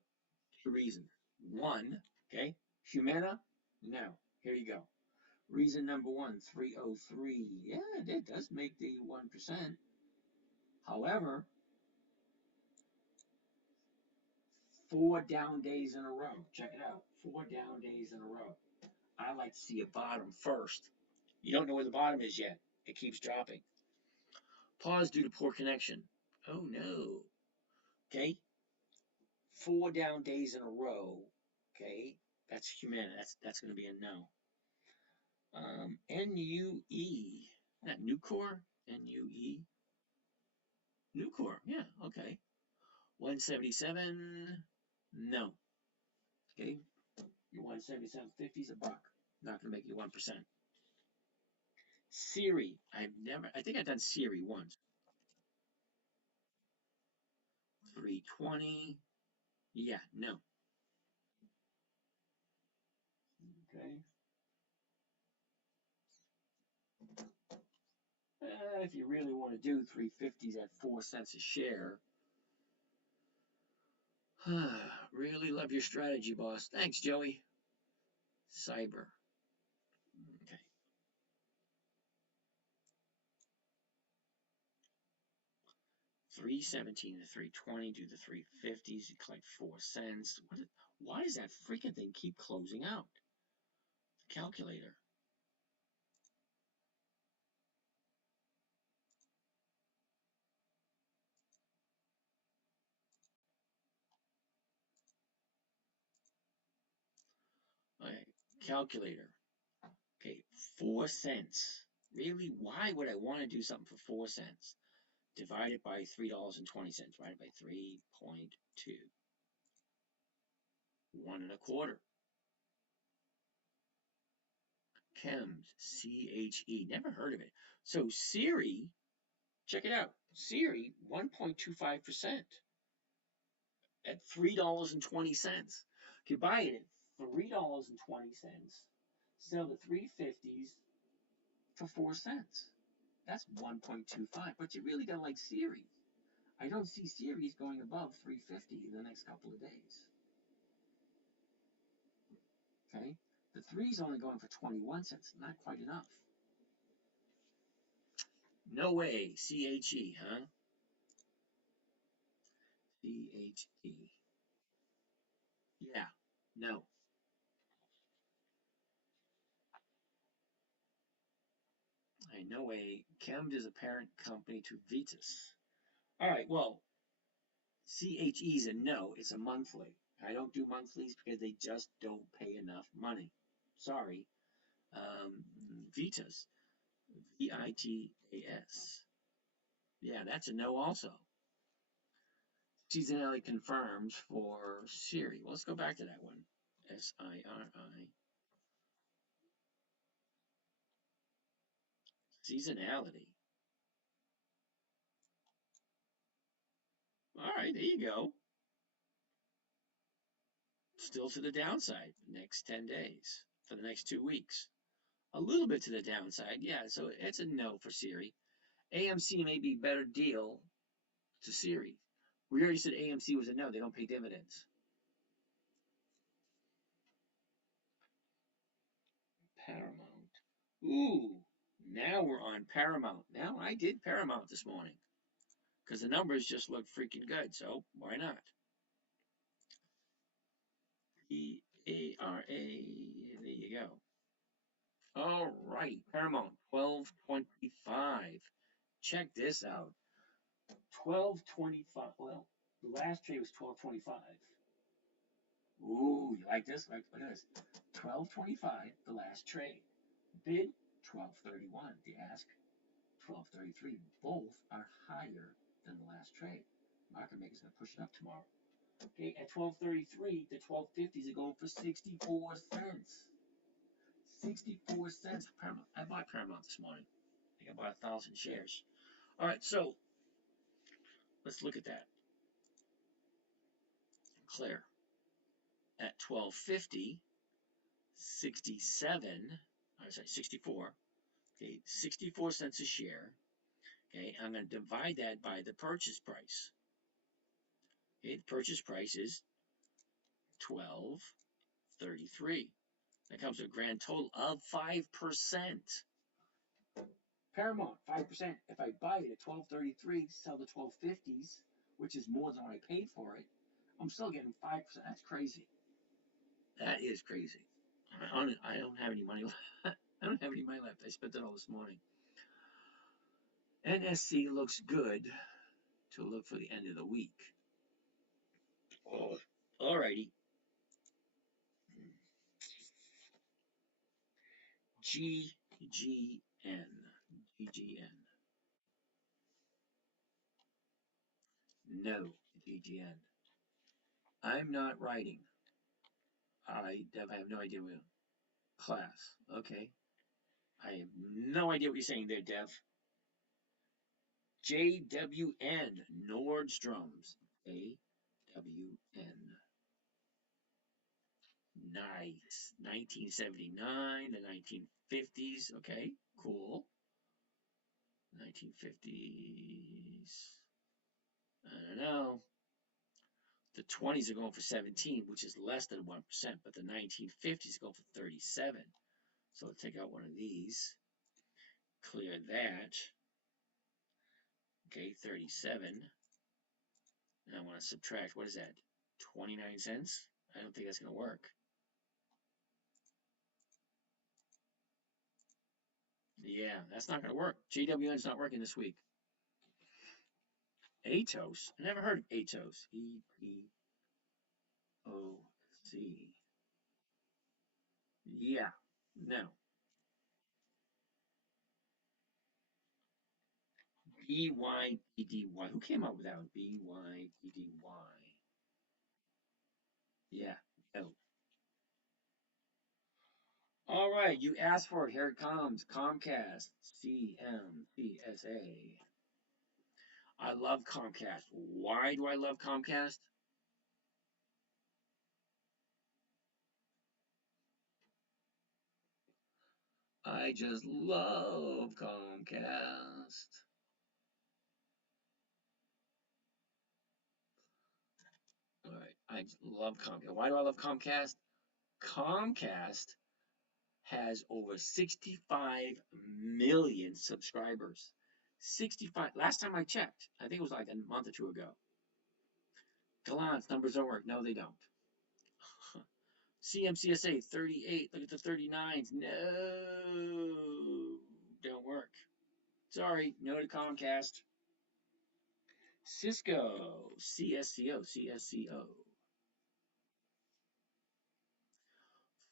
Two reasons. One, okay, Humana. No. Here you go. Reason number one, 303. Yeah, it does make the 1%. However, 4 down days in a row. Check it out. 4 down days in a row. I like to see a bottom first. You don't know where the bottom is yet. It keeps dropping. Pause due to poor connection. Oh no. Okay. 4 down days in a row. Okay. That's Humana. That's going to be a no. NUE. That Nucor? NUE? Nucor. Yeah. Okay. 177. No. Okay. Your 177.50 is a buck. Not going to make you 1%. Siri. I think I've done Siri once. 320. Yeah, no. Okay. If you really want to do 350s at 4 cents a share. Really love your strategy, boss. Thanks, Joey. Cyber. Okay. 317 to 320, do the 350s, you collect 4 cents. Why does that freaking thing keep closing out? Calculator. calculator. Okay, 4 cents. Really? Why would I want to do something for 4 cents? Divided by $3.20. Divided by 3.2. 1 1/4. Chems, C-H-E. Never heard of it. So Siri, check it out. Siri, 1.25% at $3.20. You could buy it at $3.20. Sell the 350s for 4 cents. That's 1.25. But you really gotta like Siri. I don't see Series going above 350 in the next couple of days. Okay? The 3's only going for 21 cents. Not quite enough. No way. C-H-E, huh? C-H-E. Yeah. No. No way. Chems is a parent company to Vitas. All right, well, CHE is a no. It's a monthly. I don't do monthlies because they just don't pay enough money. Sorry. Vitas. V-I-T-A-S. Yeah, that's a no also. Seasonality confirmed for Siri. Well, let's go back to that one. S-I-R-I. Seasonality. All right, there you go. Still to the downside next 10 days for the next 2 weeks. A little bit to the downside, yeah, so it's a no for Siri. AMC may be a better deal to Siri. We already said AMC was a no, they don't pay dividends. Paramount. Ooh, now we're on Paramount. Now I did Paramount this morning because the numbers just look freaking good, so why not? P-A-R-A, there you go. All right, Paramount, 12.25. Check this out. 12.25. Well, the last trade was 12.25. Ooh, you like this? Look at this. 12.25, the last trade. Bid 12.31. The ask 12.33. Both are higher than the last trade. Market maker's gonna push it up tomorrow. Okay, at 12.33, the 12.50s are going for 64 cents. 64 cents. Paramount. I bought Paramount this morning. I think I bought 1,000 shares. All right, so let's look at that. Clear. At 12.50, 64. Okay, 64 cents a share. Okay, I'm going to divide that by the purchase price. Okay, the purchase price is $12.33. That comes to a grand total of 5%. Paramount, 5%. If I buy it at $12.33, sell the 12.50s, which is more than what I paid for it, I'm still getting 5%. That's crazy. That is crazy. I don't have any money left. I don't have any money left. I spent it all this morning. NSC looks good to look for the end of the week. Oh, alrighty. GGN. GGN. No, GGN. I'm not writing. I have no idea what class. Okay. I have no idea what you're saying there, Dev. JWN. Nordstrom's. AWN. Nice. 1979, the 1950s. Okay, cool. 1950s. I don't know. The 20s are going for 17, which is less than 1%, but the 1950s go for 37. So let's take out one of these. Clear that. Okay, 37. And I want to subtract, what is that? 29 cents? I don't think that's going to work. Yeah, that's not going to work. JWN's not working this week. Atos. I never heard of Atos. E-P-O-C. Yeah, no. BYDDY. Who came up with that one? BYDDY. Yeah, no. All right, you asked for it. Here it comes. Comcast. CMCSA. I love Comcast. Why do I love Comcast? I just love Comcast. All right, I love Comcast. Why do I love Comcast? Comcast has over 65 million subscribers. 65. Last time I checked, I think it was like a month or two ago. Gallant numbers don't work. No, they don't. CMCSA 38. Look at the 39s. No, don't work. Sorry, no to Comcast. Cisco, CSCO.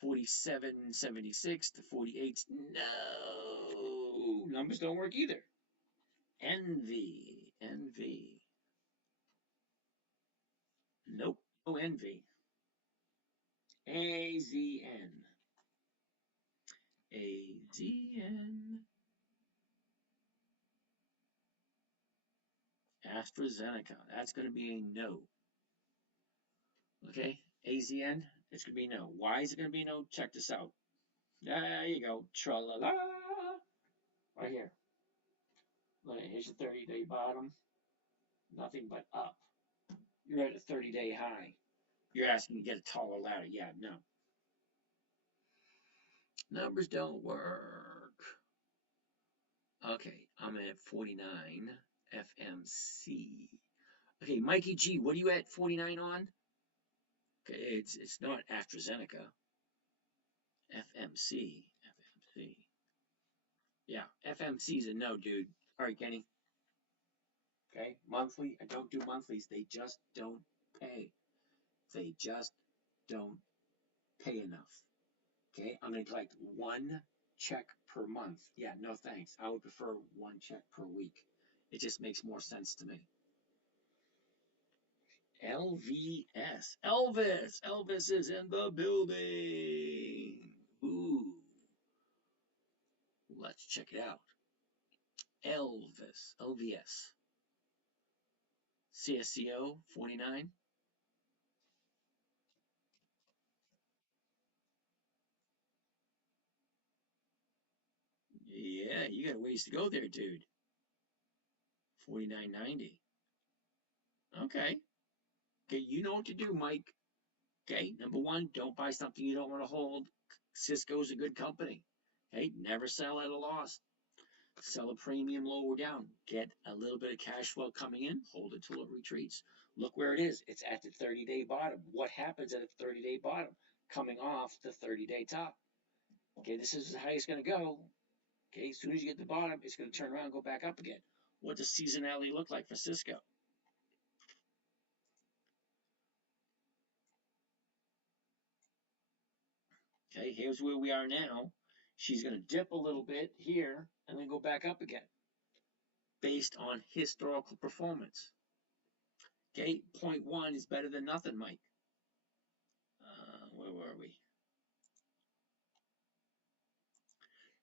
4776 to 48. No, numbers don't work either. Envy. Nope, no envy. AZN. AZN. AstraZeneca. That's going to be a no. Okay, AZN. It's going to be no. Why is it going to be no? Check this out. There you go. Tra-la-la. Right here. Look, here's your 30-day bottom. Nothing but up. You're at a 30-day high. You're asking to get a taller ladder. Yeah, no. Numbers don't work. Okay, I'm at 49. FMC. Okay, Mikey G, what are you at 49 on? Okay, it's not AstraZeneca. FMC. FMC. Yeah, FMC's a no, dude. All right, Kenny. Okay, monthly. I don't do monthlies. They just don't pay. They just don't pay enough. Okay, I'm gonna collect one check per month. Yeah, no thanks. I would prefer one check per week. It just makes more sense to me. LVS. Elvis is in the building. Ooh, let's check it out. LVS. CSCO 49. Yeah, you got a ways to go there, dude. 49.90. Okay. Okay, you know what to do, Mike. Okay, number one, don't buy something you don't want to hold. Cisco's a good company. Okay, never sell at a loss. Sell a premium lower down. Get a little bit of cash flow coming in. Hold it till it retreats. Look where it is. It's at the 30-day bottom. What happens at the 30-day bottom? Coming off the 30-day top. Okay, this is how it's going to go. Okay, as soon as you get to the bottom, it's going to turn around and go back up again. What does seasonality look like for Cisco? Okay, here's where we are now. She's going to dip a little bit here and then go back up again based on historical performance. Okay, 0.1 is better than nothing, Mike. Where were we?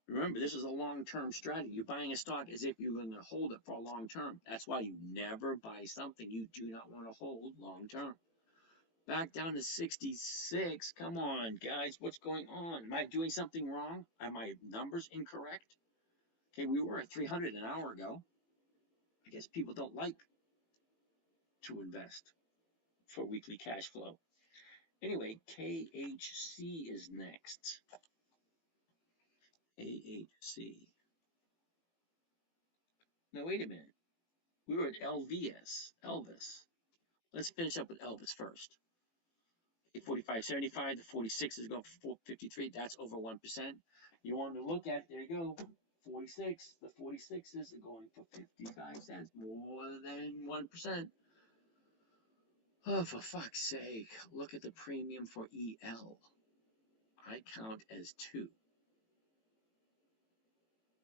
Remember, this is a long-term strategy. You're buying a stock as if you're going to hold it for a long term. That's why you never buy something you do not want to hold long term. Back down to 66. Come on, guys. What's going on? Am I doing something wrong? Are my numbers incorrect? Okay, we were at 300 an hour ago. I guess people don't like to invest for weekly cash flow. Anyway, KHC is next. AHC. Now, wait a minute. We were at Elvis. Let's finish up with Elvis first. 45.75 to 46 is going for 453. That's over 1%. You want to look at, there you go, 46. The 46s are going for 55 cents, more than 1%. Oh, for fuck's sake, look at the premium for EL. I count as 2.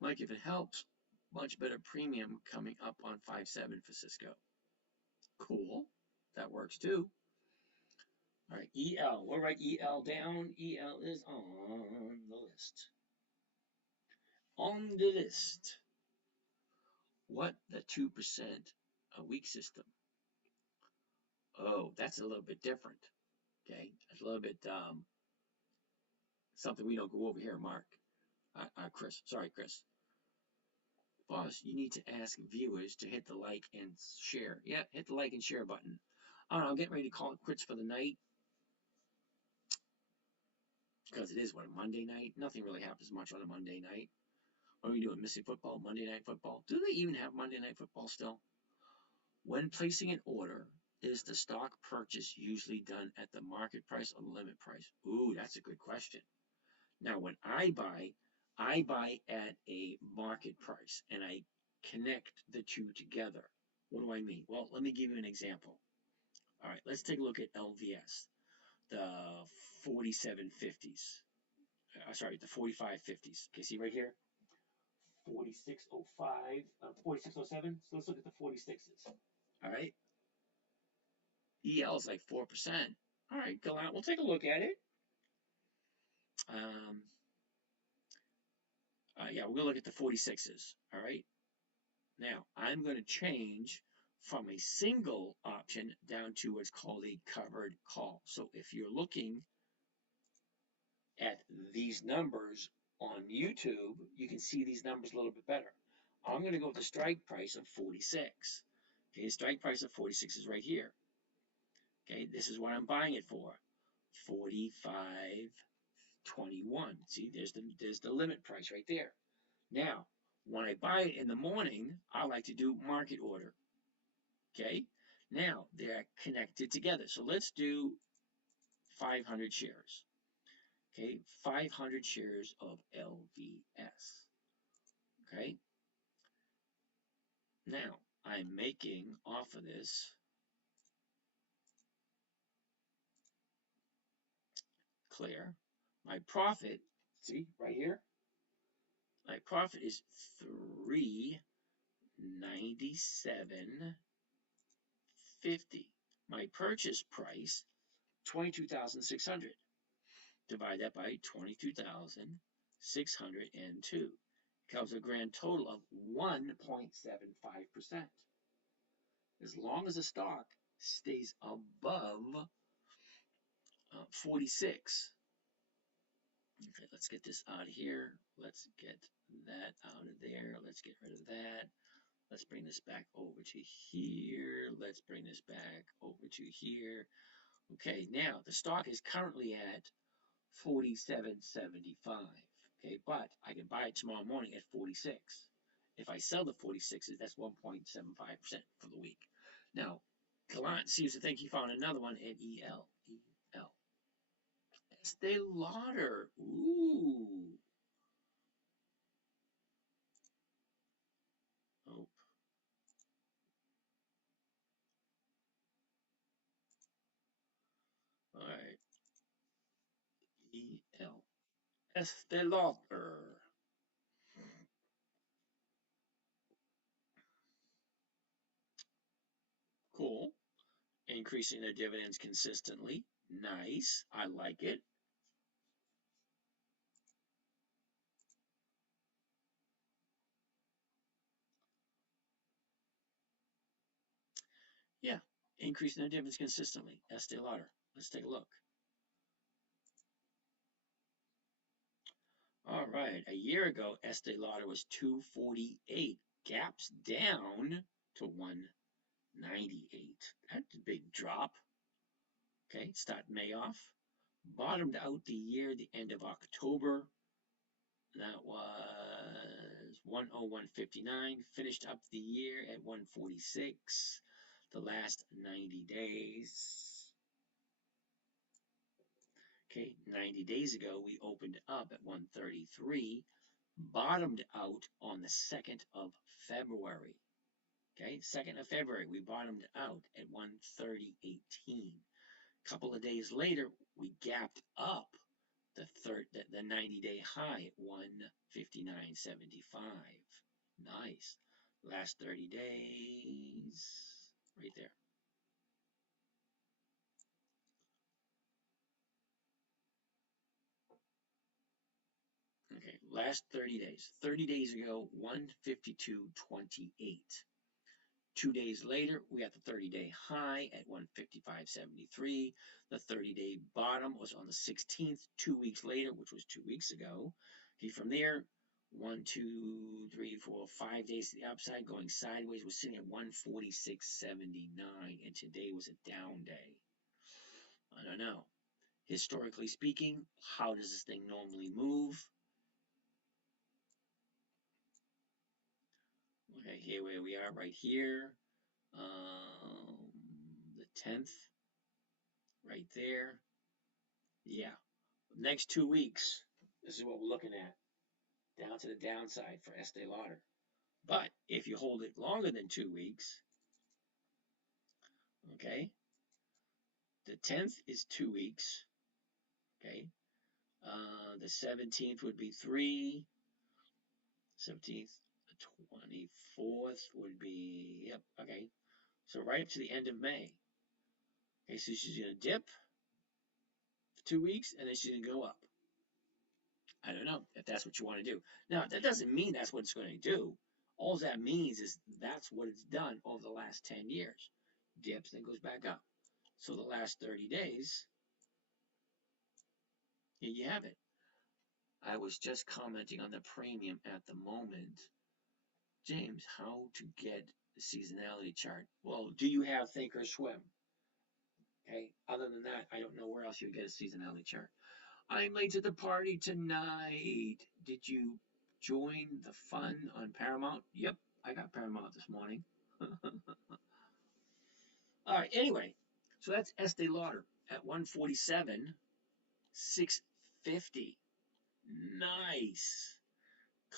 Mike, if it helps, much better premium coming up on 5.7 for Cisco. Cool. That works too. All right, EL. We'll write EL down. EL is on the list. On the list. What the 2% a week system? Oh, that's a little bit different. Okay, that's a little bit something we don't go over here, Mark. Chris. Sorry, Chris. Boss, you need to ask viewers to hit the like and share. Yeah, hit the like and share button. I don't know, I'm getting ready to call it quits for the night. Because it is, what, a Monday night? Nothing really happens much on a Monday night. What are we doing? Missing football? Monday Night Football? Do they even have Monday Night Football still? When placing an order, is the stock purchase usually done at the market price or the limit price? Ooh, that's a good question. Now, when I buy at a market price and I connect the two together. What do I mean? Well, let me give you an example. All right, let's take a look at LVS, the 4750s. Sorry, the 4550s. Okay, see right here? 4605, 4607. So let's look at the 46s. All right. EL is like 4%. All right, go out. We'll take a look at it. Yeah, we're going to look at the 46s. All right. Now, I'm going to change from a single option down to what's called a covered call. So if you're looking at these numbers on YouTube, you can see these numbers a little bit better. I'm going to go with the strike price of 46. Okay, the strike price of 46 is right here. Okay, this is what I'm buying it for. 45.21. See, there's the limit price right there. Now, when I buy it in the morning, I like to do market order. Okay, now they're connected together. So let's do 500 shares. Okay, 500 shares of LVS. Okay, now I'm making off of this clear. My profit, see right here, my profit is $397.50. My purchase price, 22,600. Divide that by 22,602. Comes a grand total of 1.75%. As long as the stock stays above 46. Okay, let's get this out of here. Let's get that out of there. Let's get rid of that. Let's bring this back over to here. Let's bring this back over to here. Okay, now the stock is currently at 47.75. Okay, but I can buy it tomorrow morning at 46. If I sell the 46s, that's 1.75% for the week. Now, Gallant seems to think he found another one at EL. EL. Estee Lauder. Ooh. Oh. All right. EL. Estee Lauder. Cool. Increasing their dividends consistently. Nice. I like it. Yeah. Increasing their dividends consistently. Estee Lauder. Let's take a look. All right. A year ago, Estee Lauder was 248. Gaps down to 198. That's a big drop. Okay. Start May off. Bottomed out the year the end of October. That was 101.59. Finished up the year at 146. The last 90 days. Okay, 90 days ago we opened up at 133. Bottomed out on the 2nd of February. Okay, 2nd of February we bottomed out at 130.18. A couple of days later we gapped up. the 90-day high at 159.75. Nice. Last 30 days, right there. Okay, last 30 days. 30 days ago, 152.28. 2 days later, we got the 30-day high at 155.73. The 30-day bottom was on the 16th, 2 weeks later, which was 2 weeks ago. Okay, from there, 1, 2, 3, 4, 5 days to the upside, going sideways, was sitting at 146.79, and today was a down day. I don't know. Historically speaking, how does this thing normally move? Okay, here where we are right here. The 10th, right there. Yeah, next 2 weeks, this is what we're looking at. Down to the downside for Estee Lauder. But if you hold it longer than 2 weeks, okay, the 10th is 2 weeks, okay. The 17th would be 3. 17th, the 24th would be, yep, okay. So right up to the end of May. Okay, so she's going to dip for 2 weeks, and then she's going to go up. I don't know if that's what you want to do. Now, that doesn't mean that's what it's going to do. All that means is that's what it's done over the last 10 years. Dips, then goes back up. So the last 30 days, here you have it. I was just commenting on the premium at the moment. James, how to get the seasonality chart? Well, do you have Thinkorswim? Okay. Other than that, I don't know where else you would get a seasonality chart. I'm late to the party tonight. Did you join the fun on Paramount? Yep, I got Paramount this morning. All right, anyway, so that's Estee Lauder at 147, 650. Nice.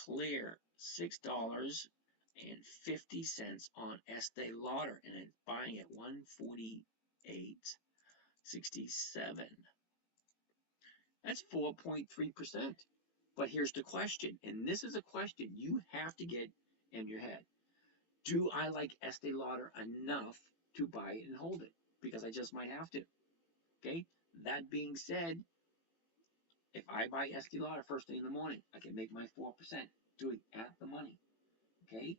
Clear, $6.50 on Estee Lauder, and it's buying at 148.67. That's 4.3%. But here's the question, and this is a question you have to get in your head. Do I like Estee Lauder enough to buy it and hold it? Because I just might have to. Okay? That being said, if I buy Estee Lauder first thing in the morning, I can make my 4%. Do it at the money. Okay?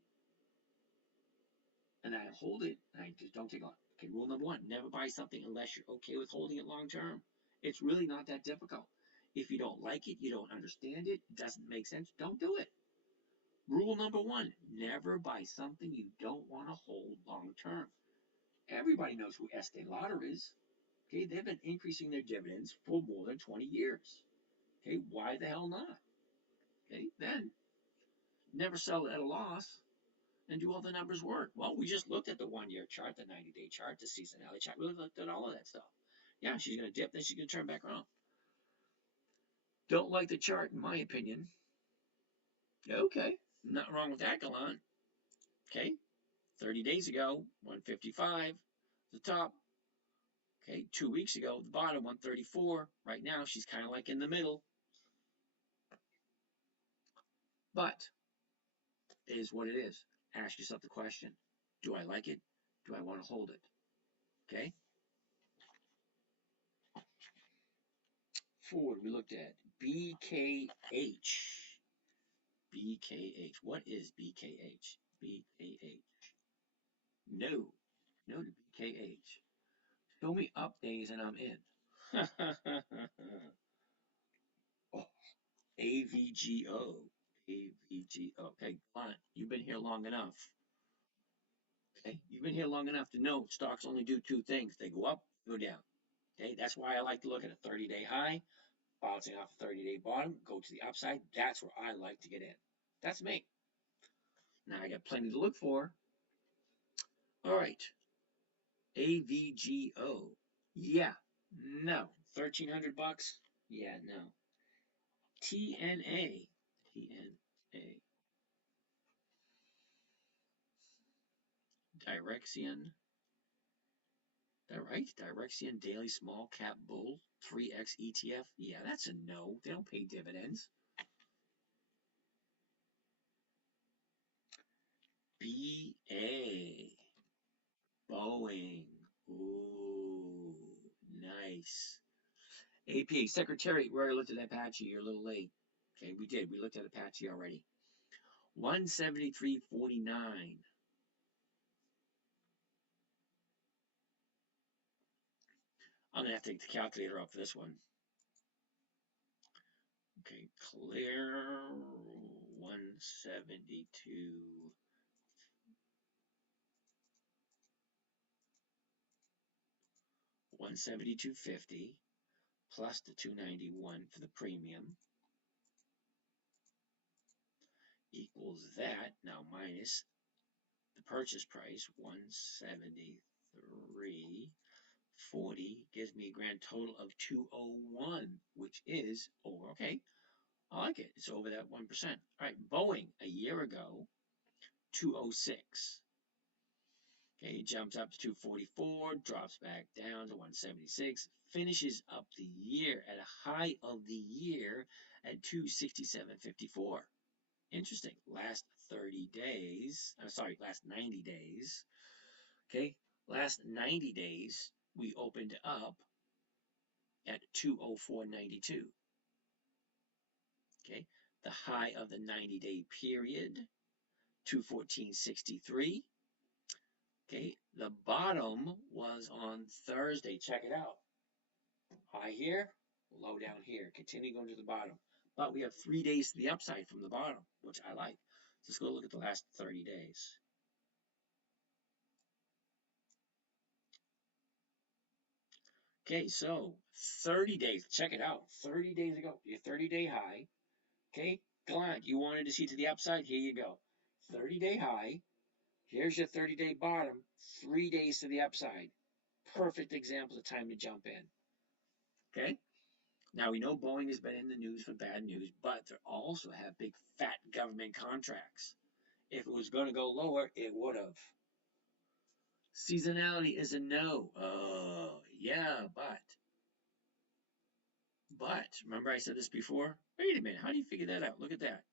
And I hold it, and I just don't take a lot. Okay, rule number 1, never buy something unless you're okay with holding it long term. It's really not that difficult. If you don't like it, you don't understand it, it doesn't make sense, don't do it. Rule number 1, never buy something you don't want to hold long term. Everybody knows who Estee Lauder is. Okay, they've been increasing their dividends for more than 20 years. Okay, why the hell not? Okay, then never sell it at a loss and do all the numbers work. Well, we just looked at the 1-year chart, the 90-day chart, the seasonality chart. We looked at all of that stuff. Yeah, she's going to dip, then she's going to turn back around. Don't like the chart, in my opinion. Okay, nothing wrong with that, Gallant. Okay, 30 days ago, 155, the top. Okay, 2 weeks ago, the bottom, 134. Right now, she's kind of like in the middle. But it is what it is. Ask yourself the question, do I like it? Do I want to hold it? Okay? Forward, we looked at BKH. BKH. What is BKH? BKH. No. No to BKH. Show me up days and I'm in. Oh, AVGO. AVGO. Okay, fine. You've been here long enough. Okay, you've been here long enough to know stocks only do 2 things. They go up, go down. Okay, that's why I like to look at a 30-day high, bouncing off a 30-day bottom, go to the upside. That's where I like to get in. That's me. Now I got plenty to look for. All right, AVGO. Yeah, no. 1,300 bucks. Yeah, no. TNA. TNA. Direxion. All right, Direxion Daily Small Cap Bull 3X ETF. Yeah, that's a no. They don't pay dividends. BA. Boeing. Ooh, nice. APA Secretary. We already looked at Apache. You're a little late. Okay, we did. We looked at Apache already. 173.49. I'm gonna have to take the calculator up for this one. Okay, clear 172. 172.50 plus the 291 for the premium equals that. Now minus the purchase price, 173.40, gives me a grand total of 201, which is over. Okay, I like it. It's over that 1%. All right, Boeing a year ago, 206. Okay, it jumps up to 244, drops back down to 176, finishes up the year at a high of the year at 267.54. Interesting. Last 30 days, last 90 days. Okay, last 90 days, we opened up at 204.92. Okay, the high of the 90-day period, 214.63. Okay, the bottom was on Thursday. Check it out. High here, low down here. Continue going to the bottom. But we have 3 days to the upside from the bottom, which I like. Let's go look at the last 30 days. Okay, so 30 days. Check it out. 30 days ago, your 30-day high. Okay, glad you wanted to see to the upside. Here you go. 30-day high. Here's your 30-day bottom. 3 days to the upside. Perfect example of time to jump in. Okay. Now we know Boeing has been in the news for bad news, but they also have big fat government contracts. If it was going to go lower, it would have. Seasonality is a no. Yeah, but remember I said this before? Wait a minute, how do you figure that out? Look at that.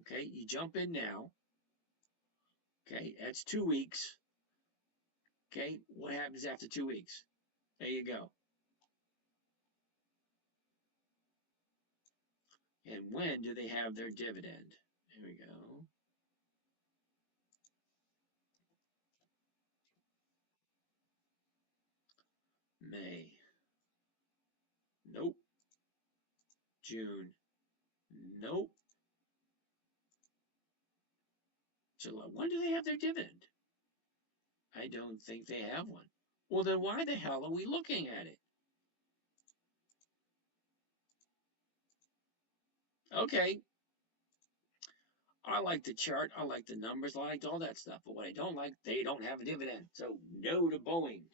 Okay, you jump in now. Okay, that's 2 weeks. Okay, what happens after 2 weeks? There you go. And when do they have their dividend? Here we go. May. Nope. June. Nope. July. When do they have their dividend? I don't think they have one. Well, then why the hell are we looking at it? Okay. I like the chart. I like the numbers. I liked all that stuff. But what I don't like, they don't have a dividend. So no to Boeing.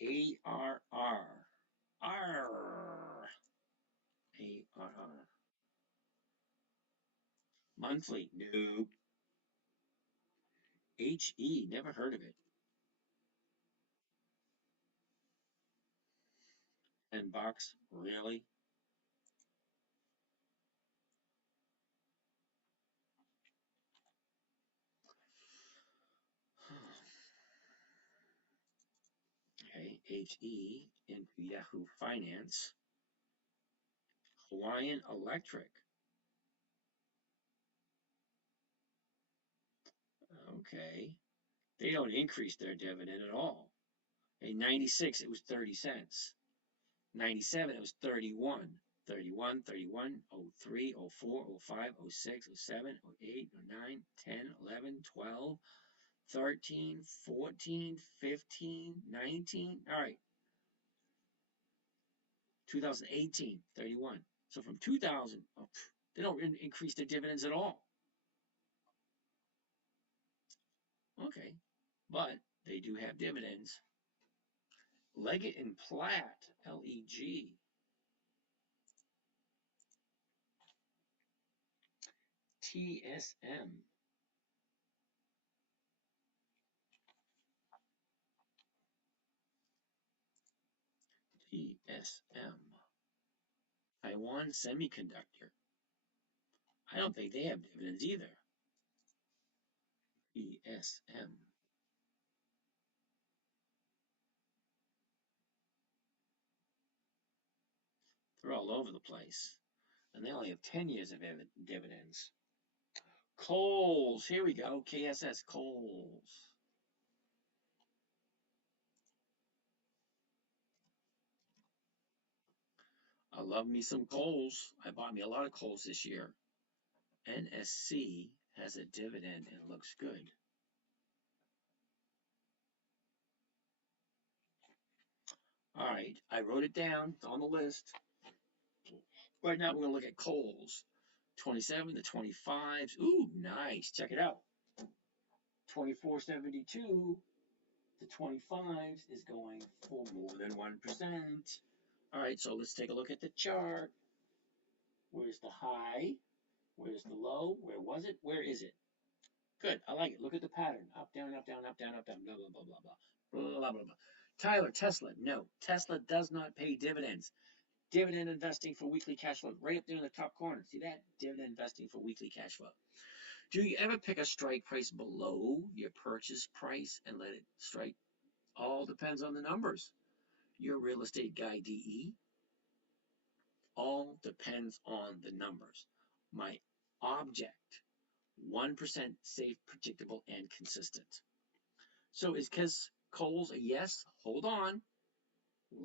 ARR. ARR. ARR. Monthly. Nope. HE. Never heard of it. 10 bucks. Really? Okay. HE in Yahoo Finance. Hawaiian Electric. Okay. They don't increase their dividend at all. In 96, it was 30 cents. 97, it was 31. 31, 31, 03, 04, 05, 06, 07, 08, 09, 10, 11, 12, 13, 14, 15, 19. All right. 2018, 31. So from 2000, they don't increase their dividends at all. Okay. But they do have dividends. Leggett and Platt, LEG. TSM. ESM. Taiwan Semiconductor. I don't think they have dividends either. ESM. They're all over the place. And they only have 10 years of dividends. Kohl's. Here we go. KSS Kohl's. I love me some Kohl's. I bought me a lot of Kohl's this year. NSC has a dividend and it looks good. All right, I wrote it down. It's on the list. Right now, we're going to look at Kohl's. 27 to 25s. Ooh, nice. Check it out. 24.72 to 25s is going for more than 1%. All right, so let's take a look at the chart. Where's the high? Where's the low? Where was it? Where is it? Good. I like it. Look at the pattern. Up, down, up, down, up, down, up, down, blah, blah, blah, blah, blah. Blah, blah, blah, blah. Tyler, Tesla. No, Tesla does not pay dividends. Dividend investing for weekly cash flow. Right up there in the top corner. See that? Dividend investing for weekly cash flow. Do you ever pick a strike price below your purchase price and let it strike? All depends on the numbers. Your real estate guy DE. All depends on the numbers. My object, 1% safe, predictable, and consistent. So is Kohl's a yes? Hold on.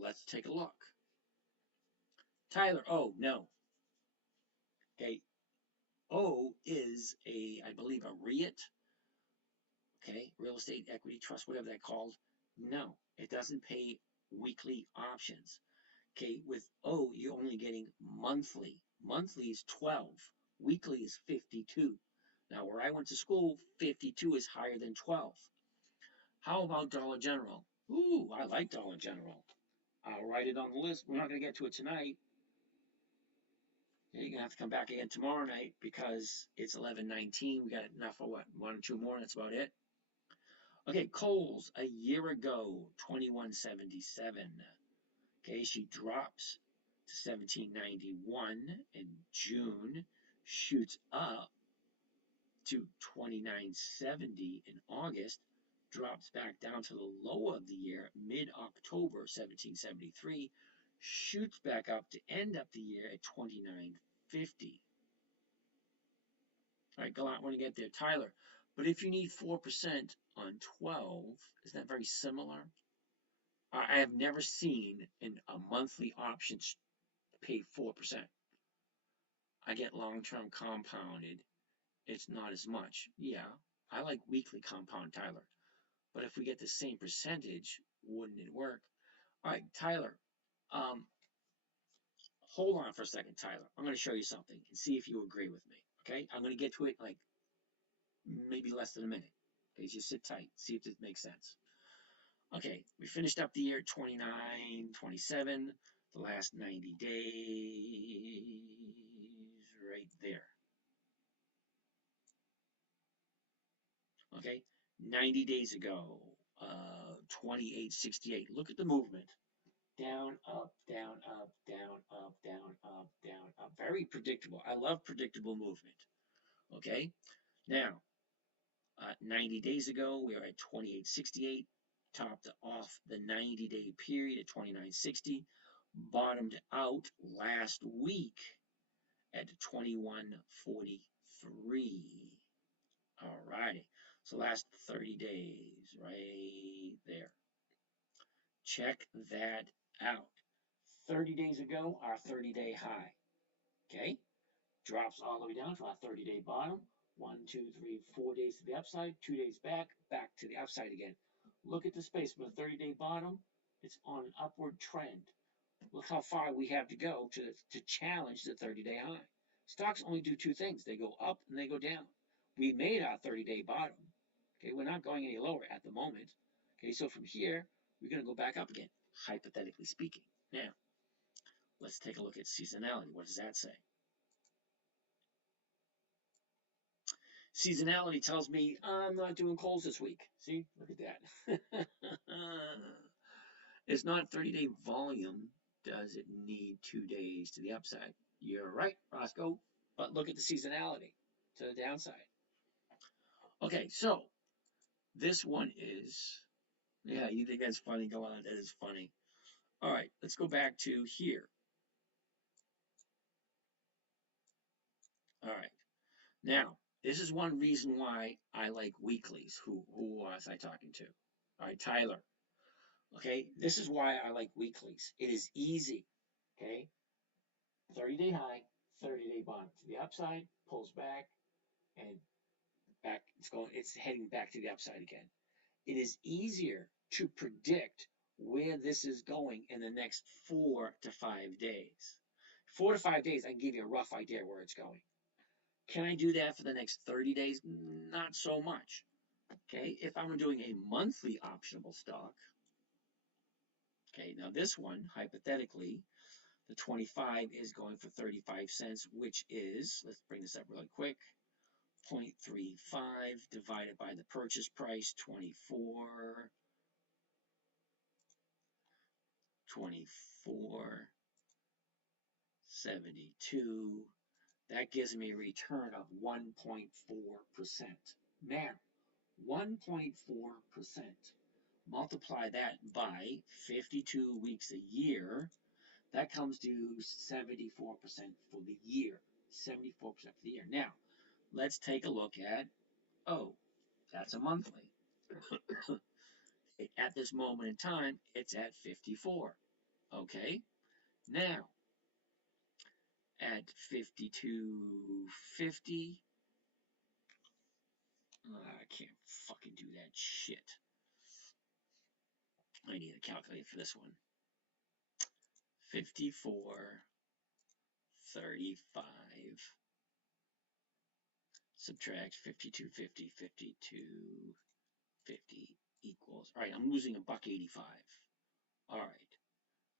Let's take a look. Tyler, oh, no. Okay, O is I believe a REIT. Okay, real estate equity trust, whatever that's called. No, it doesn't pay weekly options. Okay, with O, you're only getting monthly. Monthly is 12. Weekly is 52. Now, where I went to school, 52 is higher than 12. How about Dollar General? Ooh, I like Dollar General. I'll write it on the list. We're not going to get to it tonight. You're going to have to come back again tomorrow night because it's 11:19. We got enough for what? 1 or 2 more, that's about it. Okay, Kohl's a year ago, 21.77. Okay, she drops to 17.91 in June, shoots up to 29.70 in August, drops back down to the low of the year, mid-October, 17.73, shoots back up to end up the year at 29.50. All right, Galant, want to get there, Tyler. But if you need 4% on 12, isn't that very similar? I have never seen a monthly option pay 4%. I get long-term compounded. It's not as much. Yeah, I like weekly compound, Tyler. But if we get the same percentage, wouldn't it work? All right, Tyler. Hold on for a second, Tyler. I'm going to show you something and see if you agree with me. Okay, I'm going to get to it like maybe less than a minute. Okay, just sit tight. See if this makes sense. Okay, we finished up the year 29, 27, the last 90 days, right there. Okay, 90 days ago, 28.68. Look at the movement. Down, up, down, up, down, up, down, up, down, up. Very predictable. I love predictable movement. Okay, now, 90 days ago, we were at 28.68. Topped off the 90-day period at 29.60. Bottomed out last week at 21.43. All righty. So last 30 days, right there. Check that out. 30 days ago, our 30-day high. Okay? Drops all the way down to our 30-day bottom. 1, 2, 3, 4 days to the upside, 2 days back to the upside again. Look at the space from the 30-day bottom. It's on an upward trend. Look how far we have to go to challenge the 30-day high. Stocks only do 2 things. They go up and they go down. We made our 30-day bottom. Okay, we're not going any lower at the moment. Okay, so from here, we're going to go back up again, hypothetically speaking. Now, let's take a look at seasonality. What does that say? Seasonality tells me I'm not doing Kohl's this week. See, look at that. It's not 30-day volume. does it need 2 days to the upside? You're right, Roscoe, but look at the seasonality to the downside. Okay, so this one is, yeah, you think that's funny? Go on, that is funny. All right, let's go back to here. All right, now this is one reason why I like weeklies. Who was I talking to? All right, Tyler. Okay, this is why I like weeklies. It is easy. Okay, 30-day high, 30-day bottom to the upside, pulls back, and back. It's heading back to the upside again. It is easier to predict where this is going in the next 4 to 5 days. 4 to 5 days, I can give you a rough idea where it's going. Can I do that for the next 30 days? Not so much. Okay, if I'm doing a monthly optionable stock, okay, now this one, hypothetically, the 25 is going for 35 cents, which is, let's bring this up really quick, 0.35 divided by the purchase price, 24.72. That gives me a return of 1.4%. Now, 1.4%. Multiply that by 52 weeks a year. That comes to 74% for the year. 74% for the year. Now, let's take a look at, oh, that's a monthly. At this moment in time, it's at 54. Okay? Now, at 52.50, I can't fucking do that shit. I need a calculator for this one. 54.35 subtract 52.50, 52.50 equals. All right, I'm losing $1.85. All right,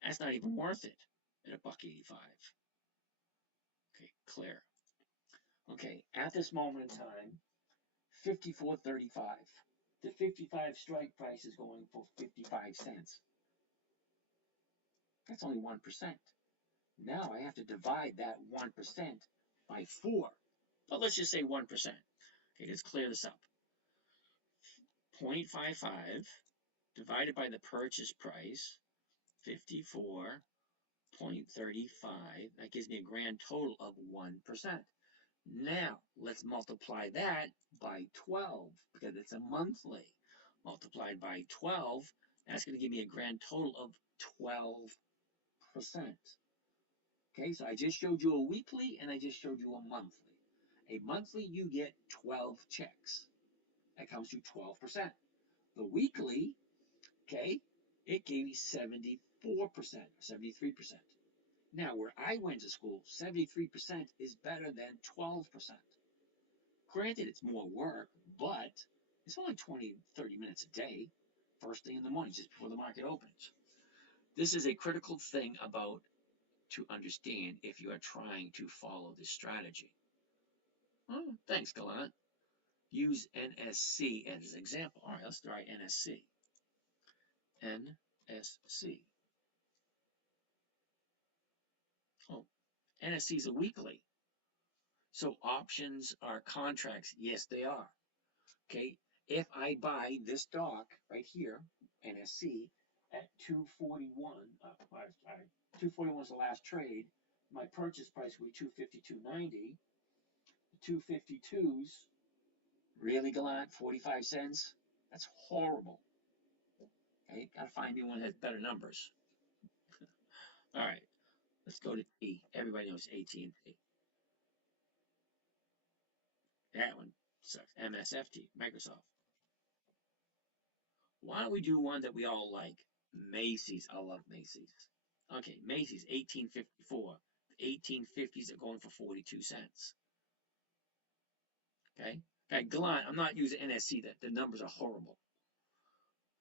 that's not even worth it at $1.85. Okay, clear. Okay, at this moment in time, 54.35. The 55 strike price is going for 55 cents. That's only 1%. Now I have to divide that 1% by 4. But let's just say 1%. Okay, let's clear this up. 0.55 divided by the purchase price, 54.35. That gives me a grand total of 1%. Now, let's multiply that by 12, because it's a monthly. Multiplied by 12, that's going to give me a grand total of 12%. Okay, so I just showed you a weekly, and I just showed you a monthly. A monthly, you get 12 checks. That comes to 12%. The weekly, okay, it gave me 74%, or 73%. Now, where I went to school, 73% is better than 12%. Granted, it's more work, but it's only 20, 30 minutes a day, first thing in the morning, just before the market opens. This is a critical thing about to understand if you are trying to follow this strategy. Oh, thanks, Gallant. Use NSC as an example. All right, let's try NSC. NSC. Oh, NSC is a weekly. So options are contracts. Yes, they are. Okay, if I buy this stock right here, NSC, at 241, 241 is the last trade. My purchase price will be 252.90. The 252s, really, Gallant, 45 cents? That's horrible. Okay, gotta find me one that has better numbers. All right, let's go to T. Everybody knows AT&T. That one sucks. MSFT, Microsoft. Why don't we do one that we all like? Macy's. I love Macy's. Okay, Macy's, 1854. The 1850s are going for 42 cents. Okay? In fact, Gallant, I'm not using NSC. That the numbers are horrible.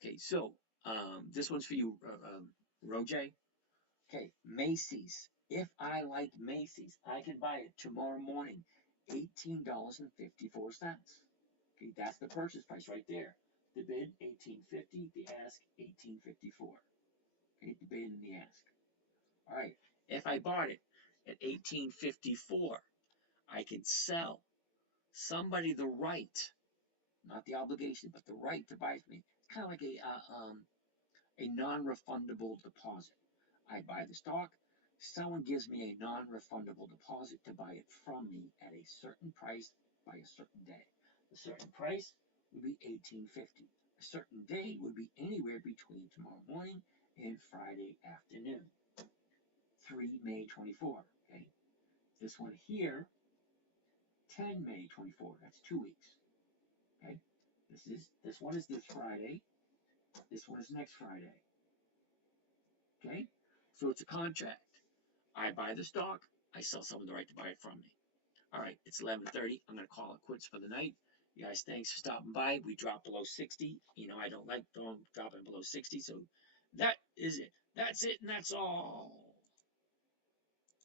Okay, so this one's for you, Roger. Okay, Macy's. If I like Macy's, I can buy it tomorrow morning, $18.54. Okay, that's the purchase price right there. The bid, $18.50. The ask, $18.54. Okay, the bid and the ask. All right. If I bought it at 18.54, I can sell somebody the right, not the obligation, but the right to buy it from me. It's kind of like a non-refundable deposit. I buy the stock, someone gives me a non-refundable deposit to buy it from me at a certain price by a certain day. The certain price would be $18.50. A certain day would be anywhere between tomorrow morning and Friday afternoon. 3 May 24, okay? This one here, 10 May 24, that's 2 weeks, okay? This one is this Friday, this one is next Friday, okay? So it's a contract. I buy the stock, I sell someone the right to buy it from me. All right, it's 11:30. I'm gonna call it quits for the night. You guys, thanks for stopping by. We dropped below 60. You know, I don't like dropping below 60, so that is it. That's it, and that's all.